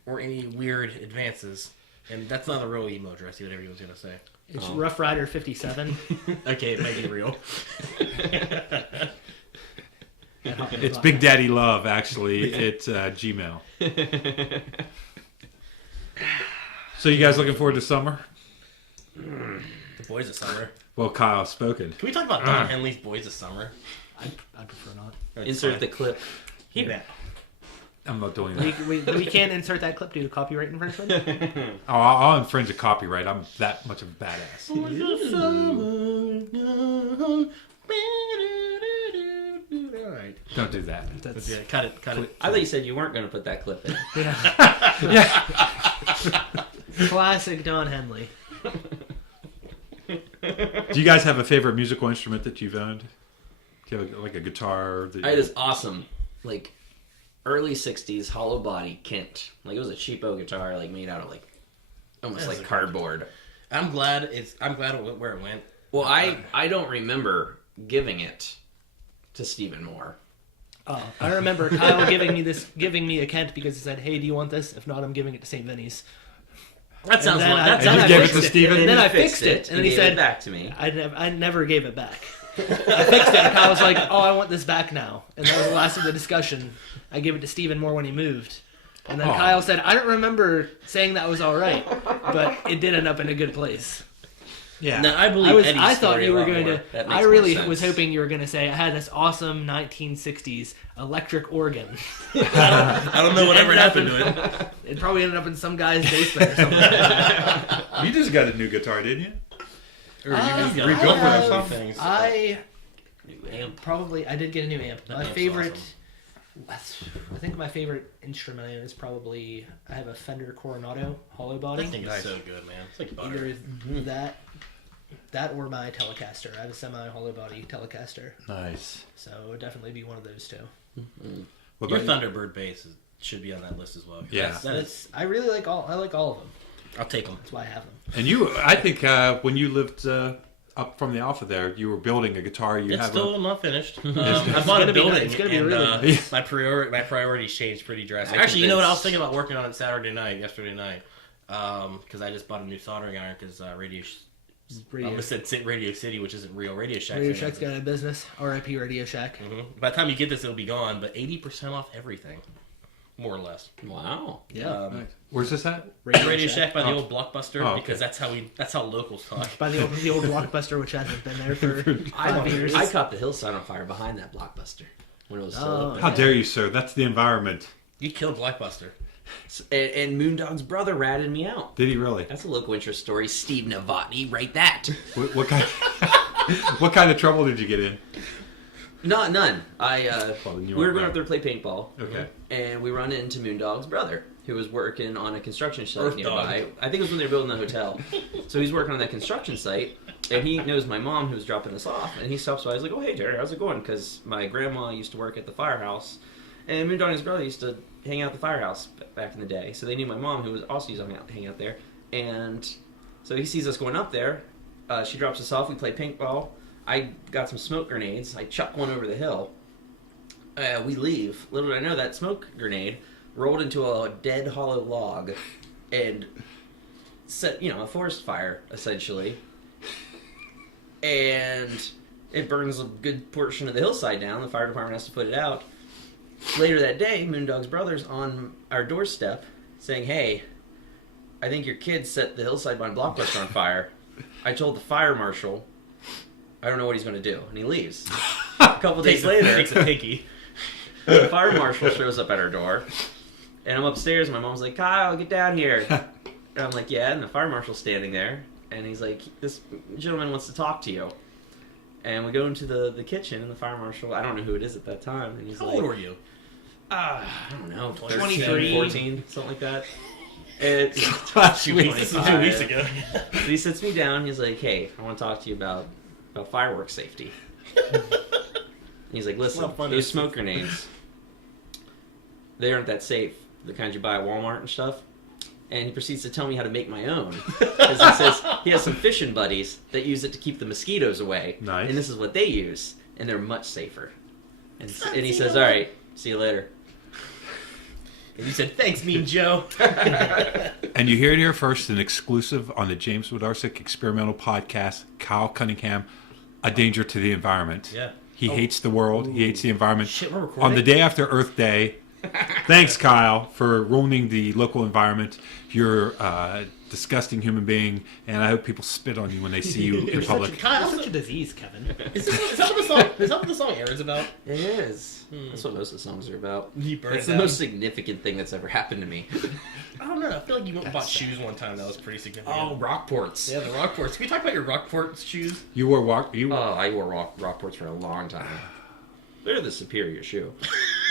or any weird advances. And that's not a real email address. See what everyone's gonna say. It's Rough Rider 57. Okay, it might be real. It's Big Daddy Love, actually. It's Gmail. So you guys looking forward to summer? The Boys of Summer. Well, Kyle's spoken. Can we talk about Don Henley's Boys of Summer? I prefer not. Insert the clip. Yeah. I'm not doing that. We can't insert that clip due to copyright infringement. Oh, I'll infringe a copyright. I'm that much of a badass. Alright. Don't do that. That's Yeah, cut it. I thought you said you weren't going to put that clip in. classic Don Henley. Do you guys have a favorite musical instrument that you've owned? Do you have like a guitar? I had this awesome, like, early 60s hollow body Kent. Like, it was a cheapo guitar, like, made out of, like, almost like cardboard. I'm glad where it went. Well, I don't remember giving it to Stephen Moore. Oh, I remember Kyle giving me a Kent because he said, "Hey, do you want this? If not, I'm giving it to St. Vinny's." That sounds then like I- that. And you I gave it fixed to Stephen? And then I Fixed fixed it, and then he gave said, it back to me. I never gave it back. I fixed it, and Kyle was like, "Oh, I want this back now." And that was the last of the discussion. I gave it to Stephen Moore when he moved. And then Aw. Kyle said, "I don't remember saying that was all right, but it did end up in a good place." Yeah. Now, I believe Eddie's I thought story you a were lot going more. to. That makes I more really sense. was hoping you were going to say I had this awesome 1960s electric organ. I don't know whatever happened to it. It probably ended up in some guy's basement or something. You just got a new guitar, didn't you? Or He's got rebuilt a lot it or of something? things. I Amp. probably I did get a new amp. That My amp's favorite. awesome. I think my favorite instrument is probably I have a Fender Coronado hollow body. That thing is Nice. so good, man. It's like Either butter. that or my Telecaster. I have a semi hollow body Telecaster, Nice. so it would definitely be one of those two. What Your about you? Thunderbird bass should be on that list as well. Yeah. That is, I really like all. I like all of them. I'll take them. That's why I have them. And you, I think when you lived up from the Alpha there, you were building a guitar. You It's have still not finished. I It's bought a gonna be building. it's gonna be and, really my priorities changed pretty drastically. I Actually, you know what? I was convinced- thinking about working on it yesterday night, because I just bought a new soldering iron because Radio City, which isn't real. Radio Shack. Radio Shack's got a business. R.I.P. Radio Shack. By the time you get this, it'll be gone. But 80% off everything, more or less. Wow. Yeah. Where's this at? Radio Shack by the old Blockbuster, Oh, okay. because that's how locals talk. By the old Blockbuster, which hasn't been there for 5 years. I caught the hillside on fire behind that Blockbuster when it was still open. How dare you, sir? That's the environment. You killed Blockbuster. And Moondog's brother ratted me out. Did he really? That's a local interest story. Steve Novotny, write that. What kind? What kind of trouble did you get in? None. Well, then you We were weren't going right. up there to play paintball. Okay. And we run into Moondog's brother, who was working on a construction site Earth nearby. Dog. I think it was when they were building the hotel. So he's working on that construction site, and he knows my mom, who was dropping us off. And he stops by. He's like, "Oh, hey, Jerry, how's it going?" Because my grandma used to work at the firehouse, and Moondog and his brother used to hang out at the firehouse back in the day. So they knew my mom, who was also used to hang out there. And so he sees us going up there. She drops us off. We play paintball. I got some smoke grenades. I chuck one over the hill. We leave. Little did I know that smoke grenade rolled into a dead hollow log and set, a forest fire, essentially. And it burns a good portion of the hillside down. The fire department has to put it out. Later that day, Moondog's brother's on our doorstep saying, "Hey, I think your kid set the hillside behind Blockbuster on fire. I told the fire marshal. I don't know what he's going to do." And he leaves. A couple days later, Takes a pinky. the fire marshal shows up at our door, and I'm upstairs, and my mom's like, "Kyle, get down here." And I'm like, "Yeah," and the fire marshal's standing there, and he's like, "This gentleman wants to talk to you." And we go into the kitchen, and the fire marshal, I don't know who it is at that time, and he's How like, old were you? I don't know, 23, 14, something like that. It's This is 2 weeks ago. So he sits me down, he's like, "Hey, I want to talk to you about fireworks safety." And he's like, "Listen, Not funny. those smoke grenades, they aren't that safe. The kind you buy at Walmart and stuff." And he proceeds to tell me how to make my own. Because he says he has some fishing buddies that use it to keep the mosquitoes away. Nice. And this is what they use. And they're much safer. And he says, "All right, see you later." And you said, "Thanks, Mean Joe." And you hear it here first, an exclusive on the James Wodarcyk Experimental Podcast. Kyle Cunningham, a danger to the environment. Yeah. He hates the world. He hates the environment. Shit, we're recording. On the day after Earth Day. Thanks, Kyle, for ruining the local environment. You're a disgusting human being, and I hope people spit on you when they see you in public. Kyle, That's such a disease, Kevin. is that what the song Aaron's about? It is. That's what most of the songs are about. You burned It's it the down. most significant thing that's ever happened to me. I don't know. I feel like you went and bought shoes one time that was pretty significant. Oh, Rockports. Yeah, the Rockports. Can we talk about your Rockport shoes? You wore walk. You Oh, I wore Rockports for a long time. They're the superior shoe.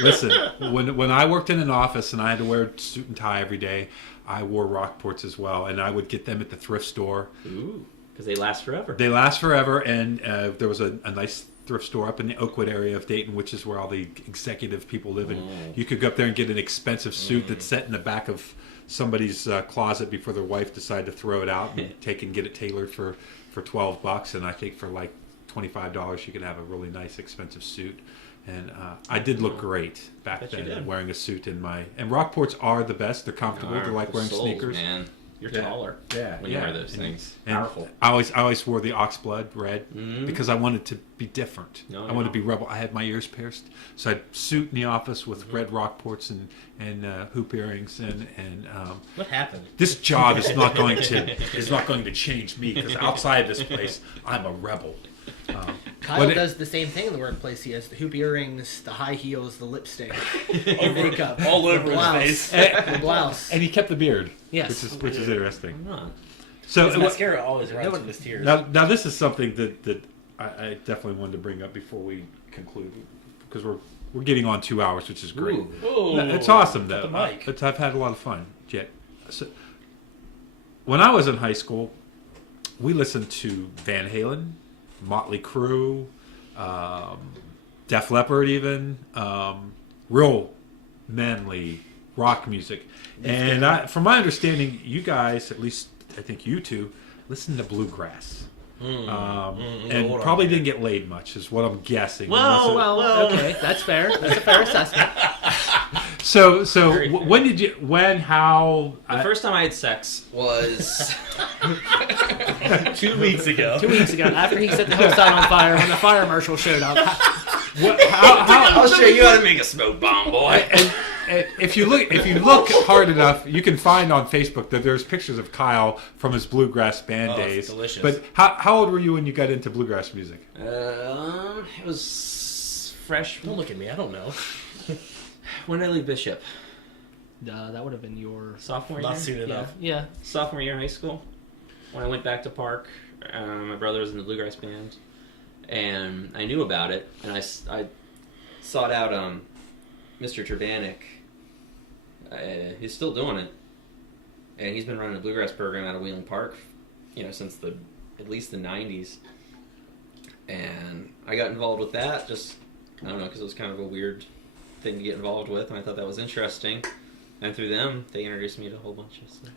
listen. When I worked in an office and I had to wear a suit and tie every day, I wore Rockports as well, and I would get them at the thrift store. Ooh, because they last forever. They last forever, and there was a nice thrift store up in the Oakwood area of Dayton, which is where all the executive people live. And you could go up there and get an expensive suit that's set in the back of somebody's closet before their wife decided to throw it out and take and get it tailored for $12. And I think for like $25 you could have a really nice expensive suit. And I did look great back Bet you then did. wearing a suit in my... And Rockports are the best. They're comfortable. They're like wearing Soles, sneakers. Man. You're Yeah. taller Yeah, when you yeah. wear those things. And Powerful. I always wore the oxblood red because I wanted to be different. No, I wanted to be rebel. I had my ears pierced, so I'd suit in the office with red Rockports and hoop earrings and What happened? this job is not going to change me because outside this place I'm a rebel. Kyle But it- does the same thing in the workplace. He has the hoop earrings, the high heels, the lipstick, the makeup, all over the his blouse, face. the blouse. And he kept the beard, Yes. which is interesting. Huh. So His mascara always runs with his tears. Now this is something that I definitely wanted to bring up before we conclude because we're getting on 2 hours, which is great. Ooh, It's awesome though. the mic. I've had a lot of fun. So, when I was in high school, we listened to Van Halen, Motley Crue, Def Leppard, even real manly rock music. And from my understanding, you guys, at least I think you two, listen to bluegrass. and probably didn't get laid much, is what I'm guessing. Well, okay, that's fair. That's a fair assessment. So how? The first time I had sex was 2 weeks ago. 2 weeks ago, after he set the hillside on fire when the fire marshal showed up. I'll show you how to make a smoke bomb, boy. And if you look hard enough, you can find on Facebook that there's pictures of Kyle from his bluegrass band days. It's delicious. But how old were you when you got into bluegrass music? It was fresh. Don't look at me. I don't know. When did I leave Bishop? That would have been your Sophomore year? Not soon enough. Yeah. Sophomore year in high school. When I went back to Park, my brother was in the bluegrass band, and I knew about it, and I sought out Mr. Turbanek. He's still doing it, and he's been running a bluegrass program out of Wheeling Park, since at least the 90s. And I got involved with that, just, I don't know, because it was kind of a weird thing to get involved with, and I thought that was interesting. And through them, they introduced me to a whole bunch of stuff.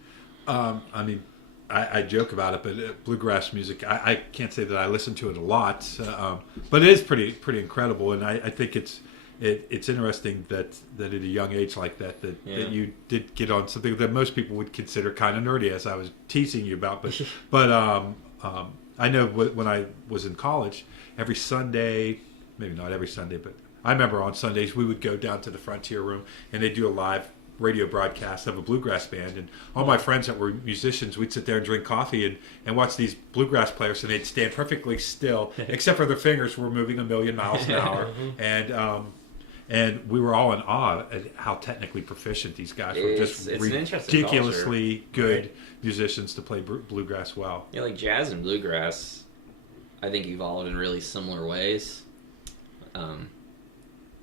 I joke about it, but bluegrass music, I can't say that I listen to it a lot, but it is pretty incredible, and I think it's interesting that at a young age like that you did get on something that most people would consider kind of nerdy, as I was teasing you about. But I know when I was in college, every Sunday, maybe not every Sunday, but I remember on Sundays we would go down to the Frontier Room and they'd do a live radio broadcast of a bluegrass band, and all my friends that were musicians, we'd sit there and drink coffee and watch these bluegrass players, and they'd stand perfectly still except for their fingers were moving 1,000,000 miles an hour. And we were all in awe at how technically proficient these guys were. Just ridiculously good musicians to play bluegrass well. Yeah, like jazz and bluegrass, I think evolved in really similar ways.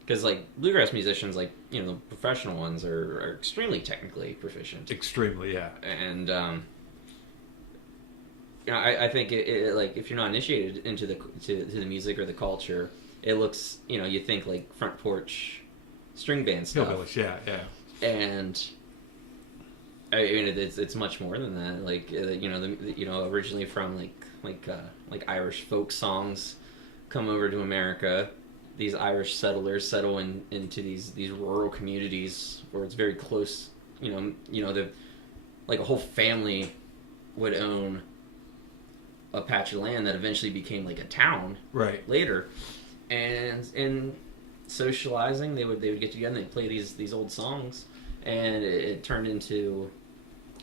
Because like bluegrass musicians, like the professional ones are extremely technically proficient. Extremely, yeah. And I think it like if you're not initiated into the music or the culture, it looks you think like front porch string band stuff. Hillbillies, yeah. And I mean it's much more than that. Like originally from like Irish folk songs come over to America. These Irish settlers settle into these rural communities where it's very close. Like a whole family would own a patch of land that eventually became like a town. Right. Later, and in socializing, they would get together and they'd play these old songs, and it turned into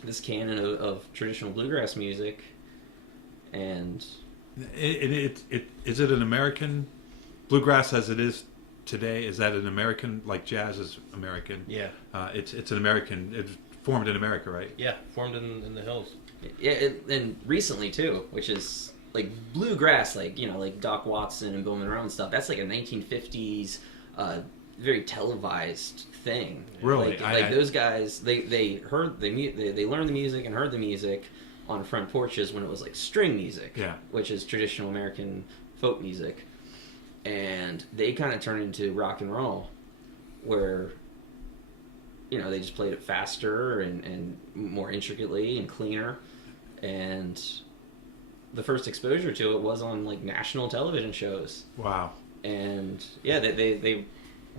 this canon of traditional bluegrass music. And is it an American? Bluegrass as it is today, is that an American, like jazz is American? Yeah. It's an American, it's formed in America, right? Yeah, formed in the hills. Yeah, and recently too, which is like bluegrass, like like Doc Watson and Bill Monroe and stuff. That's like a 1950s, very televised thing. Really, like those guys, they learned the music and heard the music on front porches when it was like string music, which is traditional American folk music. And they kind of turned into rock and roll, where they just played it faster and more intricately and cleaner. And the first exposure to it was on like national television shows. Wow. And yeah, they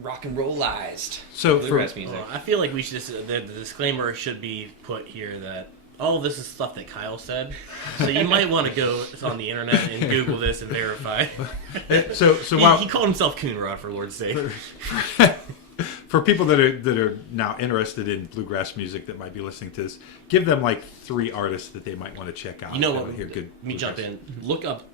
rock and rollized so bluegrass music. I feel like we should the disclaimer should be put here that all of this is stuff that Kyle said, so you might want to go on the internet and Google this and verify. So he called himself Coonrod, for Lord's sake. For people that are now interested in bluegrass music that might be listening to this, give them like 3 artists that they might want to check out. You know what? Hear good. Let me jump in. Look up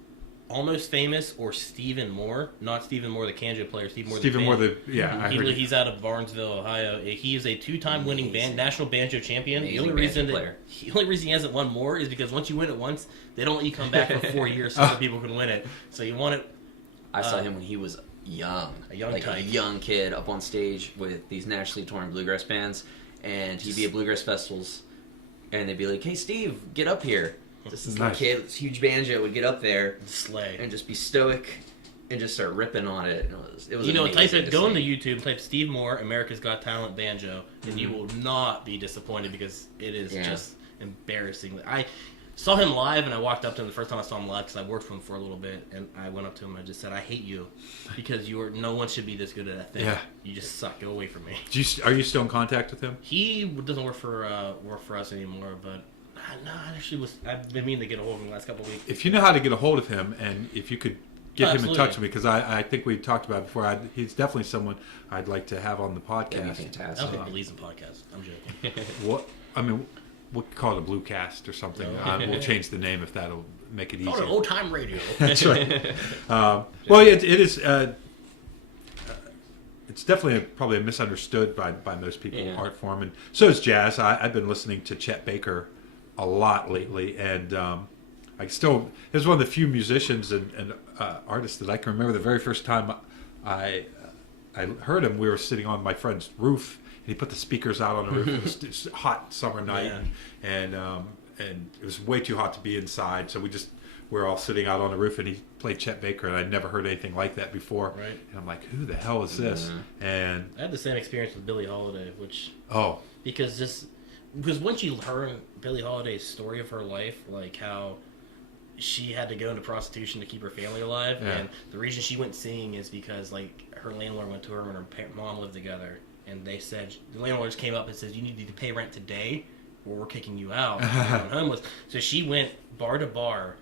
Almost Famous or Stephen Moore, not Stephen Moore, the banjo player. Stephen Moore, he's out of Barnesville, Ohio. He is a 2-time winning national banjo champion. The only reason he hasn't won more is because once you win it once, they don't let you come back for 4 years so other people can win it. So you want it. I saw him when he was young, a young kid up on stage with these nationally touring bluegrass bands, and he'd be at bluegrass festivals, and they'd be like, "Hey, Steve, get up here." This little kid with this huge banjo would get up there, slay, and just be stoic, and just start ripping on it. It was go into YouTube, type Steve Moore, America's Got Talent banjo, and you will not be disappointed because it is just embarrassing. saw him live, and I walked up to him the first time I saw him live because I worked for him for a little bit, and I went up to him and I just said, "I hate you because no one should be this good at that thing. Yeah. You just suck. Go away from me." Are you still in contact with him? He doesn't work for us anymore, but no, I've been meaning to get a hold of him the last couple of weeks. If you know how to get a hold of him, and if you could get him in Absolutely. touch with me, because I think we talked about it before. He's definitely someone I'd like to have on the That'd be podcast. I fantastic. don't think he believes in podcasts. I'm joking. What I mean, we'll call it a blue cast or something. We'll change the name if that'll make it Oh, easier. an old time radio. That's right. Well, it is. It's definitely probably misunderstood by most people, Yeah. art form, and so is jazz. I've been listening to Chet Baker a lot lately, and I still. There's one of the few musicians and artists that I can remember the very first time I heard him. We were sitting on my friend's roof, and he put the speakers out on the roof. It was a hot summer night, Yeah. and it was way too hot to be inside, so we're all sitting out on the roof, and he played Chet Baker, and I'd never heard anything like that before. Right. And I'm like, who the hell is this? And I had the same experience with Billie Holiday, because once you learn Billie Holiday's story of her life, like how she had to go into prostitution to keep her family alive, Yeah. and the reason she went singing is because like her landlord went to her and her mom lived together, and they said the landlord just came up and says you need to pay rent today, or we're kicking you out. You're going homeless. So she went bar to bar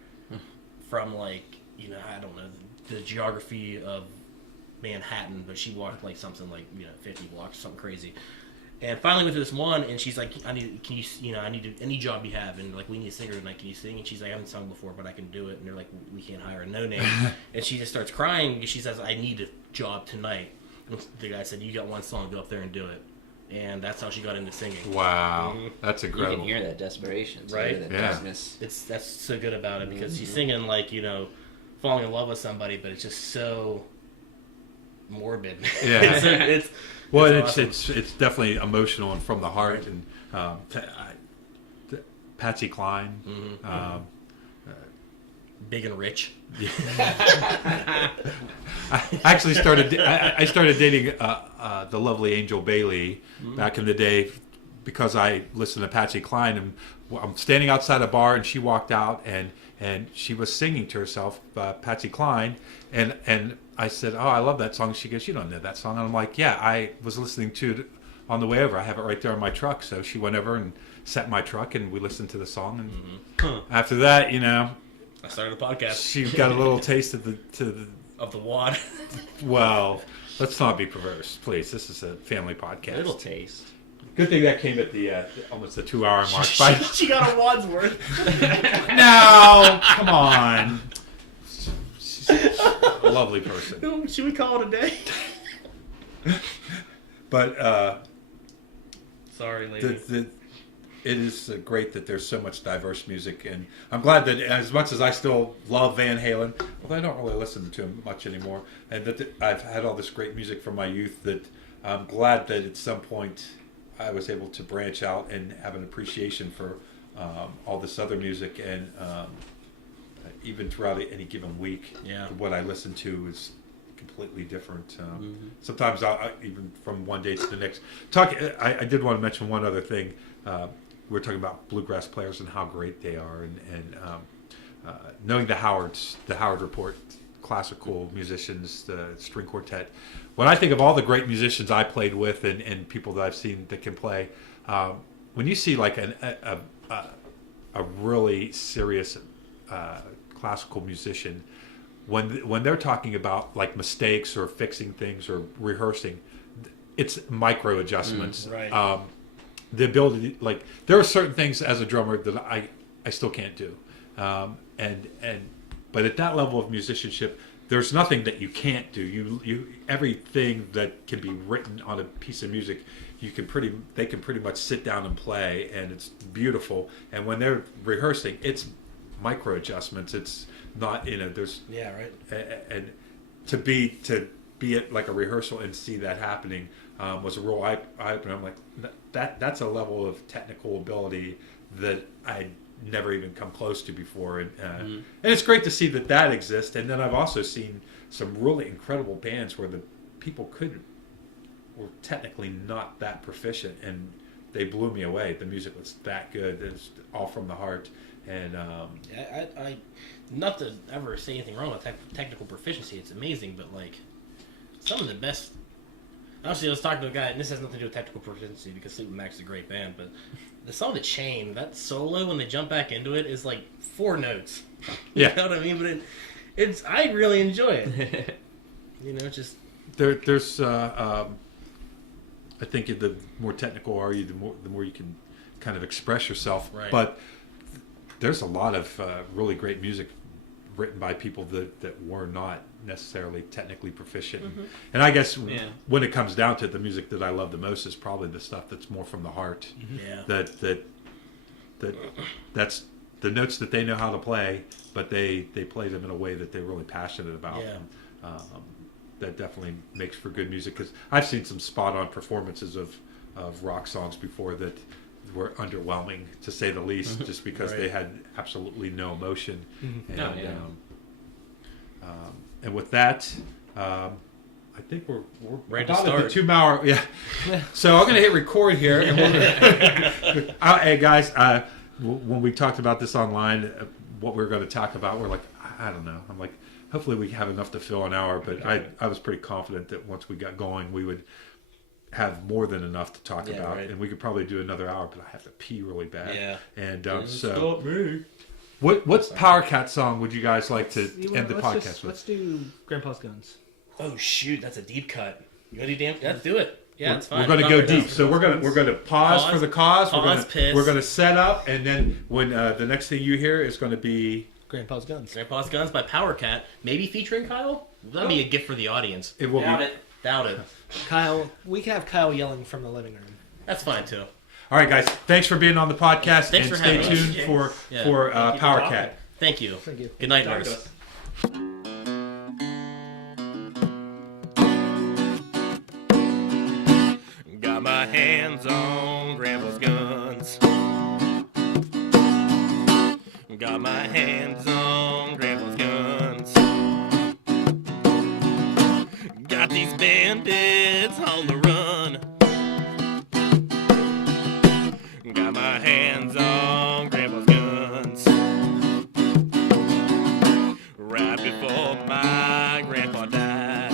from like I don't know the geography of Manhattan, but she walked like something like 50 blocks, something crazy. And finally went to this one, and she's like, I need any job you have, and like we need a singer tonight. Can you sing? And she's like, I haven't sung before, but I can do it. And they're like, we can't hire a no name. And she just starts crying because she says, I need a job tonight. And the guy said, you got one song, go up there and do it. And that's how she got into singing. wow, that's You incredible. can hear that desperation, too, Right? That Yeah. darkness. That's so good about it because she's singing like falling in love with somebody, but it's just so morbid. Yeah. it's It's awesome. it's definitely emotional and from the heart. And Patsy Cline. Big and rich. I actually started. I started dating the lovely Angel Bailey back in the day because I listened to Patsy Cline, and I'm standing outside a bar, and she walked out, and she was singing to herself, Patsy Cline, and I said, "Oh, I love that song." She goes, "You don't know that song?" And I'm like, "Yeah, I was listening to it on the way over. I have it right there in my truck." So she went over and sat in my truck, and we listened to the song. And after that, I started a podcast she got a little taste of of the wad. well, let's not be perverse, please. This is a family podcast. Little taste. Good thing that came at the almost the 2-hour mark. she got a wad's worth. No, come on. She's a lovely person. Should we call it a day? But Sorry, lady. it is great that there's so much diverse music, and I'm glad that as much as I still love Van Halen, although I don't really listen to him much anymore, and that I've had all this great music from my youth, that I'm glad that at some point I was able to branch out and have an appreciation for all this other music, and even throughout any given week, what I listen to is completely different. Sometimes I even from one day to the next. I did want to mention one other thing. We were talking about bluegrass players and how great they are, and knowing the Howard Report, classical musicians, the string quartet. When I think of all the great musicians I played with and people that I've seen that can play, when you see like a really serious classical musician, when they're talking about like mistakes or fixing things or rehearsing, it's micro adjustments. Right. The ability, like there are certain things as a drummer that I still can't do, but at that level of musicianship, there's nothing that you can't do. You everything that can be written on a piece of music, they can pretty much sit down and play, and it's beautiful. And when they're rehearsing, it's micro adjustments. It's not there's right. And to be at like a rehearsal and see that happening was a real eye opener. I'm like, that's a level of technical ability that I'd never even come close to before, and it's great to see that exists. And then I've also seen some really incredible bands where the people were technically not that proficient, and they blew me away. The music was that good. It's all from the heart. And I not to ever say anything wrong with technical proficiency. It's amazing, but like some of the best. Honestly, I was talking to a guy, and this has nothing to do with technical proficiency because Fleetwood Mac is a great band, but the song "The Chain," that solo when they jump back into it is like 4 notes. Yeah. You know what I mean? But it's I really enjoy it. Just there's I think the more technical are you, the more you can kind of express yourself. Right. But there's a lot of really great music written by people that were not necessarily technically proficient. Mm-hmm. And I guess when it comes down to it, the music that I love the most is probably the stuff that's more from the heart. Yeah. That's the notes that they know how to play, but they play them in a way that they're really passionate about. Yeah. That definitely makes for good music, because I've seen some spot-on performances of rock songs before that were underwhelming, to say the least, just because they had absolutely no emotion. And with that, I think we're ready to about start. at the 2 hour. Yeah. So I'm going to hit record here. And hey guys, when we talked about this online, what we were going to talk about, we're like, I don't know. I'm like, hopefully we have enough to fill an hour, but I was pretty confident that once we got going, we would have more than enough to talk about, and we could probably do another hour, but I have to pee really bad. Yeah. And Stop me. what PowerKat song would you guys like to end the podcast with? Let's do Grandpa's Guns. Oh shoot, that's a deep cut. You want to do Let's do it. Yeah, it's fine. We're going to go deep, so we're going to pause for the cause. Piss. We're going to set up, and then when the next thing you hear is going to be Grandpa's Guns. Grandpa's Guns by PowerKat, maybe featuring Kyle. That'd be a gift for the audience. It will be. Doubt it. Kyle, we can have Kyle yelling from the living room. That's fine too. All right, guys. Thanks for being on the podcast, Thanks and for stay having us. tuned for PowerKat. Thank you. Thank you. Good night, nerds. Got my hands on Grandpa's guns. Got my hands on Grandpa's guns. Got these bandits on the run. Got my hands on Grandpa's guns. Right before my grandpa died,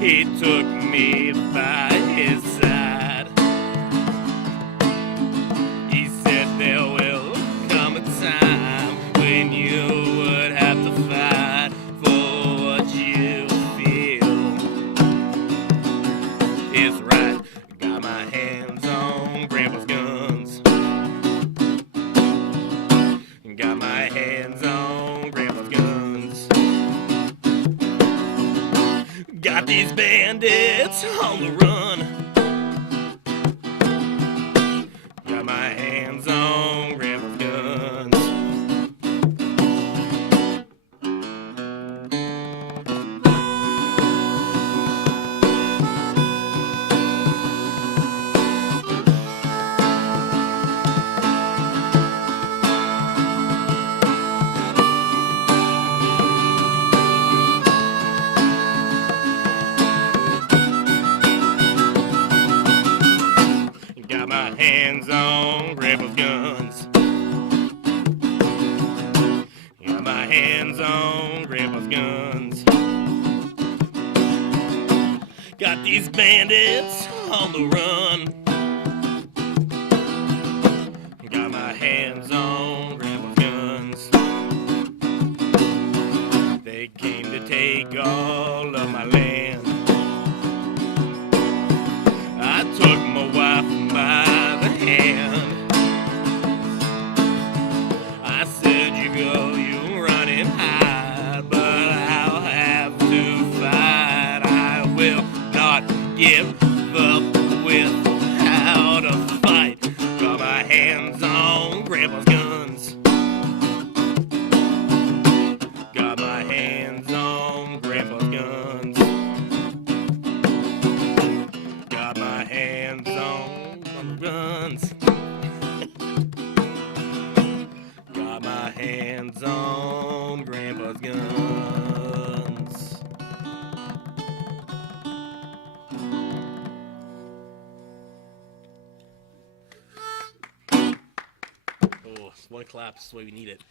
he took me by his side. He said there will come a time when you would have to fight for what you feel is right. Got my hands on Grandpa's guns. Got my hands on Grandpa's guns. Got these bandits on the run. Got my hands on Grandpa's guns. Got my hands on Grandpa's guns. Got my hands on Grandpa's guns. Got these bandits on the run. Got my hands on Grandpa's guns. They came to take all of my land. I took my wife by the hand. I said, you go, you run and hide, but I'll have to fight. I will not give up without a fight. Got my hands on Grandpa's guns. Got my hands on Grandpa's guns. Got my hands on guns. Got my hands on Grandpa's guns. Oh, one clap is the way we need it.